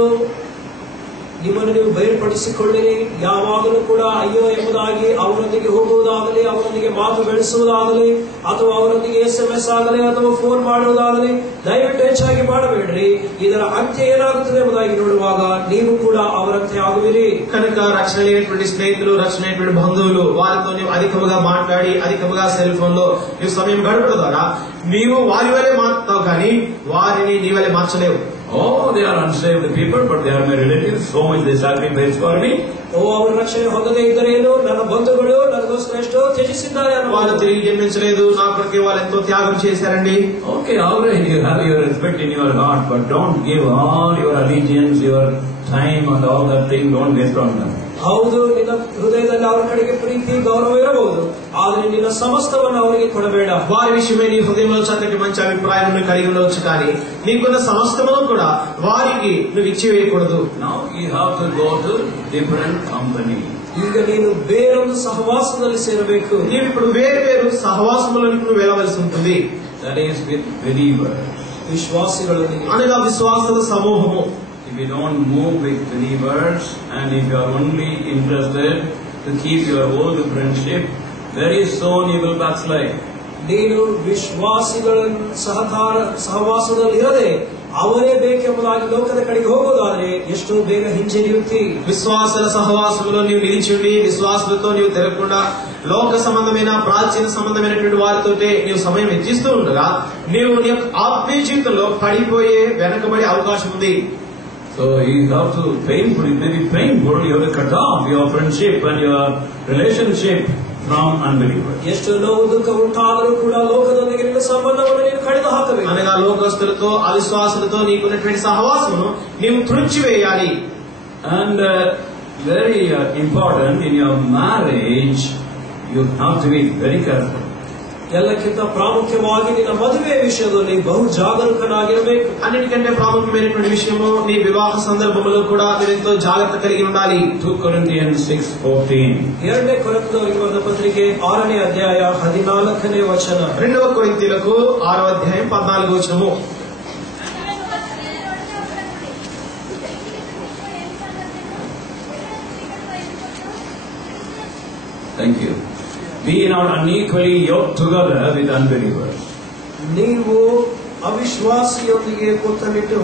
ನಿಮ್ಮನ್ನು ನೀವು ಬೇರ್ಪಡಿಸಿಕೊಳ್ಳಿರಿ. ಯಾವಾಗಲೂ ಕೂಡ ಅಯ್ಯೋ ಎಂಬುದಾಗಿ ಅವರೊಂದಿಗೆ ಹೋಗುವುದಾಗಲಿ, ಅವರೊಂದಿಗೆ ಮಾತು ಬೆಳೆಸುವುದಾಗಲಿ, ಅಥವಾ ಅವರೊಂದಿಗೆ SMS ಆಗಲಿ ಅಥವಾ ಫೋನ್ ಮಾಡುವುದಾಗಲಿ ದಯವಿಟ್ಟು ಹೆಚ್ಚಾಗಿ ಮಾಡಬೇಡ್ರಿ. ಇದರ ಅಂತ್ಯ ಏನಾಗುತ್ತದೆ ಎಂಬುದಾಗಿ ನೋಡುವಾಗ ನೀವು ಕೂಡ ಅವರಂತೆ ಆಗುವಿರಿ. కనుక రక్షణ లేనటువంటి స్నేహితులు, రక్షణ లేనటువంటి బంధువులు వారితో నీవు అధికముగా మాట్లాడి అధికముగా సెల్ ఫోన్ లో నీవు సమయం గడపడం ద్వారా నీవు వారి వలె మారుతావు కానీ వారిని నీ వలె మార్చలేవు. Oh, they are unsaved people, but they are my relatives. So much they sacrifice for me. ಅವರು ರಕ್ಷಣೆ ಹೊಂದದೇ ಇದ್ದರೇನು, ನನ್ನ ಬಂಧುಗಳು ನನಗೋಸ್ಕರ ಎಷ್ಟೋ ತ್ಯಜಿಸಿದ್ದಾರೆ. వాళ్ళు తిరిగి జన్మించలేదు, నా కొరకు వాళ్ళు ఎంతో త్యాగం చేశారండి. Okay, all right, you have your respect in your heart, but don't give all your allegiance, your time and all that thing, don't waste on them. ಹೌದು, ನಿನ್ನ ಹೃದಯದಲ್ಲಿ ಅವರ ಕಡೆಗೆ ಪ್ರೀತಿ ಗೌರವ ಇರಬಹುದು, ಆದರೆ ನಿನ್ನ ಸಮಸ್ತವನ್ನು ಅವರಿಗೆ ಕೊಡಬೇಡ. వారి విషయమై నీ హృదయంలో చక్కటి మంచి అభిప్రాయం కలిగి ఉండవచ్చు కానీ నీకున్న సమస్తమును కూడా వారికి నువ్వు ఇచ్చివేయకూడదు. Now you have to go to different company. ಈಗ ನೀನು ಬೇರೊಂದು ಸಹವಾಸದಲ್ಲಿ ಸೇರಬೇಕು. నీవు ఇప్పుడు వేరు వేరు సహవాసములకు నువ్వు వెళ్ళవలసి ఉంటుంది. That is with believers. ವಿಶ್ವಾಸಿಗಳೊಂದಿಗೆ అనగా విశ్వాసుల సమూహము. If you don't move with believers and if you are only interested to keep your old friendship, very soon you will backslide. ನೀನು ವಿಶ್ವಾಸಿಗಳ ಸಹವಾಸದಲ್ಲಿ ಇರದೆ ಅವರೇ ಬೇಕೆಂಬುದಾಗಿ ಲೋಕದ ಕಡೆಗೆ ಹೋಗೋದಾದ್ರೆ ಎಷ್ಟೋ ಬೇಗ ಹಿಂಜರಿಯುತ್ತಿ. విశ్వాసుల సహవాసంలో నీవు నిలిచి ఉండి విశ్వాసులతో నీవు తిరగకుండా లోక సంబంధమైన ప్రాచీన సంబంధమైనటువంటి వారితోటే నీవు సమయం వెచ్చిస్తూ ఉండగా నీవు నీ యొక్క ఆత్మీయ జీవితంలో పడిపోయే వెనకబడే అవకాశం ఉంది. So you have to painful, it may be painful, you have to cut off your friendship and your relationship from unbelievers. ಎಷ್ಟು ನೋವು ದುಃಖ ಉಂಟಾದರೂ ಕೂಡ ಲೋಕದೊಂದಿಗೆ ನಿನ್ನ ಸಂಬಂಧವನ್ನು ನೀನು ಕಡಿದು ಹಾಕಬೇಕು. అనగా లోకస్తులతో అవిశ్వాసులతో నీకున్నటువంటి సహవాసమును నీవు త్రుంచివేయాలి. And very important, in your marriage you have to be very careful. ಎಲ್ಲಕ್ಕಿಂತ ಪ್ರಾಮುಖ್ಯವಾಗಿ ನಿನ್ನ ಮದುವೆ ವಿಷಯದಲ್ಲಿ ಬಹು ಜಾಗರೂಕನಾಗಿರಬೇಕು. అన్నిటికంటే ప్రాముఖ్యమైనటువంటి విషయము నీ వివాహ సందర్భంలో కూడా మీరెంతో జాగ్రత్త కలిగి ఉండాలి. 2 Corinthians 6:14. 2 కొరింథీయులకు బರೆದ పత్రిಕೆ 6ನೇ ಅಧ್ಯಾಯ 14ನೇ ವಚನ. 2 కొరింథీయులకు 6వ అధ్యాయం 14వ వచనము. Thank you. Be not unequally yoked together with unbelievers. ನೀವು ಅವಿಶ್ವಾಸಿಯೊಂದಿಗೆ ಕೊತ್ತಲಿಟ್ಟು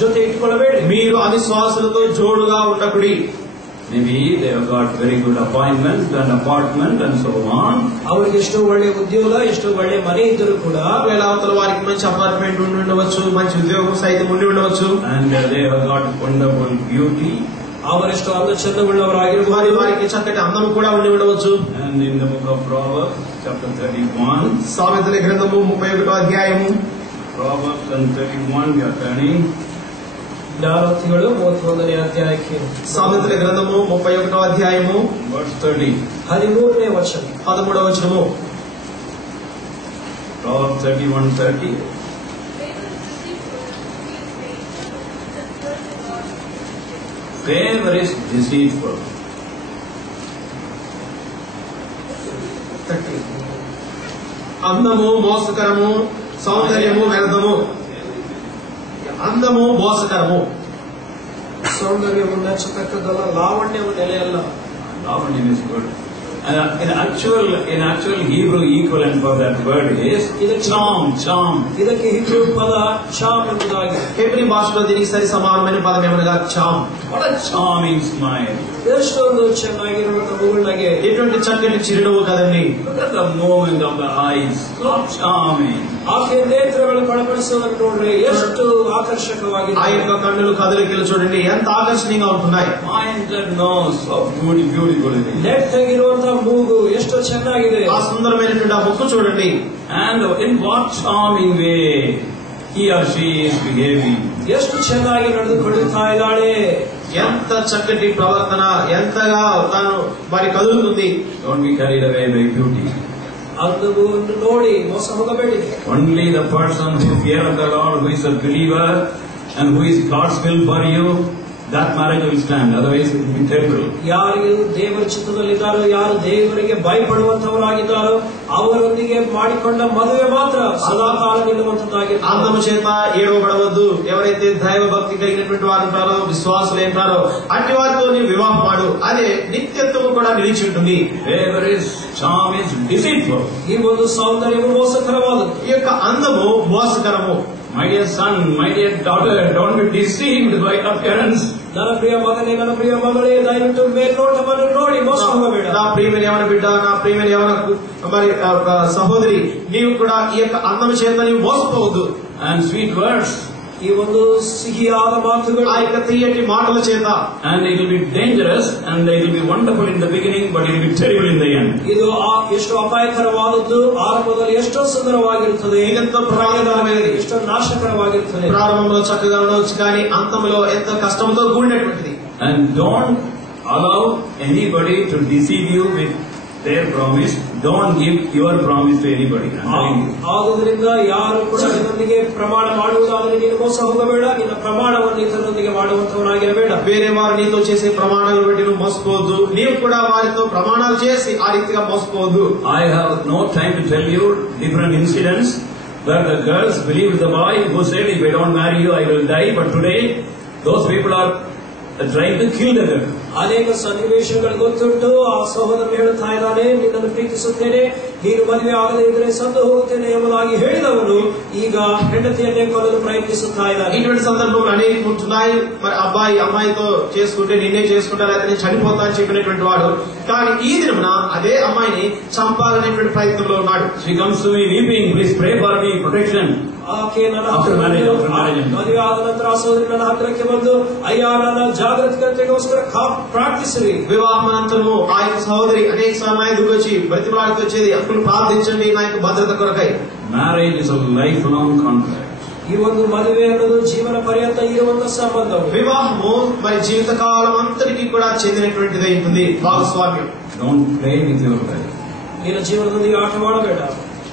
ಜೊತೆ ಇಟ್ಟುಕೊಳ್ಳಬೇಡಿ. మీరు అవిశ్వాసులతో జోడుగా ఉండకుడి. Maybe they have got very good appointment and apartment and so on. ಅವರಿಗೆ ಎಷ್ಟೋ ಒಳ್ಳೆ ಉದ್ಯೋಗ, ಎಷ್ಟೋ ಒಳ್ಳೆ ಮನೆ ಇದ್ದರೂ ಕೂಡ ఒకవేళ అవతల వారికి మంచి అపార్ట్మెంట్ ఉండి ఉండవచ్చు, మంచి ఉద్యోగం సైతం ఉండి ఉండవచ్చు. And they have got wonderful beauty. ಅವರೆಷ್ಟು ಅಂದ ಚಂದವುಳ್ಳವರಾಗಿರಬಹುದು, వారికి చక్కటి అందము కూడా ఉండి ఉండవచ్చు. And in the book of Proverbs, chapter 31, సామెతల గ్రంథము 31వ అధ్యాయము, Proverbs and 31, we are turning. ಜ್ಞಾನೋಕ್ತಿಗಳು 31ನೇ ಅಧ್ಯಾಯಕ್ಕೆ. సామెతల గ్రంథము 31వ అధ్యాయము, Verse 30. 13ನೇ ವಚನ. 13వ వచనము. Proverbs 31:30. Favor is deceitful. 30. అందము మోసకరము, సౌందర్యము వ్యర్థము. అందము మోసకరము. ಸೌಂದರ್ಯವು ನೆಚ್ಚತಕ್ಕದ್ದಲ್ಲ, ಲಾವಣ್ಯವು ನೆಲೆಯಲ್ಲ. Lavanyam is good. In actual Hebrew equivalent for that word is charm. ಇದಕ್ಕೆ ಹಿಬ್ರೂ ಪದ ಚಾಮ್ ಎಂಬುದಾಗಿದೆ. హెబ్రీ భాషలో దీనికి సరి సమానమైన పదం ఏమనగా చామ్. What a charming smile. ಎಷ್ಟೊಂದು ಚೆನ್ನಾಗಿರುವಂತಹ ಮುಗುಳ್ನಗೆ, ఎటువంటి చక్కటి చిరునవ్వు కదండి. Look at the movement of the eyes. So charming. ಆಕೆ ನೇತ್ರಗಳು ಬಳಬಡಿಸುವುದನ್ನು ನೋಡ್ರಿ, ಎಷ್ಟು ಆಕರ್ಷಕವಾಗಿದೆ. ఆ యొక్క కన్నులు కదలికలు చూడండి ఎంత ఆకర్షణీయంగా ఉంటున్నాయి. Pointed nose, so beautiful it is. ನೆಟ್ಟಗಿರುವಂತಹ ಮೂಗು ಎಷ್ಟು ಚೆನ್ನಾಗಿದೆ. ఆ సుందరమైనటువంటి ఆ ముక్కు చూడండి. And in what charming way he or she is behaving. ಎಷ್ಟು ಚೆನ್ನಾಗಿ ನಡೆದುಕೊಳ್ಳುತ್ತಾ ಇದ್ದಾಳೆ. ఎంత చక్కటి ప్రవర్తన, ఎంతగా తాను మరి కదులుతుంది. Don't be carried away by beauty. ಅಂದವನ್ನು ನೋಡಿ ಮೋಸ ಹೋಗಬೇಡಿ. Only the person who fear of the Lord, who is a believer and who is God's will for you, that marriage will stand. Otherwise it will be terrible. ಯಾರು ದೇವರ ಚಿತ್ತದಲ್ಲಿದ್ದಾರೋ, ಯಾರು ದೇವರಿಗೆ ಭಯಪಡುವಂತವರಾಗಿದ್ದಾರೋ ಅವರೊಂದಿಗೆ ಮಾಡಿಕೊಂಡ ಮದುವೆ ಮಾತ್ರ ಸದಾಕಾಲ ನಿಲ್ಲುವಂತದ್ದಾಗಿರುತ್ತದೆ. అందము చేత ఏడవబడవద్దు. ఎవరైతే దైవ భక్తి కలిగినటువంటి వారు ఉంటారో, విశ్వాసులు ఉంటారో అట్టి వారితో నీవు వివాహం ఆడు. అదే నిత్యత్వము కూడా నిలిచి ఉంటుంది. Favor is, charm is deceitful. ಈ ಒಂದು ಸೌಂದರ್ಯವು ಮೋಸಕರವಾದದ್ದು. ఈ యొక్క అందము మోసకరము. My dear son, my dear daughter, don't be deceived by appearance. ನನ್ನ ಪ್ರಿಯ ಮಗನೇ, ನನ್ನ ಪ್ರಿಯ ಮಗಳೇ, ದಯವಿಟ್ಟು ಮೇಲ್ನೋಟವನ್ನು ನೋಡಿ ಮೋಸ ಹೋಗಬೇಡ. నా ప్రియమైన యవన బిడ్డ, నా ప్రియమైన యవన మరి సహోదరి, నీవు కూడా ఈ యొక్క అందము చేత నీవు మోసపోవద్దు. And sweet words. ಈ ಒಂದು ಸಿಹಿಯಾದ ಮಾತುಗಳು, ఆ యొక్క తీయటి మాటల చేత. And it will be dangerous and it will be wonderful in the beginning, but it will be terrible in the end. ಇದು ಎಷ್ಟು ಅಪಾಯಕರವಾದದ್ದು, ಆರಂಭದಲ್ಲಿ ಎಷ್ಟೋ ಸುಂದರವಾಗಿರುತ್ತದೆ, ఎంతో ప్రమాదకరమైనది, ಎಷ್ಟೋ ನಾಶಕರವಾಗಿರುತ್ತದೆ. ప్రారంభంలో చక్కగా ఉండవచ్చు కానీ అంతంలో ఎంతో కష్టంతో కూడినటువంటిది. And don't allow anybody to deceive you with their promise. Don't give your promise to anybody. ಆದುದರಿಂದ ಯಾರು ಕೂಡ ನಿನ್ನೊಂದಿಗೆ ಪ್ರಮಾಣ ಮಾಡುವುದಾದರೆ ನೀನು ಮೋಸ ಹೋಗಬೇಡ. ನಿನ್ನ ಪ್ರಮಾಣವನ್ನು ಇತರರೊಂದಿಗೆ ಮಾಡುವಂತವನಾಗಿರಬೇಡ. వేరే వారు నీతో చేసే ప్రమాణాలు బట్టి నువ్వు మోసపోవద్దు. నీవు కూడా వారితో ప్రమాణాలు చేసి ఆ రీతిగా మోసపోవద్దు. I have no time to tell you different incidents where the girls believed the boy who said, if I don't marry you I will die, but today those people are trying to kill the girl. ಅನೇಕ ಸನ್ನಿವೇಶಗಳು ಗೊತ್ತುಂಟು. ಆ ಸಹೋದರನು ಹೇಳುತ್ತಾ ಇದ್ದಾನೆ, ನಿನ್ನನ್ನು ಪ್ರೀತಿಸುತ್ತೇನೆ, ನೀನು ಮದುವೆ ಆಗದೇ ಇದ್ರೆ ಸತ್ತು ಹೋಗುತ್ತೇನೆ ಎಂಬುದಾಗಿ ಹೇಳಿದವನು ಈಗ ಹೆಂಡತಿಯನ್ನೇ ಕೊಲ್ಲಲು ప్రయత్నిಸುತ್ತಾ ఇದ್ದಾನೆ. ఇటువంటి సందర్భంలో అనేక ఉంటున్నాయి. మరి అబ్బాయి అమ్మాయితో చేసుకుంటే నిన్నే చేసుకుంటా లేకపోతే నేను చనిపోతా అని చెప్పినటువంటి వాడు, కానీ ఈ దినమున అదే అమ్మాయిని చంపాలనేటువంటి ప్రయత్నంలో ఉన్నాడు. She comes to me weeping, please pray for me, protection. ಆಕೆ ನನ್ನ ಮದುವೆ ಆದ ನಂತರ ಆ ಸಹೋದರಿ ನನ್ನ ಹತ್ತಿರಕ್ಕೆ ಬಂದು, ಅಯ್ಯ ನನ್ನ ಜಾಗೃತಿಗೋಸ್ಕರ ಪ್ರಾರ್ಥಿಸಿರಿ. వివాహనంతరము ఆ యొక్క సహోదరి అనేక సార్లు ఎదురు వచ్చి బ్రతిమలాడుతూ వచ్చేది, అప్పుడు ప్రార్థించండి నా యొక్క భద్రత కొరకై. Marriage is a lifelong contract. ಈ ಒಂದು ಮದುವೆ ಅನ್ನೋದು ಜೀವನ ಪರ್ಯಂತ ಇರುವಂತಹ ಸಂಬಂಧ. వివాహము మరి జీవిత కాలం అంతటికి కూడా చెందినటువంటిది ఉంటుంది. భాగస్వామ్యం. Don't play with your life. ನಿನ್ನ ಜೀವನದೊಂದಿಗೆ ಆಟವಾಡಬೇಡ.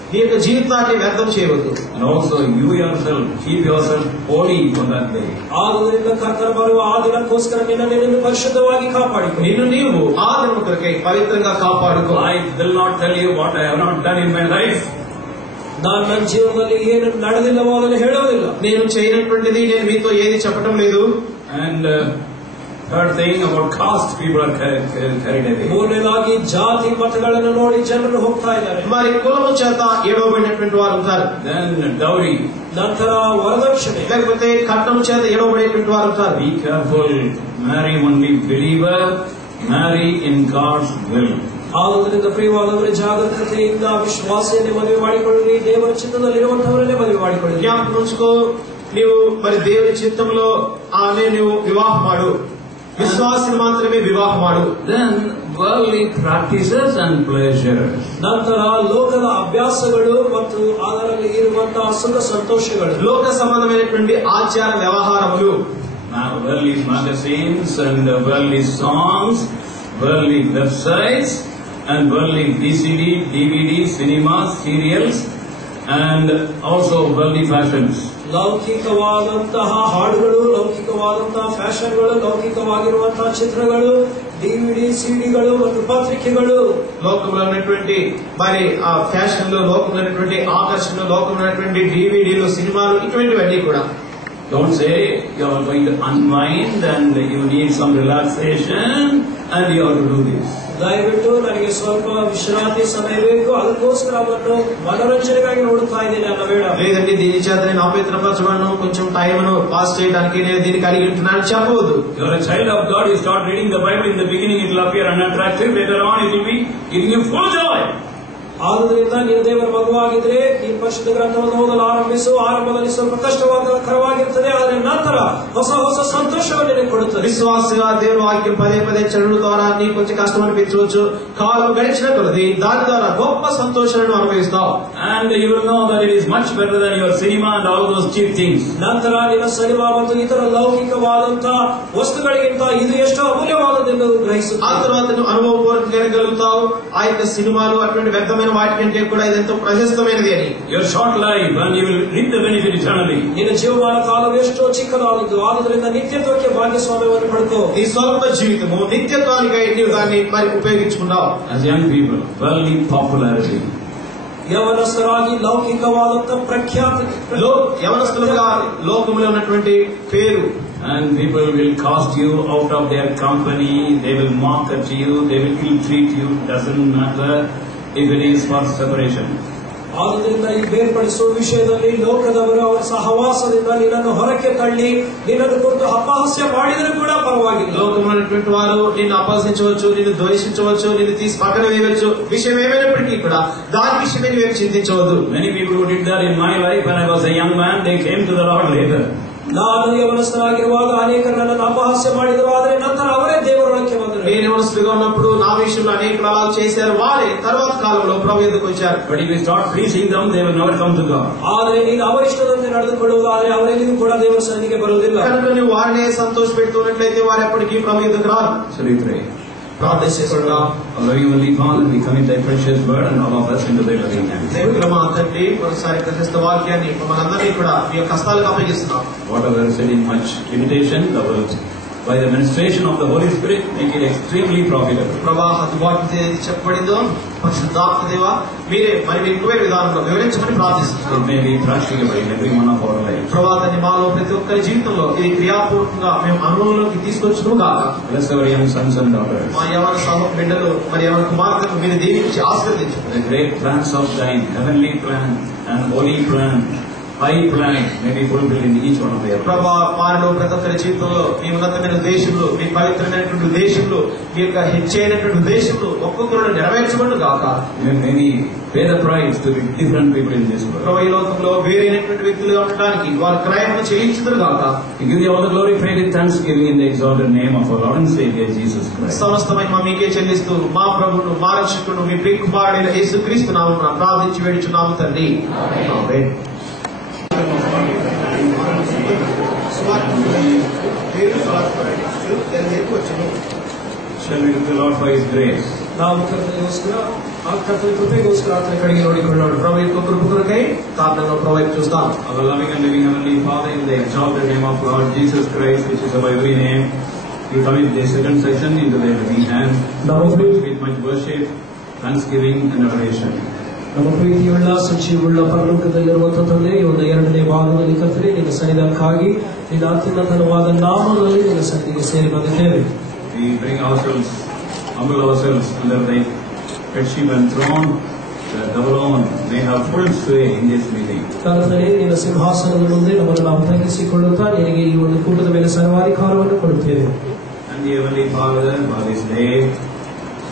నీ యొక్క జీవితాన్ని వ్యర్థం చేయవద్దు. And also you yourself, keep yourself holy for that day. ಆದುದರಿಂದ ಕರ್ತನ ಬರುವ ಆ ದಿನಕ್ಕೋಸ್ಕರ ನಿನ್ನನ್ನು ಪರಿಶುದ್ಧವಾಗಿ ಕಾಪಾಡಿಕೊ. నిన్ను నీవు ఆ దినము కొరకై పవిత్రంగా కాపాడుకో. I will not tell you what I have not done in my life. ನಾನು ನನ್ನ ಜೀವನದಲ್ಲಿ ಏನು ನಡೆದಿಲ್ಲವೋ ಅದನ್ನು ಹೇಳುವುದಿಲ್ಲ. నేను చేయనటువంటిది నేను మీతో ఏది చెప్పడం లేదు. And third thing about caste, people are carried away. ಮೂರನೇದಾಗಿ ಜಾತಿ ಮತಗಳನ್ನು ನೋಡಿ ಜನರು ಹೋಗ್ತಾ ಇದ್ದಾರೆ. మరి కులము చేత ఏడవబడినటువంటి వారు ఉంటారు. Then dowry. ನಂತರ ವರದಕ್ಷಿಣೆ, లేకపోతే కట్నం చేత ఏడవబడేటువంటి వారు ఉంటారు. Be careful. Marry only believer. Marry in God's will. ಆದುದರಿಂದ ಪ್ರಿಯವಾದವರೇ, ಜಾಗರೂಕತೆಯಿಂದ ವಿಶ್ವಾಸೆಯನ್ನೇ ಮದುವೆ ಮಾಡಿಕೊಳ್ಳಿ, ದೇವರ ಚಿತ್ತದಲ್ಲಿರುವಂತವರನ್ನೇ ಮದುವೆ ಮಾಡಿಕೊಳ್ಳಿ. జ్ఞాపకం ఉంచుకో, నీవు మరి దేవుని చిత్తంలో నువ్వు వివాహమాడు, విశ్వాసిని మాత్రమే వివాహమాడు. Then worldly practices and pleasures. ನಂತರ ಲೋಕದ ಅಭ್ಯಾಸಗಳು ಮತ್ತು ಅದರಲ್ಲಿ ಇರುವಂತಹ ಸುಖ ಸಂತೋಷಗಳು, లోక సంబంధమైనటువంటి ఆచార వ్యవహారములు, Worldly magazines and worldly songs, worldly websites and worldly VCD, DVD, cinemas, serials, and also worldly fashions. ಲೌಕಿಕವಾದಂತಹ ಹಾಡುಗಳು, ಲೌಕಿಕವಾದಂತಹ ಫ್ಯಾಷನ್ಗಳು, ಲೌಕಿಕವಾಗಿರುವಂತಹ ಚಿತ್ರಗಳು, DVD, CDಗಳು ಮತ್ತು ಪತ್ರಿಕೆಗಳು, లోకంలో ఉన్నటువంటి మరి ఆ ఫ్యాషన్లు, లోకంలో ఉన్నటువంటి ఆకర్షణలు, లోకంలో ఉన్నటువంటి DVDలు, సినిమాలు, ఇటువంటివన్నీ కూడా. Don't say you are going to unwind and you need some relaxation and you have to do this. ದಯವಿಟ್ಟು ನನಗೆ ಸ್ವಲ್ಪ ವಿಶ್ರಾಂತಿ ಸಮಯ ಬೇಕು, ಅದಕ್ಕೋಸ್ಕರ ಅವರನ್ನು ಮನೋರಂಜನೆಗಾಗಿ ನೋಡುತ್ತಾ ಇದ್ದೇನೆ ಅನ್ನ ಬೇಡ. లేదండి దీని చేత నేను అపవిత్రపరచబడను, కొంచెం టైంను పాస్ చేయడానికి నేను దీన్ని కలిగి ఉంటున్నాను చెప్పవద్దు. You are a child of God, you start reading the Bible, in the beginning it will appear unattractive, later on it will be giving you full joy. ಆದುದರಿಂದ ನೀವು ದೇವರ ಮಗುವಾಗಿದ್ರೆ ನೀನು ಪರಿಶುದ್ಧ ಗ್ರಂಥವನ್ನು ಓದಲು ಆರಂಭಿಸು. ಆರಂಭದಲ್ಲಿ ಸ್ವಲ್ಪ ಕಷ್ಟವಾಗಿರುತ್ತದೆ, ಆದರೆ ನಂತರ ಹೊಸ ಹೊಸ ಸಂತೋಷವನ್ನು ನಿನಗೆ ಕೊಡುತ್ತದೆ. విశ్వాసగా దేవుని వాక్యం పదే పదే చదువు ద్వారా నీకు కొంచెం కష్టం అనిపించవచ్చు, కాలం గడిచిన కొలది దాని ద్వారా గొప్ప సంతోషాలను అనుభవిస్తావు. And you will know that it is much better than your cinema and all those cheap things. ನಂತರ ನಿನ್ನ ಸಿನಿಮಾ ಮತ್ತು ಇತರ ಲೌಕಿಕವಾದಂತಹ ವಸ್ತುಗಳಿಗಿಂತ ಇದು ಎಷ್ಟೋ ಅಮೂಲ್ಯವಾದದೆಂದು ಗ್ರಹಿಸುತ್ತದೆ. ఆ తర్వాత నువ్వు అనుభవపూర్వకంగా జరగలుగుతావు. ఆ యొక్క సినిమాలు అటువంటి వ్యర్థమైన వాటికంటే కూడా ఇది ఎంతో ప్రశస్తమైనది అని. Your short life and you will reap the benefit eternally. ನಿನ್ನ ಜೀವಮಾನ ಕಾಲವು ಎಷ್ಟೋ ಚಿಕ್ಕದಾದದ್ದು, ಆದುದರಿಂದ ನಿತ್ಯತ್ವಕ್ಕೆ ಭಾಗ್ಯಸ್ವಾಮ್ಯವನ್ನು ಪಡೆದು నీ స్వల్ప జీవితము నిత్యత్వానికై నీవు దాన్ని మరి ఉపయోగించుకున్నావు. As young people, worldly popularity. యవనస్తురాಗಿ లౌకికవాదంత ప్రఖ్యాతి, యవనస్తులుగా లోకంలో ఉన్నటువంటి పేరు. And people will cast you out of their company, they will mock at you, they will ill-treat you, doesn't matter if it is for separation. ಆದುದರಿಂದ ಈ ಬೇರ್ಪಡಿಸುವ ವಿಷಯದಲ್ಲಿ ಲೋಕದವರು ಅವರ ಸಹವಾಸದಿಂದ ನಿನ್ನನ್ನು ಹೊರಕ್ಕೆ ತಳ್ಳಿ ನಿನ್ನನ್ನು ಕುರಿತು ಅಪಹಾಸ್ಯ ಮಾಡಿದರೂ ಕೂಡ ಪರವಾಗಿಲ್ಲ. లోకంలో ఉన్నటువంటి వారు నిన్ను అపహసించవచ్చు, నిన్ను ద్వేషించవచ్చు, నిన్ను తీసి పక్కన వేయవచ్చు. విషయం ఏమైనప్పటికీ కూడా దాని విషయమే నువ్వేం చింతించవద్దు. Many people who did that in my life when I was a young man, they came to the Lord later. ನಾನು ಯವನಸ್ಥನಾಗಿರುವಾಗ ಅನೇಕರು ನನ್ನನ್ನು ಅಪಹಾಸ್ಯ ಮಾಡಿದರು, ಆದರೆ ನಂತರ ಅವರೇ ದೇವರೊಳಕ್ಕೆ ಬಂದರು. నేను యవనస్తుడిగా ఉన్నప్పుడు నా విషయంలో అనేకలు అలా చేశారు, వారే తర్వాత కాలంలో ప్రభు ఎదుకు వచ్చారు. But if you start pleasing them, they will never come to God. ಆದರೆ ನೀನು ಅವರಿಷ್ಟದಂತೆ ನಡೆದುಕೊಳ್ಳುವುದಾದರೆ ಅವರೆಲ್ಲಿಗೂ ಕೂಡ ದೇವರ ಸನ್ನಿಧಿಗೆ ಬರುವುದಿಲ್ಲ. కనుక నువ్వు వారినే సంతోష పెడుతున్నట్లయితే వారు ఎప్పటికీ ప్రభు ఎదుకు రారు. So we pray. ప్రార్థన చేసుకుందాం. Although you will leave all and we commit thy precious word and all of us into thy loving hands. దేవుడు మా తండ్రి ఒకసారి ప్రశస్త వాక్యాన్ని మనందరినీ కూడా మీ యొక్క హస్తాలకు అప్పగిస్తున్నాం. Whatever said in much limitation, thou wilt by the ministration of the Holy Spirit, make it extremely profitable. ప్రభా అందుబాటు చెప్పబడిందో పరిశుద్ధాత్మ దేవా మీరే మరి మీ ఇంకో విధానంలో వివరించమని ప్రార్థిస్తున్నాం. It may be practicable in every one of our lives. ప్రభా దాన్ని మాలో ప్రతి ఒక్కరి జీవితంలో ఇది క్రియాపూర్వకంగా మేము అనుభవంలోకి తీసుకొచ్చును గాక. Bless our young sons and daughters. మా యవన సహోదర బిడ్డలు మరి యవన కుమార్తెలు మీరు దీవించి ఆశీర్వదించండి. The great plans of thine, heavenly plan and holy plan, high plan may be fulfilled in each one of their lives. ప్రభా వారిలో ప్రతి ఒక్కరి జీవితంలో మీ ఉన్నతమైన ఉద్దేశంలో మీ పవిత్రమైనటువంటి ఉద్దేశంలో మీ యొక్క హెచ్చైనటువంటి ఉద్దేశంలో ఒక్కొక్కరు నెరవేర్చబడు గాక. Maybe pay the price to be different people in this world. ప్రభు ఈ లోకంలో వేరైనటువంటి వ్యక్తులుగా ఉండడానికి వారి క్రయమును చెల్లించుదురు గాక. We give you all the glory, praise and thanksgiving in the exalted name of our Lord and Savior Jesus Christ. సమస్తమైన మీకే చెల్లిస్తూ మా ప్రభువును మా రక్షకుడును మీ ప్రియ కుమారుడైన యేసుక్రీస్తు నామమున ప్రార్థించి వేడుచున్నాము తండ్రి. ఆమేన్. Shall we look to the Lord for His grace? ನಾವು ಕರ್ತನಿಗೋಸ್ಕರ ಆ ಕರ್ತನ ಕೃಪೆಗೋಸ್ಕರ ಆತನ ಕಡೆಗೆ ನೋಡಿಕೊಳ್ಳೋಣ. ప్రభు యొక్క కృప కొరకై కారణంగా ప్రభు వైపు చూస్తాం. Our loving and living Heavenly Father, in the exalted name of Lord Jesus Christ, which is above every name, we commit this second session into Thy living hand. With much worship, thanksgiving and adoration. ನಮ್ಮ ಪ್ರೀತಿಯುಳ್ಳ ಶುಚಿಯುಳ್ಳ ಪರಲೋಕದಲ್ಲಿರುವಂತಹ ತಂದೆ, ಈ ಒಂದು ಎರಡನೇ ಭಾಗದಲ್ಲಿ ಕರ್ತನೆ ನಿನ್ನ ಸನ್ನಿಧಾನಕ್ಕಾಗಿ ನಿನ್ನ ಅತ್ಯುನ್ನತವಾದ ನಾಮದಲ್ಲಿ ನಿನ್ನ ಸನ್ನಿಧಿಗೆ ಸೇರಿ ಬಂದಿದ್ದೇವೆ. We bring ourselves, humble ourselves under Thy headship and throne, that Thou alone may have full sway in this meeting. ಕರ್ತನೆ ನಿನ್ನ ಸಿಂಹಾಸನದ ಮುಂದೆ ನಮ್ಮನ್ನು ನಾವು ತಗ್ಗಿಸಿಕೊಳ್ಳುತ್ತಾ ನಿನಗೆ ಈ ಒಂದು ಕೂಟದ ಮೇಲೆ ಸರ್ವಾಧಿಕಾರವನ್ನು ಕೊಡುತ್ತೇವೆ. And the Heavenly Father, for this day,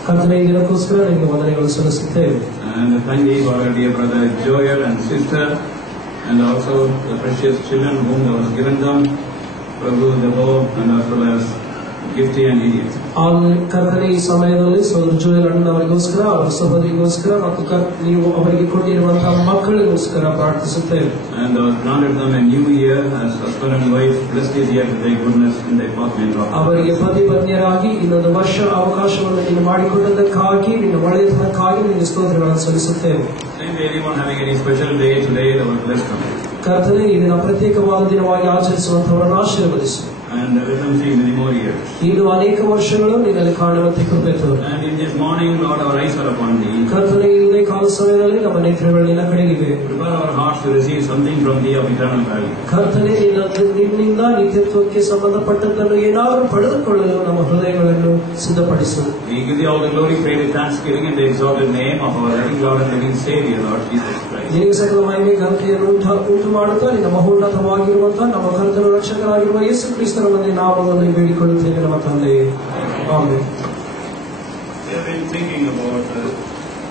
ಕರ್ತನೆ ಈ ದಿನಕ್ಕೋಸ್ಕರ ನಿನಗೆ ವಂದನೆಗಳು ಸಲ್ಲಿಸುತ್ತೇವೆ. and thank Thee for our dear brother Joel and sister, and also the precious children whom Thou hast given them, Prabhu, Devo, and as well as Gifty and Idiot. ಕರ್ತನೆ ಈ ಸಮಯದಲ್ಲಿ ಸೋದರ Joel ಅಣ್ಣನವರಿಗೋಸ್ಕರ ಅವರ ಸಹೋದರಿಗೋಸ್ಕರ ಮತ್ತು ನೀವು ಅವರಿಗೆ ಕೊಟ್ಟಿರುವಂತಹ ಮಕ್ಕಳಿಗೋಸ್ಕರ ಪ್ರಾರ್ಥಿಸುತ್ತೇವೆ. And Thou hast granted them a new year as husband and wife. Bless this year with Thy goodness in Thy pathway. ಅವರಿಗೆ ಪತಿ ಪತ್ನಿಯರಾಗಿ ಇನ್ನೊಂದು ವರ್ಷ ಅವಕಾಶವನ್ನು ನೀನು ಮಾಡಿಕೊಟ್ಟದಕ್ಕಾಗಿ ನಿನ್ನ ಒಳ್ಳೆಯತನಕ್ಕಾಗಿ ನಿನ್ನ ಸ್ತೋತ್ರಗಳನ್ನು ಸಲ್ಲಿಸುತ್ತೇವೆ. Anyone having any special day today, Thou hast blessed them. ಕರ್ತನೆ ಈ ದಿನ ಪ್ರತ್ಯೇಕವಾದ ದಿನವಾಗಿ ಆಚರಿಸುವಂತವರನ್ನು ಆಶೀರ್ವದಿಸು. And let them see many more years. ಇನ್ನು ಅನೇಕ ವರ್ಷಗಳು ನಿನ್ನಲ್ಲಿ ಕಾಣುವಂತೆ ಕೃಪೆ ತೋರು. And in this morning, Lord, our eyes are upon Thee. ಕರ್ತನೆ ಈ ಉದಯ ಕಾಲ ಸಮಯದಲ್ಲಿ ನಮ್ಮ ನೇತ್ರಗಳು ನಿನ್ನ ಕಡೆಗಿವೆ. Prepare our hearts to receive something from Thee of eternal value. ಕರ್ತನೆ ನಿನ್ನಿಂದ ನಿತ್ಯತ್ವಕ್ಕೆ ಸಂಬಂಧಪಟ್ಟದ್ದನ್ನು ಏನಾದರೂ ಪಡೆದುಕೊಳ್ಳಲು ನಮ್ಮ ಹೃದಯಗಳನ್ನು ಸಿದ್ಧಪಡಿಸು. We give Thee all the glory, praise and thanksgiving in the exalted name of our living Lord and living Savior, Lord Jesus Christ. ನಿನಗೆ ಸಕಲ ಮಹಿಮೆ ಘನತೆಯನ್ನು ಉಂಟು ಮಾಡುತ್ತಾ ನಿನ್ನ ಮಹೋನ್ನತವಾಗಿರುವಂತಹ ನಮ್ಮ ಕರ್ತನ ರಕ್ಷಕರಾಗಿರುವ ಯೇಸು ಕ್ರಿಸ್ತನ ಒಂದು ನಾಮವನ್ನು ಬೇಡಿಕೊಳ್ಳುತ್ತೇವೆ ನಮ್ಮ ತಂದೆಯೇ. Amen. We have been thinking about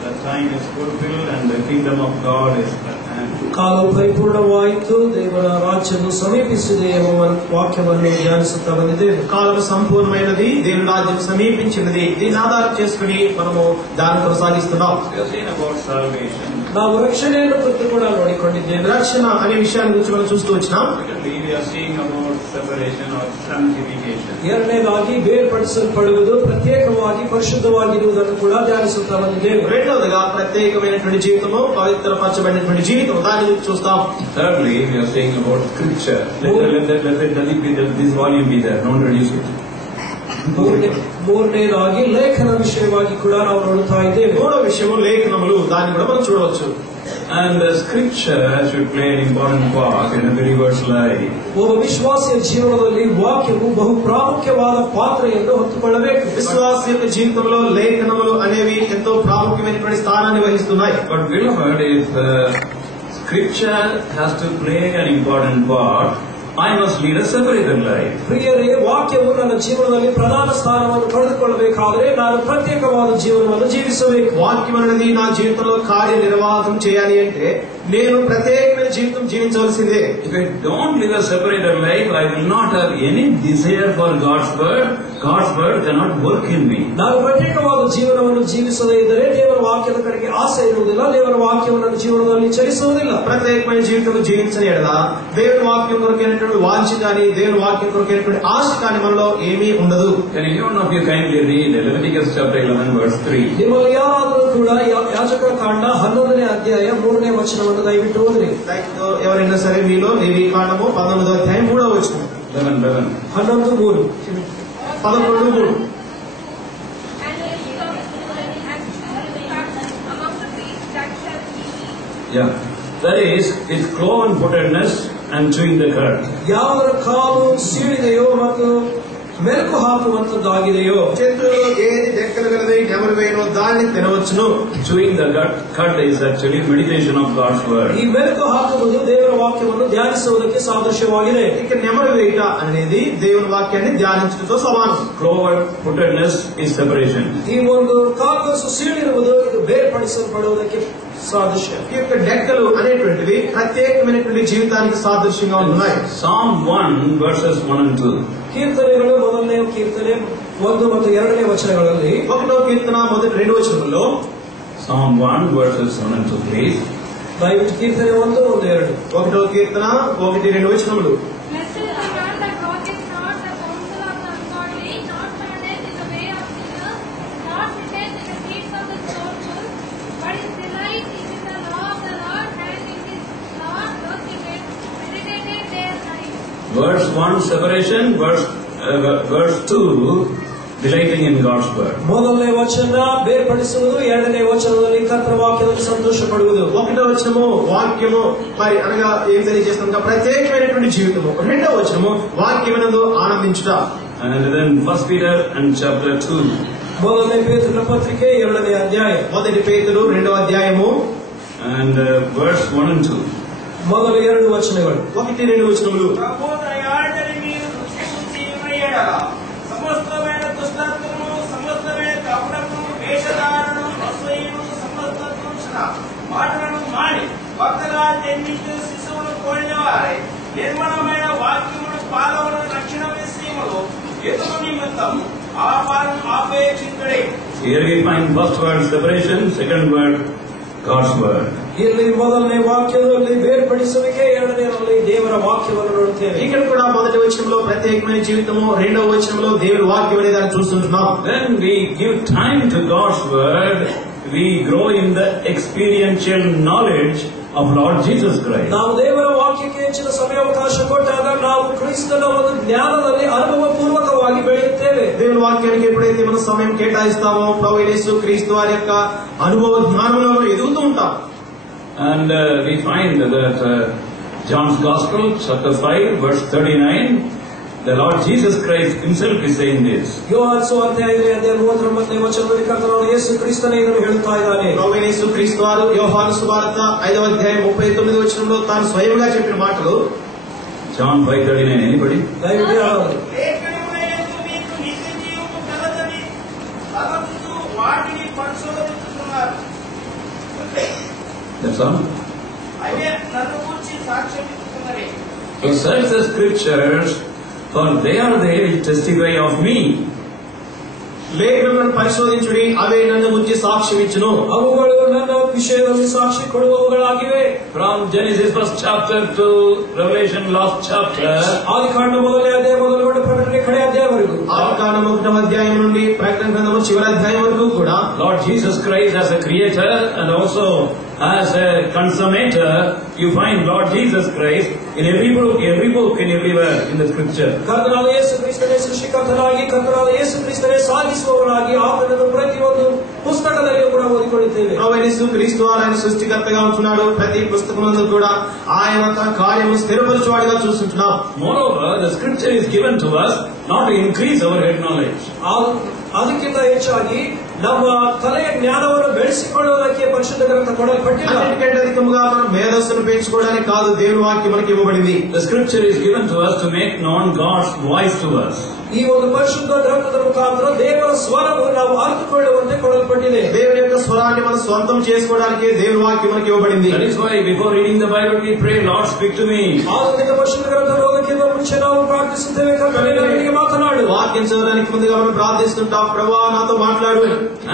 the time is fulfilled and the kingdom of God is at hand. ಕಾಲವು ಪರಿಪೂರ್ಣವಾಯಿತು, ದೇವರ ರಾಜ್ಯವು ಸಮೀಪಿಸಿದೆ ಎಂಬ ವಾಕ್ಯವನ್ನು ಧ್ಯಾನಿಸುತ್ತಾ ಬಂದಿದ್ದೇವೆ. కాలం సంపూర్ణమైనది, దేవుని రాజ్యం సమీపించినది. దీన్ని ఆధారం చేసుకుని మనము దాన్ని కొనసాగిస్తున్నాం. We have seen about salvation. ನಾವು ರಕ್ಷಣೆಯನ್ನು ಕುರಿತು ಕೂಡ ನೋಡಿಕೊಂಡಿದ್ದೇವೆ. రక్షణ అనే విషయాన్ని గురించి మనం చూస్తూ వచ్చినాం. Secondly, we are seeing about separation or sanctification. ಎರಡನೇದಾಗಿ ಬೇರ್ಪಡಿಸಲ್ಪಡುವುದು, ಪ್ರತ್ಯೇಕವಾಗಿ ಪರಿಶುದ್ಧವಾಗಿರುವುದನ್ನು ಕೂಡ ಧ್ಯಾನಿಸುತ್ತಾ ಬಂದಿದ್ದೇವೆ. రెండవదిగా ప్రత్యేకమైనటువంటి జీవితము, పవిత్రపరచబడినటువంటి జీవితం, దాన్ని గురించి చూస్తాం. Thirdly, we are saying about scripture. Let this volume be there, don't reduce it. ಮೂರನೇದಾಗಿ ಲೇಖನ ವಿಷಯವಾಗಿ ಕೂಡ ನಾವು ನೋಡುತ್ತಾ ಇದ್ದೇವೆ. మూడో విషయము లేఖనములు, దాన్ని కూడా మనం చూడవచ్చు. And the scripture should play an important part in a believer's life. ಒಬ್ಬ ವಿಶ್ವಾಸಿಯ ಜೀವನದಲ್ಲಿ ವಾಕ್ಯವು ಬಹು ಪ್ರಾಮುಖ್ಯವಾದ ಪಾತ್ರೆಯನ್ನು ಹೊತ್ತುಕೊಳ್ಳಬೇಕು. విశ్వాస యొక్క జీవితంలో లేఖనములు అనేవి ఎంతో ప్రాముఖ్యమైనటువంటి స్థానాన్ని వహిస్తున్నాయి. But beloved, if scripture has to play an important part, I must lead a separated life. ಪ್ರಿಯರೇ, ವಾಕ್ಯವು ನನ್ನ ಜೀವನದಲ್ಲಿ ಪ್ರಧಾನ ಸ್ಥಾನವನ್ನು ಪಡೆದುಕೊಳ್ಳಬೇಕಾದರೆ ನಾನು ಪ್ರತ್ಯೇಕವಾದ ಜೀವನವನ್ನು ಜೀವಿಸಬೇಕು. వాక్యం అనేది నా జీవితంలో కార్యనిర్వాహకం చేయాలి అంటే నేను ప్రత్యేకమైన జీవితం జీవించవలసిందే. If I don't live a separated life, I will not have any desire for God's word. God's word cannot work in me. ನಾನು ಪ್ರತ್ಯೇಕವಾದ ಜೀವನವನ್ನು ಜೀವಿಸದೇ ಇದ್ದರೆ ದೇವರ ವಾಕ್ಯದ ಕಡೆಗೆ ಆಸೆ ಇರುವುದಿಲ್ಲ, ದೇವರ ವಾಕ್ಯವು ನನ್ನ ಜೀವನದಲ್ಲಿ ಚಲಿಸುವುದಿಲ್ಲ. ప్రత్యేకమైన జీవితం జీవించని ఎడల దేవుని వాక్యం కొరకైనటువంటి వాంఛ కానీ దేవుని వాక్యం కొరకైనటువంటి ఆశ కానీ మనలో ఏమీ ఉండదు. Can anyone of you kindly read Leviticus chapter 11 verse 3? ನಿಮ್ಮಲ್ಲಿ ಯಾರಾದರೂ ಕೂಡ ಯಾಜಕರ ಕಾಂಡ 11ನೇ ಅಧ್ಯಾಯ 3ನೇ ವಚನವನ್ನು ದಯವಿಟ್ಟು ಓದಿರಿ. ఎవరైనా సరే మీలో లేవి కాండము 19వ అధ్యాయం 3వ వచనం. 11:3. 11:3. And he shall among the beasts that shall be eaten. Yeah. That is, it's cloven-footedness and chewing the cud. ಯಾವರ ಕಾಲು ಸೀಳಿದೆಯೋ ಮತ್ತು ಮೆಲುಕು ಹಾಕುವಂತದ್ದಾಗಿದೆಯೋ, చేతుల్లో ఏది డెక్కలు గలది నెమరు వేయనో దాన్ని తినవచ్చును. Chewing the cud is actually meditation of God's word. ఈ ಮೆಲುಕು ಹಾಕುವುದು ದೇವರ ವಾಕ್ಯವನ್ನು ಧ್ಯಾನಿಸುವುದಕ್ಕೆ ಸಾದೃಶ್ಯವಾಗಿದೆ. ఇక నెమరు వేయుట అనేది దేవుని వాక్యాన్ని ధ్యానించడంతో సమానం. Cloven-footedness is separation. ಈ ಒಂದು ಕಾಲು ಸೀಳಿರುವುದು ಇದು ಬೇರ್ಪಡಿಸಲ್ಪಡುವುದಕ್ಕೆ సాదృశ్యం. ఈ యొక్క డెక్కలు అనేటువంటివి ప్రత్యేకమైనటువంటి జీవితానికి సాదృశ్యంగా ఉన్నాయి. Psalm 1 verses 1 and 2. కీర్తనలు మొదలనే కీర్తనే 1 ಮತ್ತು 2ನೇ వచనಗಳಲ್ಲಿ, 1వ కీర్తన మొదటి 2 వచనములలో Psalm 1 verses 1 and 2, please. దయవిಟ್ಟು కీర్తన 1, 2. 1వ కీర్తన 1, 2 వచనములు. Blessed is the man that walketh not the counsel of the ungodly, not standeth in the way of sinners, not sitteth in the seats of the scornful, but his delight is in the law of the Lord, and in his law doth he meditate day and night. Verse 1 separation, verse 2 delighting in God's word. ಮೊದಲನೇ ವಚನ ಬೇರ್ಪಡಿಸುವುದು, 2ನೇ ವಚನದಲ್ಲಿ ಕರ್ತನ ವಾಕ್ಯದಲ್ಲಿ ಸಂತೋಷ ಪಡುವುದು. 1వ వచనము వాక్యము మరి అనగా ఏం తెలియజేస్తుందో ప్రత్యేకమైనటువంటి జీవితము. 2వ వచనము వాక్యమునందు ఆనందించుట. And then 1 Peter and chapter 2. ಮೊದಲನೇ ಪೇತ್ರನ ಪತ್ರಿಕೆ 2ನೇ ಅಧ್ಯಾಯ, 1 పేతురు 2వ అధ్యాయము and verse 1 and 2. ಮೊದಲ 2 ವಚನಗಳು. 1, 2 వచనములు. సహోదరులారా, మీరు దృష్టి ఉంచి ఉన్న యెడల సమస్తమైన దుష్టత్వము, సమస్తమైన కపటము, వేషధారణము, అసూయను, సమస్త దూషణ మాటలను మాని భక్తులుగా జన్మించు శిశువును పోలిన వారై నిర్మలమైన వాక్యమును పాలవను రక్షణ విషయములో ఎదురు నిమిత్తం ఆపేక్షించుడే. Here we find first word separation, second word God's word. ಇಲ್ಲಿ ಮೊದಲನೇ ವಾಕ್ಯದಲ್ಲಿ ಬೇರ್ಪಡಿಸುವಿಕೆ, 2ನೇದಲ್ಲಿ ದೇವರ ವಾಕ್ಯವನ್ನು ನೋಡುತ್ತೇವೆ. ఇక్కడ కూడా మొదటి వచనంలో ప్రత్యేకమైన జీవితము, 2వ వచనంలో దేవుని వాక్యం అనే దాన్ని చూస్తుంటున్నాం. When we give time to God's word, we grow in the experiential knowledge of Lord Jesus Christ. ನಾವು ದೇವರ ವಾಕ್ಯಕ್ಕೆ ಹೆಚ್ಚಿನ ಸಮಯಾವಕಾಶ ಕೊಟ್ಟಾಗ ನಾವು ಕ್ರಿಸ್ತನ ಒಂದು ಜ್ಞಾನದಲ್ಲಿ ಅನುಭವಪೂರ್ವಕವಾಗಿ ಬೆಳೆಯುತ್ತೇವೆ. దేవుని వాక్యానికి ఎప్పుడైతే మనం సమయం కేటాయిస్తామో ప్రభువైన యేసు క్రీస్తు వారి యొక్క అనుభవ జ్ఞానంలో ఎదుగుతూ ఉంటాం. And we find that John's Gospel, chapter 5, verse 39, the Lord Jesus Christ himself is saying this. ಯೋಹಾನ ಸುವಾರ್ತೆ 5ನೇ ಅಧ್ಯಾಯ 39ನೇ ವಚನದಲ್ಲಿ ಕರ್ತನಾದ ಯೇಸು ಕ್ರಿಸ್ತನೇ ಇದನ್ನು ಹೇಳುತ್ತಾ ಇದ್ದಾನೆ. ప్రభువైన యేసు క్రీస్తు వారు యోహాను సువార్త 5వ అధ్యాయం 39వ వచనంలో తాను స్వయంగా చెప్పిన మాటలు. John 5:39, anybody? దయವಿಟ್ಟು ಹೇಳೋದು. లేఖనములందు మీకు నిత్య జీవము కలదని తలచుచు వాటిని పరిశోధించుతున్నారు. That's all. అవే నన్ను గూర్చి సాక్ష్యం ఇస్తున్నవి. So search the scriptures, for they are they which testify of me. లేఖనములను పరిశోధించుడి, అవే నన్ను గురించి సాక్ష్యం ఇచ్చును. ಅವುಗಳು ನನ್ನ ವಿಷಯದಲ್ಲಿ ಸಾಕ್ಷಿ ಕೊಡುವವುಗಳಾಗಿವೆ. From Genesis 1st chapter to Revelation last chapter, ಆದಿಕಾಂಡ ಮೊದಲನೇ ಅಧ್ಯಾಯ ಮೊದಲುಗೊಂಡು ಪ್ರಕಟಣೆ ಕಡೆ ಅಧ್ಯಾಯವರೆಗೂ, ఆదికాండం 1వ అధ్యాయం నుండి ప్రకటన గ్రంథము చివరి అధ్యాయం వరకు కూడా Lord Jesus Christ as a creator and also as a consummator, you find Lord Jesus Christ in every book and everywhere in the scripture. ಕರ್ತನಾದ ಯೇಸು ಕ್ರಿಸ್ತನೇ ಸೃಷ್ಟಿಕರ್ತನಾಗಿ, ಕರ್ತನಾದ ಯೇಸು ಕ್ರಿಸ್ತನೇ ಸಾಗಿಸುವವನಾಗಿ ಆತನನ್ನು ಪ್ರತಿಯೊಂದು పుస్తకದಲ್ಲಿ కూడా ఓదిಕೊಳ್ಳುತ್ತೇವೆ. ప్రభువైన యేసు క్రీస్తు వారు ఆయన సృష్టికర్తగా ఉంటున్నాడు. ప్రతి పుస్తకమునందు కూడా ఆయన తన కార్యము స్థిరపరచువాడిగా చూస్తుంటున్నాం. Moreover, the scripture is given to us not to increase our head knowledge. ಅದಕ್ಕಿಂತ ಹೆಚ್ಚಾಗಿ ನಮ್ಮ ತಲೆಯ ಜ್ಞಾನವನ್ನು ಬೆಳೆಸಿಕೊಳ್ಳುವುದಕ್ಕೆ ಪರಿಶುದ್ಧ ಗ್ರಂಥ ಕೊಡಲ್ಪಟ್ಟಿಲ್ಲ. అన్నిటికంటే అధికముగా మనం మేధస్సును పెంచుకోవడానికి కాదు, దేవుని వాక్యం మనకి ఇవ్వబడింది. The scripture is given to us to make known God's voice to us. ಈ ಒಂದು ಪರಿಶುದ್ಧ ಗ್ರಂಥದ ಮುಖಾಂತರ ದೇವರ ಸ್ವರವನ್ನು ನಾವು ಅರಿತುಕೊಳ್ಳುವಂತೆ ಕೊಡಲ್ಪಟ್ಟಿದೆ. దేవుని యొక్క స్వరాన్ని మనం స్వంతం చేసుకోవడానికి దేవుని వాక్యం మనకి ఇవ్వబడింది. That is why before reading the Bible we pray, Lord speak to me. ಆಧುನಿಕ ಪರಿಶುದ್ಧ ಗ್ರಂಥ ಓದಕ್ಕಿಂತ ಮುಂಚೆ ನಾವು ಪ್ರಾರ್ಥಿಸುತ್ತೇವೆ, ಕರ್ತನೇ ನನಗೆ ಮಾತನಾಡು. వాక్యం చదవడానికి ముందుగా మనం ప్రార్థిస్తుంటాం, ప్రభువా నాతో మాట్లాడు.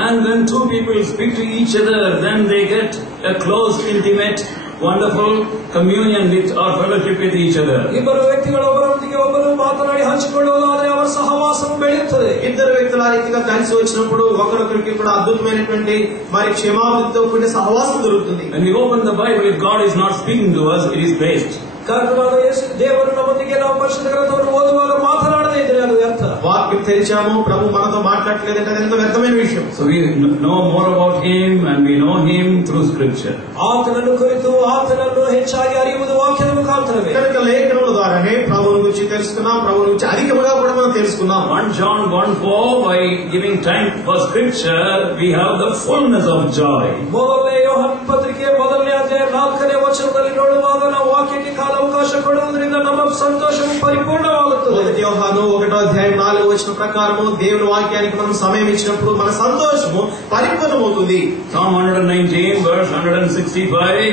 And when two people speak to each other, then they get a close, intimate, wonderful communion with or fellowship with each other. ಇಬ್ಬರು ವ್ಯಕ್ತಿಗಳು ಒಬ್ಬರೊಂದಿಗೆ ಒಬ್ಬರು ಮಾತನಾಡಿ ಹಂಚಿಕೊಳ್ಳುವುದಾದರೆ ಅವರ ಸಹವಾಸವು ಬೆಳೆಯುತ್ತದೆ. ఇద్దరు వ్యక్తులు ఆ రీతిగా కలిసి వచ్చినప్పుడు ఒకరికొకరికి కూడా అద్భుతమైనటువంటి మరి క్షమాభితో కూడిన సహవాసం దొరుకుతుంది. When we open the Bible, if God is not speaking to us, it is waste. ಕಾರಣವಾದ ಯೇಸು ದೇವರು ನಮ್ಮೊಂದಿಗೆ ನಾವು ಪರಿಶುದ್ಧ ಗ್ರಂಥವನ್ನು ಓದುವಾಗ ಮಾತನಾಡದೇ ಇದ್ರೆ ಅದು ವ್ಯರ್ಥ. వాక్యం తెరిచాము, ప్రభు మనతో మాట్లాడలేదంటే అది ఎంతో వ్యర్థమైన విషయం. So we know more about Him and we know Him through Scripture. ಆತನನ್ನು ಕುರಿತು ಆತನನ್ನು ಹೆಚ್ಚಾಗಿ ಅರಿಯುವುದು ವಾಕ್ಯದ ಮುಖಾಂತರವೇ. కనుక లేఖనముల ద్వారానే ప్రభువుని గురించి తెలుసుకున్నాం, ప్రభువుని గురించి అధికముగా కూడా మనం తెలుసుకున్నాం. 1 John 1:4, by giving time for Scripture, we have the fullness of joy. ಮೊದಲನೇ ಯೋಹಾನ ಪತ್ರಿಕೆ 1ನೇ ಅಧ್ಯಾಯ 4ನೇ ವಚನದಲ್ಲಿ ನೋಡುವಾಗ ನಾವು ವಾಕ್ಯಕ್ಕೆ ಕಾಲ ಅವಕಾಶ ಕೊಡುವುದರಿಂದ ನಮ್ಮ ಸಂತೋಷವು ಪರಿಪೂರ್ಣವಾಗುತ್ತದೆ. మొదటి యోహాను 1వ అధ్యాయం 4వ వచనం ప్రకారము దేవుని వాక్యానికి మనం సమయం ఇచ్చినప్పుడు మన సంతోషము పరిపూర్ణమవుతుంది. Psalm 119 verse 165,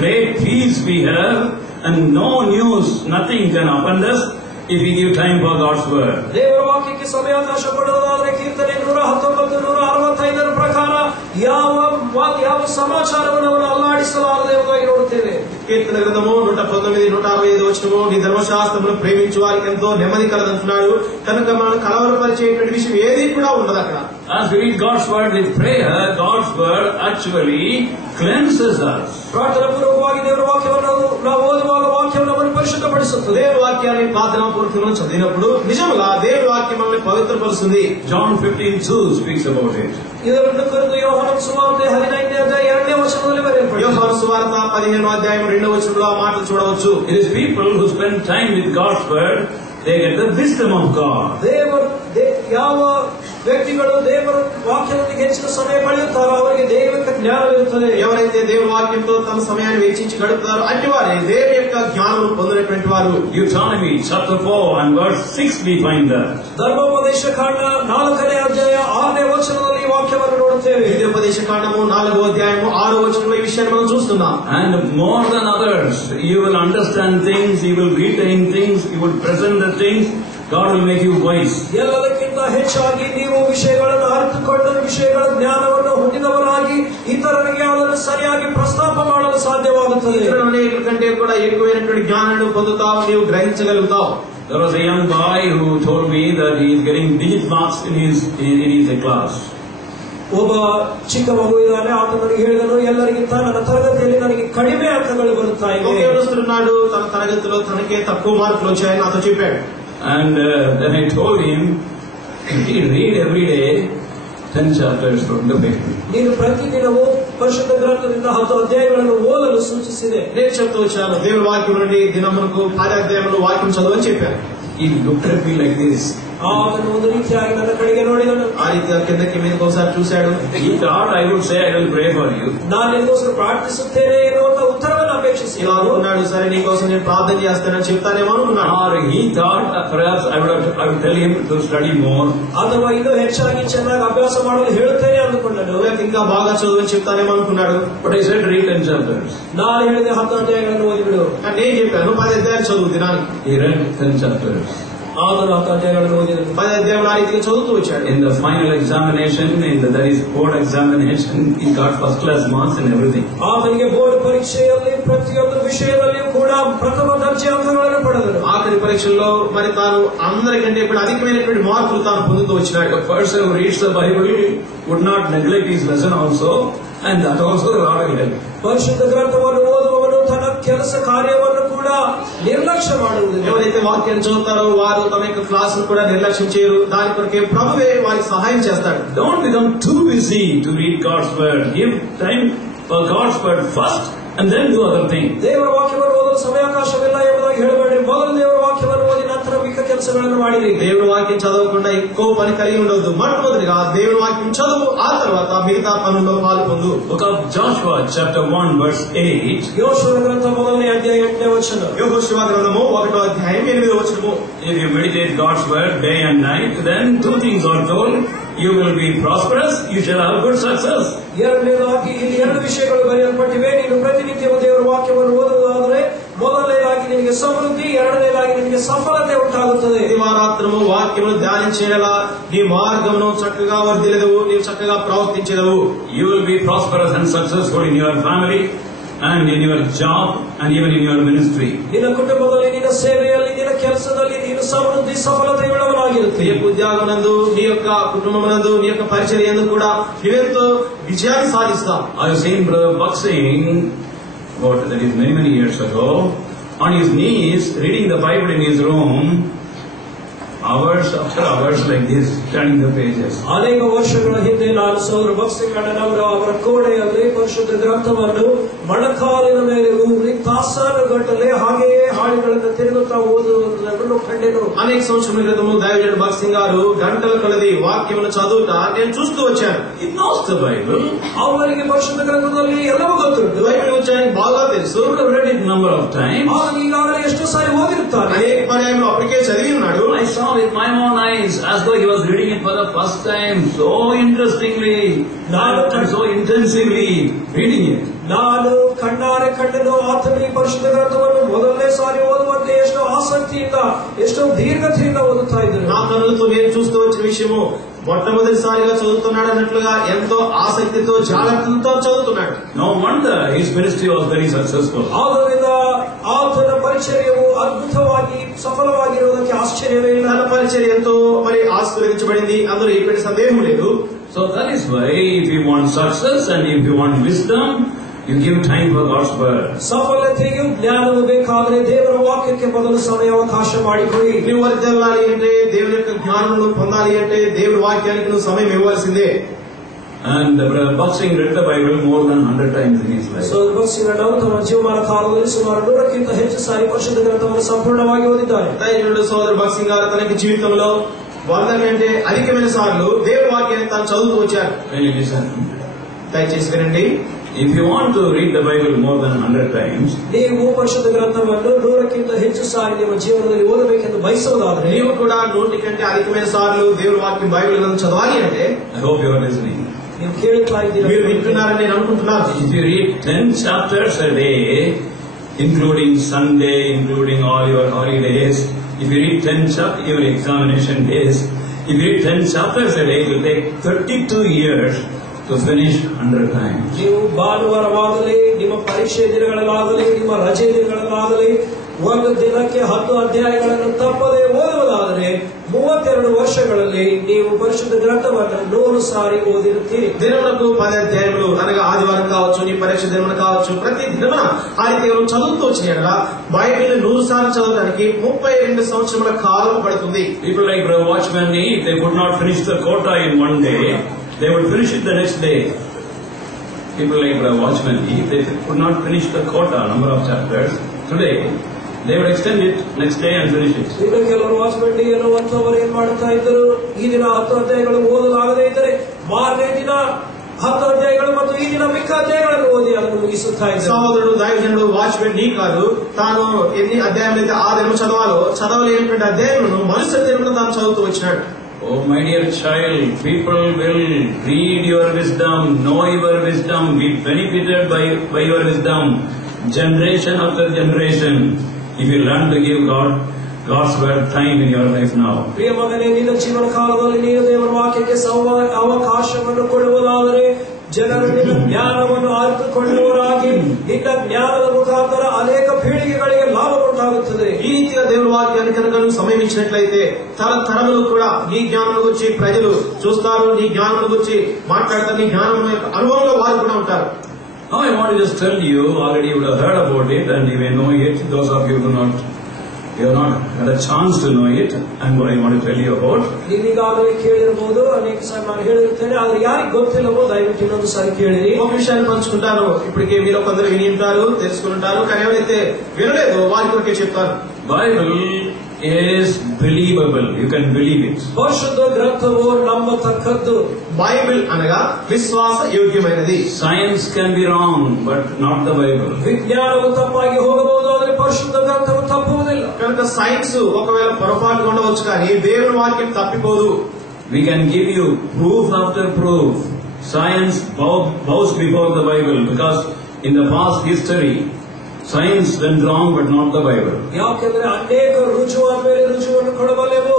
great peace we have and no news, nothing can offend us if we give time for God's word. ದೇವರ ವಾಕ್ಯಕ್ಕೆ ಸಮಯಾವಕಾಶ ಕೊಡುವುದಾದರೆ ಕೀರ್ತನೆ 119 165ರ ಪ್ರಕಾರ ಯಾವ ಸಮಾಚಾರವನ್ನು ಅವನು ಅಲ್ಲಾಡಿಸಲಾರದೆ ಎಂಬುದಾಗಿ ನೋಡುತ್ತೇವೆ. కీర్తన గ్రంథము 119 165 వచనము, నీ ధర్మశాస్త్రమును ప్రేమించు వారికి ఎంతో నెమ్మది కలదంటున్నాడు. కనుక మనం కలవరపరిచేటువంటి విషయం ఏది కూడా ఉండదు అక్కడ. As we read God's word with prayer, God's word actually cleanses us. ಪ್ರಾರ್ಥನಾ ಪೂರ್ವಕವಾಗಿ ದೇವರ ವಾಕ್ಯವನ್ನು ನಾವು ಓದುವಾಗ ವಾಕ್ಯವನ್ನು ನಮ್ಮನ್ನು ಪರಿಶುದ್ಧಪಡಿಸುತ್ತದೆ. దేవుని వాక్యాన్ని ప్రార్థనా పూర్వకంగా చదివినప్పుడు నిజంగా దేవుని వాక్యం మనల్ని పవిత్రపరుస్తుంది. John 15:2 speaks about it. ಇದನ್ನು ಕುರಿತು ಯೋಹಾನ ಸುವಾರ್ತೆ 15ನೇ ಅಧ್ಯಾಯ 2ನೇ ವಚನದಲ್ಲಿ ಬರೆಯಲ್ಪಟ್ಟಿದೆ. యోహాను సువార్త 15వ అధ్యాయం 2వ వచనంలో ఆ మాటలు చూడవచ్చు. It is people who spend time with God's word, they get the wisdom of God. ಯಾವ ವ್ಯಕ್ತಿಗಳು ದೇವರ ವಾಕ್ಯದೊಂದಿಗೆ ಹೆಚ್ಚಿನ ಸಮಯ ಕಳೆಯುತ್ತಾರೋ ಅವರಿಗೆ ದೈವಿಕ ಜ್ಞಾನವಿರುತ್ತದೆ. ఎవరైతే దేవుని వాక్యంతో తమ సమయాన్ని వెచ్చించి గడుపుతారో అట్టి వారే దేవుని యొక్క జ్ఞానం పొందినటువంటి వారు. Deuteronomy chapter 4 and verse 6 we find that. ధర్మోపదేశ కాండ 4ನೇ అధ్యాయ 6ನೇ వచనದಲ್ಲಿ ఈ వాక్యವನ್ನು ನೋಡುತ್ತೇವೆ. ద్వితీయోపదేశ కాండము 4వ అధ్యాయము 6వ వచనంలో ఈ విషయాన్ని మనం చూస్తున్నాం. And more than others, you will understand things, you will retain things, you will present the things, God will make you wise. ಎಲ್ಲದಕ್ಕಿಂತ ಹೆಚ್ಚಾಗಿ ನೀವು ವಿಷಯಗಳನ್ನು ಅರಿತುಕೊಂಡು ವಿಷಯಗಳ ಜ್ಞಾನವನ್ನು ಹೊಂದಿದವರಾಗಿ ಇತರರಿಗೆ ಅದನ್ನು ಸರಿಯಾಗಿ ಪ್ರಸ್ತಾಪ ಮಾಡಲು ಸಾಧ್ಯವಾಗುತ್ತದೆ. ఇతరులు అనేకుల కంటే కూడా ఎక్కువైనటువంటి జ్ఞానాన్ని పొందుతావు, నీవు గ్రహించగలుగుతావు. There was a young boy who told me that he is getting digit marks in his class. ಒಬ್ಬ ಚಿಕ್ಕ ಮಗು ಇದ್ದಾನೆ. ಆತ ನನಗೆ ಹೇಳಿದನು, ಎಲ್ಲರಿಗಿಂತ ನನ್ನ ತರಗತಿಯಲ್ಲಿ ನನಗೆ ಕಡಿಮೆ ಅಂಕಗಳು ಬರುತ್ತಾ ಇವೆ. ఒక ఏడుస్తున్నాడు, తన తరగతిలో తనకే తక్కువ మార్కులు వచ్చాయని నాతో చెప్పాడు. And then I told him, he read every day 10 chapters from the Bible. ನೀನು ಪ್ರತಿದಿನವೂ ಪರಿಶುದ್ಧ ಗ್ರಂಥದಿಂದ 10 ಅಧ್ಯಾಯಗಳನ್ನು ಓದಲು ಸೂಚಿಸಿದೆ. నేను చెప్తూ వచ్చాను, దేవుని వాక్యం నుండి దినమునకు 10 అధ్యాయములు వాక్యం చదవని చెప్పాను. He looked at me like this. ಆತನು ಒಂದು ರೀತಿಯಾಗಿ ನನ್ನ ಕಡೆಗೆ ನೋಡಿದನು. ఆ రీతిగా కిందకి మీదకి ఒకసారి చూశాడు. He thought I would say I will pray for you. ನಾನು ನಿನಗೋಸ್ಕರ ಪ್ರಾರ್ಥಿಸುತ್ತೇನೆ ಎನ್ನುವಂತ ಉತ್ತರವನ್ನು ಅಪೇಕ್ಷಿಸಿ ఇలా అనుకున్నాడు, సరే నీకోసం నేను ప్రార్థన చేస్తానని చెప్తానేమో అనుకున్నాడు. Or he thought perhaps I would tell him to study more. ಅಥವಾ ಇನ್ನೂ ಹೆಚ್ಚಾಗಿ ಚೆನ್ನಾಗಿ ಅಭ್ಯಾಸ ಮಾಡಲು ಹೇಳುತ್ತೇನೆ ಅಂದುಕೊಂಡನು. ఇంకా బాగా చదువుని చెప్తానేమో అనుకున్నాడు. But I said read 10 chapters. ನಾನು ಹೇಳಿದೆ 10 ಅಧ್ಯಾಯಗಳನ್ನು ಓದಿಬಿಡು. నేను చెప్పాను 10 అధ్యాయాలు చదువు దినానికి. He read 10 chapters. ಆತನು 10 ಅಧ್ಯಾಯಗಳನ್ನು ಓದಿದನು. 10 అధ్యాయాలు ఆ రీతిగా చదువుతూ వచ్చాడు. In the final examination, that is board examination, he got first class marks in everything. ಆತನಿಗೆ ಬೋರ್ಡ್ ಪರೀಕ್ಷೆಯಲ್ಲಿ ಪ್ರತಿಯೊಂದು ವಿಷಯದಲ್ಲಿಯೂ ಕೂಡ ಪ್ರಥಮ ದರ್ಜೆ ಅಂಕಗಳನ್ನು ಪಡೆದನು. ఆఖరి పరీక్షల్లో మరి తాను అందరికంటే కూడా అధికమైనటువంటి మార్కులు తాను పొందుతూ వచ్చినాడు. The person who reads the Bible would not neglect his lesson also, and that also will help. ಪರಿಶುದ್ಧ ಗ್ರಂಥವನ್ನು ಓದುವವನು ತನ್ನ ಕೆಲಸ ಕಾರ್ಯವನ್ನು ಕೂಡ ನಿರ್ಲಕ್ಷ್ಯ ಮಾಡುವುದಿಲ್ಲ. ఎవరైతే వాక్యాన్ని చదువుతారో వారు తమ యొక్క క్లాసును కూడా నిర్లక్ష్యం చేయరు. దాని కొరకే ప్రభువే వారికి సహాయం చేస్తాడు. Don't become too busy to read God's word. Give time for God's word first and then do other things. ದೇವರ ವಾಕ್ಯವನ್ನು ಓದಲು ಸಮಯಾವಕಾಶವಿಲ್ಲ ಎಂಬುದಾಗಿ ಹೇಳಬೇಡಿ. ಮೊದಲು ದೇವರ ವಾಕ್ಯವನ್ನು ಓದಿ ನಂತರ ಮಿಕ್ಕ ಕೆಲಸಗಳನ್ನು ಮಾಡಿರಿ. దేవుని వాక్యం చదవకుండా ఎక్కువ పని కలిగి ఉండవద్దు. మొట్టమొదటిగా దేవుని వాక్యం చదువు, ఆ తర్వాత మిగతా పనుల్లో పాలు పొందు. Book of Joshua chapter 1 verse 8. ಯೋಷುವನ ಗ್ರಂಥ 1ನೇ ಅಧ್ಯಾಯ 8ನೇ ವಚನ. యెహోషువ గ్రంథము 1వ అధ్యాయం 8వ వచనము. If you meditate God's word day and night, then 2 things are told. You will be prosperous, you shall have good success. ಎರಡನೇದಾಗಿ ಇಲ್ಲಿ 2 ವಿಷಯಗಳು ಬರೆಯಲ್ಪಟ್ಟಿವೆ. ನೀನು ಪ್ರತಿನಿತ್ಯವೂ ದೇವರ ವಾಕ್ಯವನ್ನು ಓದುವುದಾದರೆ ಮೊದಲನೇದಾಗಿ ನಿನಗೆ ಸಮೃದ್ಧಿ, ಎರಡನೇದಾಗಿ ನಿನಗೆ ಸಫಲತೆ ಉಂಟಾಗುತ್ತದೆ. దివారాత్రము వాక్యమును ధ్యానించేలా నీ మార్గమును చక్కగా వర్ధిల్లెదవు, నీవు చక్కగా ప్రవర్తించెదవు. You will be prosperous and successful in your family and in your job and even in your ministry. ನಿನ್ನ ಕುಟುಂಬದಲ್ಲಿ, ನಿನ್ನ ಸೇವೆಯಲ್ಲಿ, ನಿನ್ನ ಕೆಲಸದಲ್ಲಿ ನೀನು ಸಮೃದ್ಧಿ ಸಫಲತೆಯುಳ್ಳವನಾಗಿರುತ್ತಿ. నీ యొక్క ఉద్యోగమునందు, నీ యొక్క కుటుంబమునందు, నీ యొక్క పరిచర్యందు కూడా నీవెంతో విజయాన్ని సాధిస్తావు. I have seen Brother Buck saying, that is many years ago, on his knees, reading the Bible in his room, hours after hours like this, turning the pages. ಅನೇಕ ವರ್ಷಗಳ ಹಿಂದೆ ನಾನು ಸಹೋದರ ಭಕ್ಸಿಂಗಣ್ಣನವರು ಅವರ ಕೋಣೆಯಲ್ಲಿ ಪರಿಶುದ್ಧ ಗ್ರಂಥವನ್ನು ಮೊಣಕಾಲಿನ ಮೇಲೆ ಊರಿ ತಾಸಾನುಗಟ್ಟಲೆ ಹಾಗೆಯೇ ಹಾಳೆಗಳನ್ನು ತಿರುಗುತ್ತಾ ಓದುವುದನ್ನು ಕಂಡೆನು. అనేక సంవత్సరాల క్రితము దైవజనుడు భక్సింగ్ గారు గంటల కొలది వాక్యమును చదువుతా నేను చూస్తూ వచ్చాను. He knows the Bible. ಅವರಿಗೆ ಪರಿಶುದ್ಧ ಗ್ರಂಥದಲ್ಲಿ ಎಲ್ಲವೂ ಗೊತ್ತುಂಟು. బైబిల్ గురించి ఆయనకు బాగా తెలుసు. He read it number of times. ಅವನು ಈಗಾಗಲೇ ಎಷ್ಟೋ ಸಾರಿ ಓದಿರುತ್ತಾನೆ. అనేక పర్యాయంలో అప్పటికే చదివి ఉన్నాడు. I saw with my own eyes as though he was reading it for the first time, so interestingly and so intensively reading it. ನಾನು ಕಣ್ಣಾರೆ ಕಂಡನು ಆತನ ಈ ಪರಿಶುದ್ಧ ಗ್ರಂಥವನ್ನು ಮೊದಲನೇ ಸಾರಿ ಓದುವಂತೆ ಎಷ್ಟೋ ಆಸಕ್ತಿಯಿಂದ ಎಷ್ಟೋ ದೀರ್ಘತೆಯಿಂದ ಓದುತ್ತಾ ಇದ್ದರು. నా కన్నులతో నేను చూస్తూ వచ్చిన విషయము మొట్టమొదటిసారిగా చదువుతున్నాడు అన్నట్లుగా ఎంతో ఆసక్తితో జాగ్రత్తలతో చదువుతున్నాడు. No wonder his ministry was very successful. ಆದ್ದರಿಂದ ಆತನ ಪರಿಚರ್ಯವು ಅದ್ಭುತವಾಗಿ ಸಫಲವಾಗಿರುವುದಕ್ಕೆ ಆಶ್ಚರ್ಯವೇ ಇಲ್ಲ. తన పరిచర్య ఎంతో మరి ఆశీర్వదించబడింది, అందులో ఎటువంటి సందేహం లేదు. So that is why if you want success and if you want wisdom, you give time for God's word. ಸಫಲತೆಯು ಜ್ಞಾನವು ಬೇಕಾದರೆ ದೇವರ ವಾಕ್ಯಕ್ಕೆ ಮೊದಲು ಸಮಯಾವಕಾಶ ಮಾಡಿಕೊಳ್ಳಿ. నువ్వు వర్ధిల్లాలి అంటే దేవుని యొక్క జ్ఞానమును పొందాలి అంటే దేవుని వాక్యానికి నువ్వు సమయం ఇవ్వాల్సిందే. And Brother Bhaksing read the Bible more than 100 times in his life. So ಭಕ್ಸಿಂಗಣ್ಣವರು ತಮ್ಮ ಜೀವಮಾನ ಕಾಲದಲ್ಲಿ ಸುಮಾರು 100ಕ್ಕಿಂತ ಹೆಚ್ಚು ಸಾರಿ ಪರಿಶುದ್ಧ ಗ್ರಂಥವನ್ನು ಸಂಪೂರ್ಣವಾಗಿ ಓದಿದ್ದಾರೆ. దైవజనుడు సోదరు భక్సింగ్ గారు తనకి జీవితంలో 100 కంటే అధికమైన సార్లు దేవుని వాక్యాన్ని తాను చదువుతూ వచ్చారు. Can you listen? దయచేసి వినండి. If you want to read the Bible more than 100 times, ನೀವು ಪರಿಶುದ್ಧ ಗ್ರಂಥವನ್ನು 100ಕ್ಕಿಂತ ಹೆಚ್ಚು ಸಾರಿ ನಿಮ್ಮ ಜೀವನದಲ್ಲಿ ಓದಬೇಕೆಂದು ಬಯಸುವುದಾದರೆ నీవు కూడా 100 కంటే అధికమైన సార్లు దేవుని వాక్యం బైబిల్ గ్రంథం చదవాలి అంటే I hope you are listening. ನೀವು ಕೇಳುತ್ತಾ మీరు ಇದ್ದೀರಾ? వింటున్నారని నేను అనుకుంటున్నాను. If you read 10 chapters a day, including Sunday, including all your holidays, if you read 10 chapters, even examination days, if you read 10 chapters a day, it will take 32 years to finish 100 times. ನೀವು ಭಾನುವಾರವಾಗಲಿ ನಿಮ್ಮ ಪರೀಕ್ಷೆ ದಿನಗಳಲ್ಲಾಗಲಿ ನಿಮ್ಮ ರಜೆ ದಿನಗಳಲ್ಲಾಗಲಿ ಒಂದು ದಿನಕ್ಕೆ 10 ಅಧ್ಯಾಯಗಳನ್ನು ತಪ್ಪದೆ ಓದುವುದಾದರೆ 32 ವರ್ಷಗಳಲ್ಲಿ ನೀವು ಪರಿಶುದ್ಧ ಗ್ರಂಥವನ್ನು 100 ಸಾರಿ ಓದಿರುತ್ತೀರಿ. దినమునకు 10 అధ్యాయములు అనగా ఆదివారం కావచ్చు, నీ పరీక్ష దినమున కావచ్చు, ప్రతి దినమున ఆ రీతిగా చదువుతూ వచ్చిన బైబిల్ 100 సార్లు చదవడానికి 32 సంవత్సరముల కాలం పడుతుంది. People like Brother Watchman Nee, if they could not finish the quota in one day, they would finish it the next day. People like Brother Watchman Nee, if they could not finish the quota, number of chapters, today, they would extend it next day and finish it. ಈಗ ಕೆಲವರು watchmen D ಅನ್ನುವಂಥವರು ಏನ್ ಮಾಡ್ತಾ ಇದ್ದರು, ಈ ದಿನ 10 ಅಧ್ಯಾಯಗಳು ಓದಲಾಗದೇ ಇದ್ದರೆ ಮಾರನೇ ದಿನ 10 ಅಧ್ಯಾಯಗಳು ಮತ್ತು ಈ ದಿನ ಮಿಕ್ಕ ಅಧ್ಯಾಯಗಳನ್ನು ಓದಿ ಅದನ್ನು ಮುಗಿಸುತ್ತಾ ಇದ್ದರು. సహోదరుడు దైవజనుడు వాచ్మెన్ నీ కాదు, తాను ఎన్ని అధ్యాయాలు అయితే ఆ దినం చదవలేనటువంటి అధ్యాయులను మరుసటి దినం తాను చదువుతూ వచ్చినాడు. Oh my dear child, people will read your wisdom, know your wisdom, be benefited by your wisdom, generation after generation, if you learn to give God's word time in your life now. ಪ್ರಿಯ ಮಗನೇ, ನಿನ್ನ ಜೀವನ ಕಾಲದಲ್ಲಿ ನೀನು ದೇವರ ವಾಕ್ಯಕ್ಕೆ ಅವಕಾಶವನ್ನು ಕೊಡುವುದಾದರೆ ಜನರು ನಿನ್ನ ಜ್ಞಾನವನ್ನು ಅರಿತುಕೊಳ್ಳುವರಾಗಿ ನಿನ್ನ ಜ್ಞಾನದ ಮುಖಾಂತರ ಅನೇಕ ಪೀಳಿಗೆಗಳಿಗೆ ಲಾಭ ಉಂಟಾಗುತ್ತದೆ. ఈ రీతిగా దేవుని వాక్యాన్ని కనుక నువ్వు సమయం ఇచ్చినట్లయితే తరతరములు కూడా నీ జ్ఞానం గురించి ప్రజలు చూస్తారు, నీ జ్ఞానం గురించి మాట్లాడతారు, నీ జ్ఞానం యొక్క అనుభవంలో వారు కూడా ఉంటారు. Now I want to just tell you, already you would have heard about it and you may know it. Those of you who have not had a chance to know it, and what I want to tell you about. ನೀವೀಗಾಗಲೇ ಕೇಳಿರಬಹುದು, ಅನೇಕ ಸಾರಿ ನಾನು ಹೇಳಿರುತ್ತೇನೆ, ಆದ್ರೆ ಯಾರಿಗೆ ಗೊತ್ತಿಲ್ಲವೋ ದಯವಿಟ್ಟು ಇನ್ನೊಂದು ಸಾರಿ ಕೇಳಿರಿ. ఒక విషయాన్ని పంచుకుంటాను. ఇప్పటికే మీరు కొందరు విని ఉంటారు, తెలుసుకుని ఉంటారు, కానీ ఎవరైతే వినలేదు వారి కొరకే చెప్తాను. Bible is believable. You can believe it. ಪರಿಶುದ್ಧ ಗ್ರಂಥವು ನಂಬತಕ್ಕದ್ದು. బైబిల్ అనగా విశ్వాస యోగ్యమైనది. Science can be wrong, but not the Bible. ವಿಜ್ಞಾನವು ತಪ್ಪಾಗಿ ಹೋಗಬಹುದು, ಆದರೆ ಪರಿಶುದ್ಧ ಗ್ರಂಥವು ತಪ್ಪುವುದಿಲ್ಲ. కనుక సైన్స్ ఒకవేళ పొరపాటు ఉండవచ్చు, కానీ దేవుని వాక్యం తప్పిపోదు. We can give you proof after proof. Science bows before the Bible, because in the past history, science went wrong, but not the Bible. ಯಾಕೆಂದ್ರೆ ಅನೇಕ ರುಜುವಾದ ಮೇಲೆ ರುಜುವನ್ನು ಕೊಡಬಲ್ಲೆವು.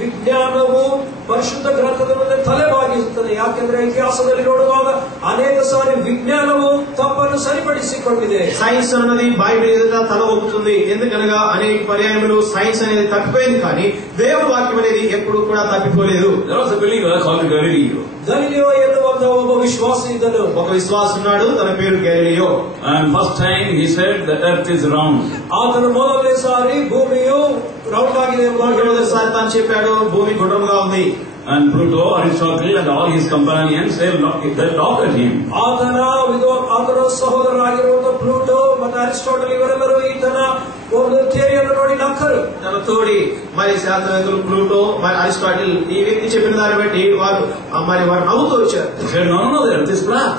ವಿಜ್ಞಾನವು ಪರಿಶುದ್ಧ ಗ್ರಂಥದ ಮುಂದೆ ತಲೆಬಾಗಿಸುತ್ತದೆ. ಯಾಕೆಂದ್ರೆ ಇತಿಹಾಸದಲ್ಲಿ ನೋಡುವಾಗ ಅನೇಕ ಸಾರಿ ವಿಜ್ಞಾನವು ತಪ್ಪನ್ನು ಸರಿಪಡಿಸಿಕೊಂಡಿದೆ. సైన్స్ అన్నది బైబిల్ ఎదుట తల ఒప్పుతుంది. ఎందుకనగా అనేక పర్యాయములు సైన్స్ అనేది తప్పిపోయింది, కానీ దేవుని వాక్యం అనేది ఎప్పుడు కూడా తప్పిపోలేదు. There was a believer called Galileo. ಗಲಿಲಿಯೋ ಎನ್ನುವಂತ ಒಬ್ಬ ವಿಶ್ವಾಸಿ ಇದ್ದನು. ఒక విశ్వాసి ఉన్నాడు, తన పేరు గ్యాలిలియో. And first time he said the earth is round. ಆತನು ಮೊದಲನೇ ಸಾರಿ ಭೂಮಿಯು ರೌಂಡ್ ಆಗಿದೆ ಎಂಬುದಾಗಿ మొదటిసారి తాను చెప్పాడు భూమి గుండ్రంగా ఉంది. And Pluto, Aristotle and all his companions, they laughed at him. ಆತನ ಸಹೋದರರಾಗಿರುವಂತಹ ಪ್ಲೂಟೋ ಮತ್ತು ಅರಿಸ್ಟಾಟಲ್ ಇವರೆಲ್ಲರೂ ಈತನ ಒಂದು ಥಿಯರಿಯನ್ನು ನೋಡಿ ನಕ್ಕರು. తన తోడి మరి శాస్త్రవేత్తలు ప్లూటో మరి అరిస్టాటిల్ ఈ వ్యక్తి చెప్పిన దాన్ని బట్టి వారు నవ్వుతూ వచ్చారు. He said, no, the earth is flat.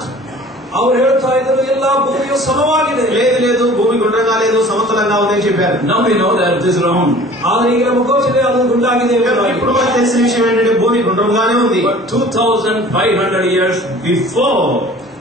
ಅವರು ಹೇಳ್ತಾ ಇದ್ರು ಎಲ್ಲ ಭೂಮಿಯು ಸಮವಾಗಿದೆ. లేదు భూమి గుండ్రంగా లేదు, సమతలంగా ఉందని చెప్పారు. Now we know the earth is round. ಆದ್ರೆ ಈಗ ನಮಗೆ ಗೊತ್ತಿದೆ ಅದು ಗುಂಡಾಗಿದೆ. ఇప్పుడు మనకు తెలిసిన విషయం ఏంటంటే భూమి గుండ్రంగానే ఉంది. But 2500 years before